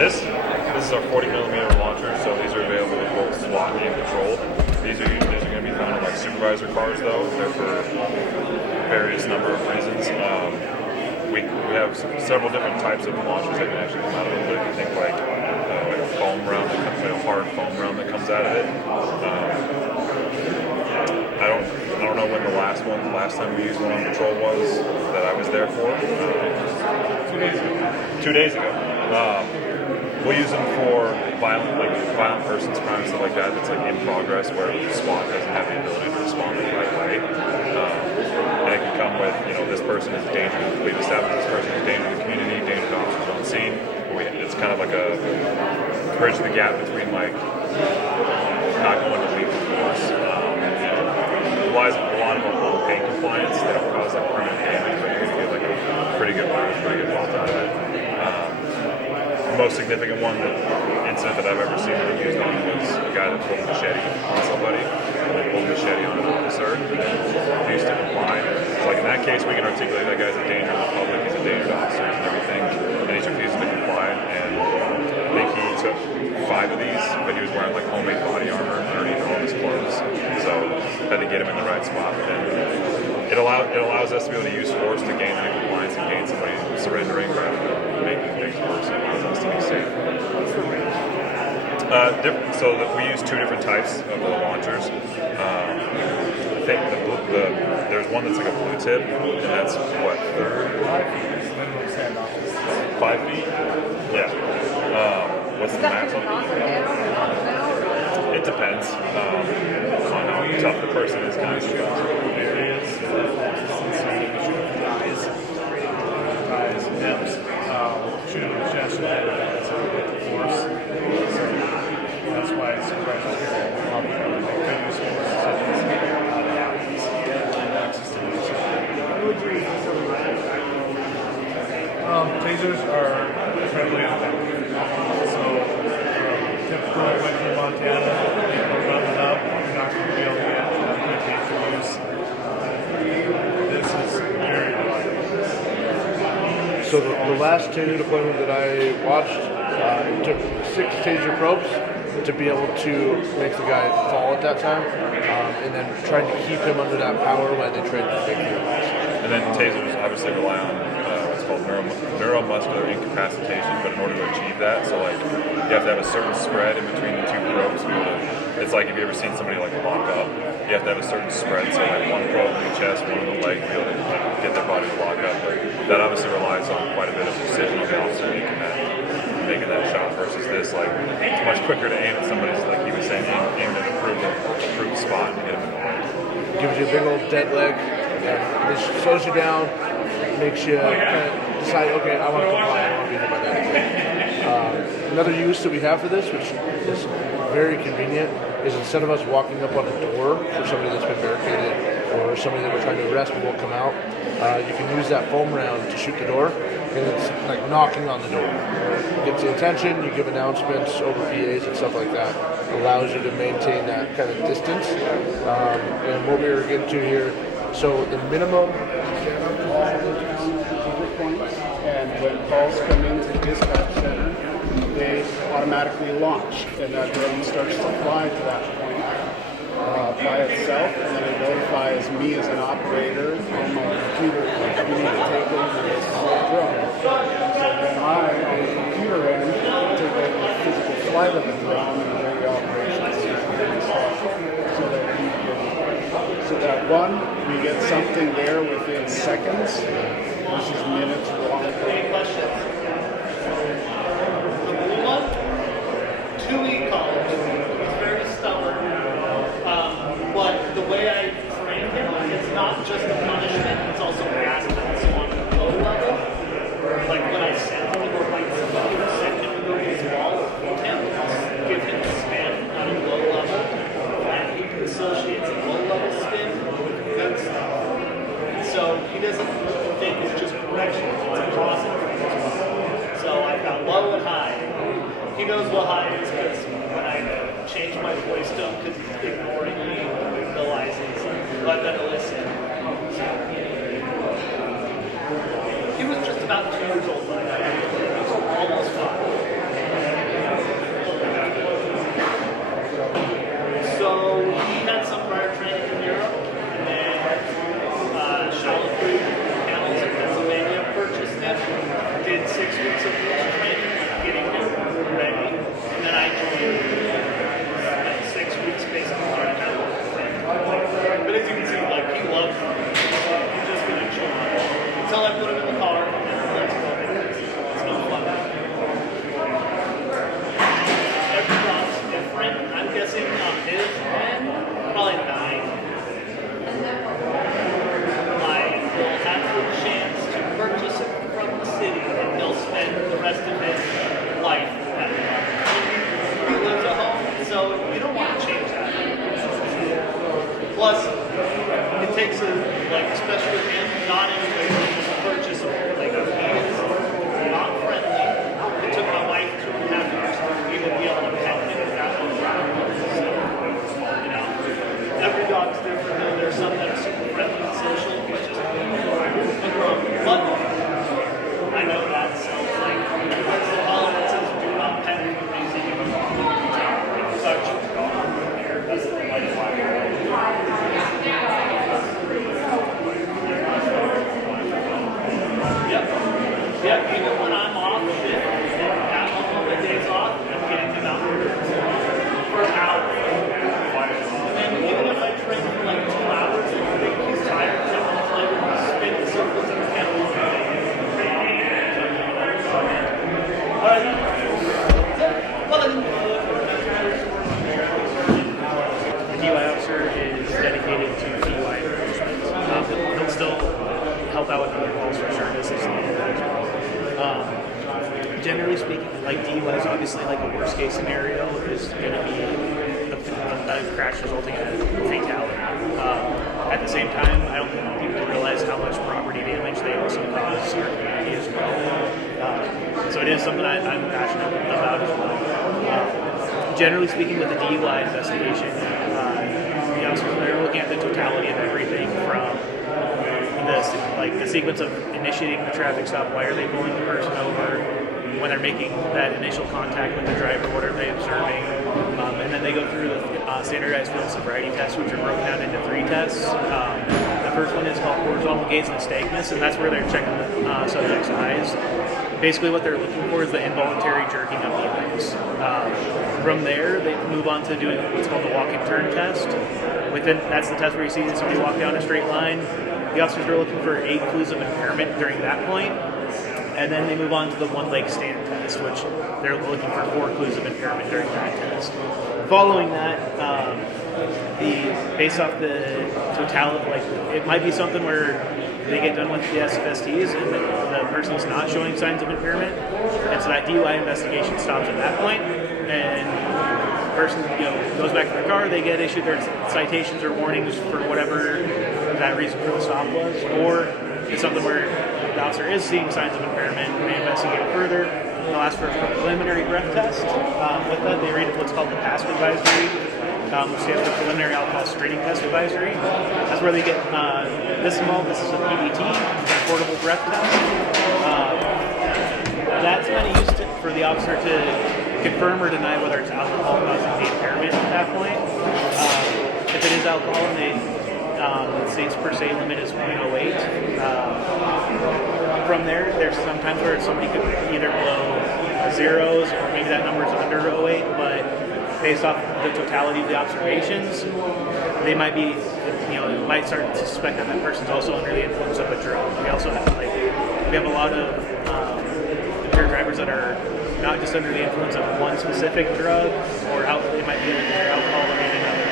This is our 40 millimeter launcher, so these are available to both SWAT and patrol. These are going to be found in like supervisor cars, though. They're for various number of reasons. We have several different types of launchers that can actually come out of it. But if you think like a foam round, that comes, like a hard foam round that comes out of it. I don't know when the last time we used one on patrol was that I was there for. 2 days ago. 2 days ago. We'll use them for violent persons crimes, stuff like that. That's like in progress, where SWAT doesn't have the ability to respond the right way. And it can come with, this person is a danger. We've established this person is a danger to the community, danger to officers on scene. It's kind of like a bridge the gap between like not going to lethal force. Relies a lot on pain compliance. They don't cause like permanent damage, but you can get like a pretty good bolt out of it. The most significant incident that I've ever seen that used on was a guy that pulled a machete on somebody, pulled a machete on an officer, and refused to comply. So like in that case, we can articulate that guy's a danger to the public, he's a danger to officers and everything, and he's refusing to comply. And I think he took 5 of these, but he was wearing like homemade body armor underneath all his clothes. So had to get him in the right spot. And it allows us to be able to use force to gain that compliance and gain somebody surrendering rather than making things worse. It allows us to be safe. So we use 2 different types of the launchers. I think there's one that's like a blue tip, and that's what, 5 feet? Yeah. What's the maximum? It depends on how tough the person is kind of shooting areas. Eyes, hips, shooting with chest and head, that's a bit of force. So that's why it's surprising here. They could use force tasers are incredibly effective. So, typical Western Montana, running up, you're not going to be able to get good taser use. This is very reliable. So the last taser deployment that I watched, it took 6 taser probes to be able to make the guy fall at that time, and then trying to keep him under that power when they tried to make him. And then tasers obviously rely on what's called neuromuscular incapacitation, but in order to achieve that, so like you have to have a certain spread in between the 2 probes. It's like if you ever seen somebody like lock up, you have to have a certain spread. So like 1 probe in the chest, 1 in the leg, to be able to get their body to lock up. But that obviously relies on quite a bit of precision on the officer making that shot versus this. Like it's much quicker to aim at somebody's, like he was saying, aim at an approved spot and get them in the leg. Gives you a big old dead leg, and it slows you down, makes you kind of decide, okay, I want to comply, I want to be hit by that. Another use that we have for this, which is very convenient, is instead of us walking up on a door for somebody that's been barricaded or somebody that we're trying to arrest and won't come out, you can use that foam round to shoot the door, and it's like knocking on the door. It gets the attention, you give announcements over PAs and stuff like that. It allows you to maintain that kind of distance. And what we were getting to here, so the minimum points, and when calls come into the dispatch center, they automatically launch, and that drone starts to fly to that point by itself, and then it notifies me as an operator on my computer, you need to take over this drone. So then I, on the computer end, take over the physical flight of the drone and bring the operation. one, we get something there within seconds versus minutes long. Any questions? The blue one, 2 college. He's very stubborn. But the way I train him, it's not just a punishment, it's also aspects on a low level. Like when I send him to go fight somebody, I send him to go to his wall, give him a spin at a low level, and he associates a low level spin with good stuff. So he doesn't think it's just correction, it's a positive. So I've got low and high. He knows what high is because when I change my voice to him because he's ignoring me, realizing but then listen. He was just about 2 years old when I got him. He was almost 5. So he had some prior training in Europe, and then Shallow Creek Kennels in Pennsylvania purchased him, did 6 weeks of training, getting him ready, and then I joined 6 weeks basically learning how to work with him. But as you can see, like, he loves it. He's just gonna chill on it. Until I put him in the car, and then let's go. It's no fun. Every dog's different. I'm guessing on his end, probably 9. I will have the chance to purchase it from the city, and he'll spend the rest of his life at the dog. He lives at home, so you don't want to change that. Plus, it takes especially with him, not anyway to purchase like a he is not friendly. It took my wife 2.5 years to even be able to pet him without him around. So, you know, every dog's different. There's some that are super friendly and social. He's just a grown. But I know that, so like, there's a collar that says "Do not pet" for a reason. Touch your dog here. That's the light fire. Yep, even when I'm off shift, at home on the days off, I'm getting him out for an hour. And even if I train for like 2 hours, and I think he's tired, I'm going to play with him, spin in circles in the kennel. Alright. The DUI officer is dedicated to DUI enforcement. He'll still help out with other calls for service as well. Generally speaking, like DUI is obviously like a worst case scenario is going to be a crash resulting in a fatality. At the same time, I don't think people realize how much property damage they also cause our community as well. So it is something I'm passionate about as well. Generally speaking, with the DUI investigation, the officers are looking at the totality of everything from the sequence of initiating the traffic stop. Why are they pulling the person over? When they're making that initial contact with the driver, what are they observing? And then they go through the standardized field sobriety tests, which are broken down into 3 tests. The first one is called horizontal gaze nystagmus, and that's where they're checking the subject's eyes. Basically what they're looking for is the involuntary jerking of the eyes. From there, they move on to doing what's called the walk and turn test. That's the test where you see somebody walk down a straight line. The officers are looking for 8 clues of impairment during that point. And then they move on to the one-leg stand test, which they're looking for 4 clues of impairment during that test. Following that, based off the totality, like it might be something where they get done with the SFSTs and the person's not showing signs of impairment, and so that DUI investigation stops at that point, and the person goes back to their car, they get issued their citations or warnings for whatever that reason for the stop was, or it's something where the officer is seeing signs of impairment, they investigate further, and they'll ask for a preliminary breath test. With that, they read what's called the PASC advisory, which stands for preliminary alcohol screening test advisory. That's where they get this involved. This is a PBT, a portable breath test. That's kind of used for the officer to confirm or deny whether it's alcohol causing the impairment at that point. If it is alcohol, the state's per se limit is 0.08. From there's sometimes where somebody could either blow zeros or maybe that number's under 0.08, but based off the totality of the observations, they might be, might start to suspect that that person's also under the influence of a drug. We also have we have a lot of impaired drivers that are not just under the influence of one specific drug, or they might be under alcohol or another.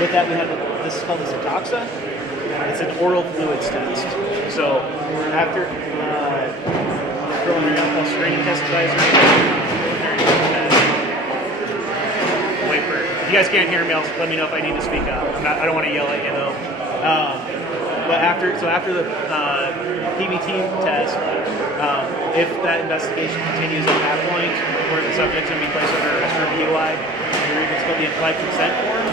With that, we have this is called the Cetoxa. It's an oral fluids test. So after throwing an alcohol screening test advisor, wait for. If you guys can't hear me, let me know if I need to speak up. I don't want to yell at you though. But after the PBT test, if that investigation continues at that point, where the subject's going to be placed under arrest for DUI, it's called the implied consent form,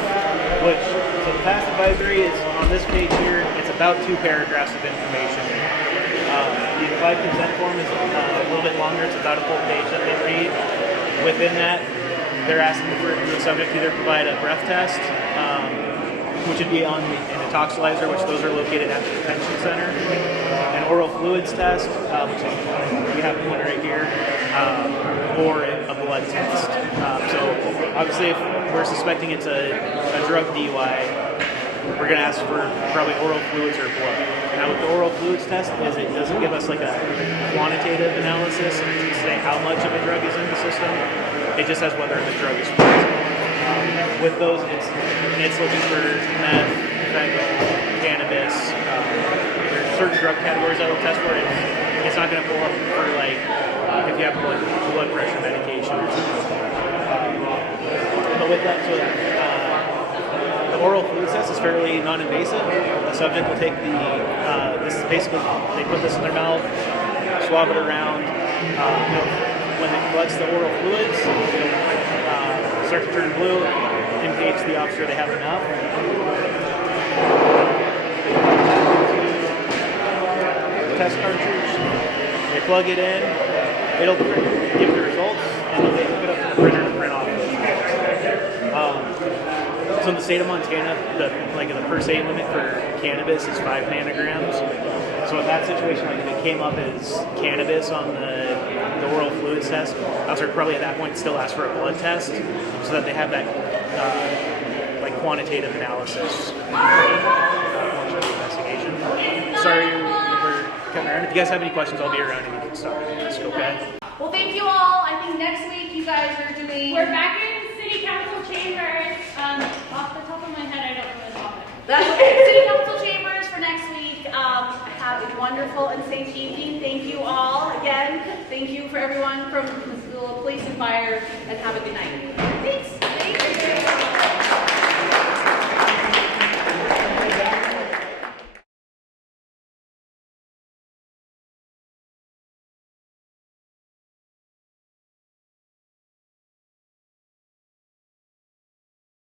which, so the past advisory is on this page here. It's about 2 paragraphs of information. The implied consent form is a little bit longer. It's about a full page that they read. Within that, they're asking for the subject to either provide a breath test, which would be on an toxilizer, which those are located at the detention center, an oral fluids test, which is, we have one right here, or a blood test. So obviously, if we're suspecting it's a drug DUI, we're going to ask for probably oral fluids or blood. Now, with the oral fluids test, is it doesn't give us like a quantitative analysis to say how much of a drug is in the system. It just says whether the drug is present. With those, it's looking for meth, fentanyl, cannabis. There's certain drug categories that will test for it. It's not going to pull up for if you have blood pressure medication or something. But with that, so the oral fluids test is fairly non-invasive. The subject will take this is basically, they put this in their mouth, swab it around. When it collects the oral fluids, it'll start to turn blue, indicates the officer they have enough. Test cartridge, they plug it in, it'll give the results, and then they hook it up to the printer to print off those results. So in the state of Montana, the per se limit for cannabis is 5 nanograms. So in that situation, if it came up as cannabis on the oral fluids test, the officer probably at that point still ask for a blood test, so that they have that quantitative analysis portion of the investigation. Sorry we're coming around. If you guys have any questions, I'll be around and you can stop and ask, okay? Well, thank you all. I think next week you guys are doing... We're back in City Council chambers. Off the top of my head, I don't know the topic. That's okay. City Council chambers for next week. Have a wonderful and safe evening. Thank you all again. Thank you for everyone from the Police and Fire, and have a good night.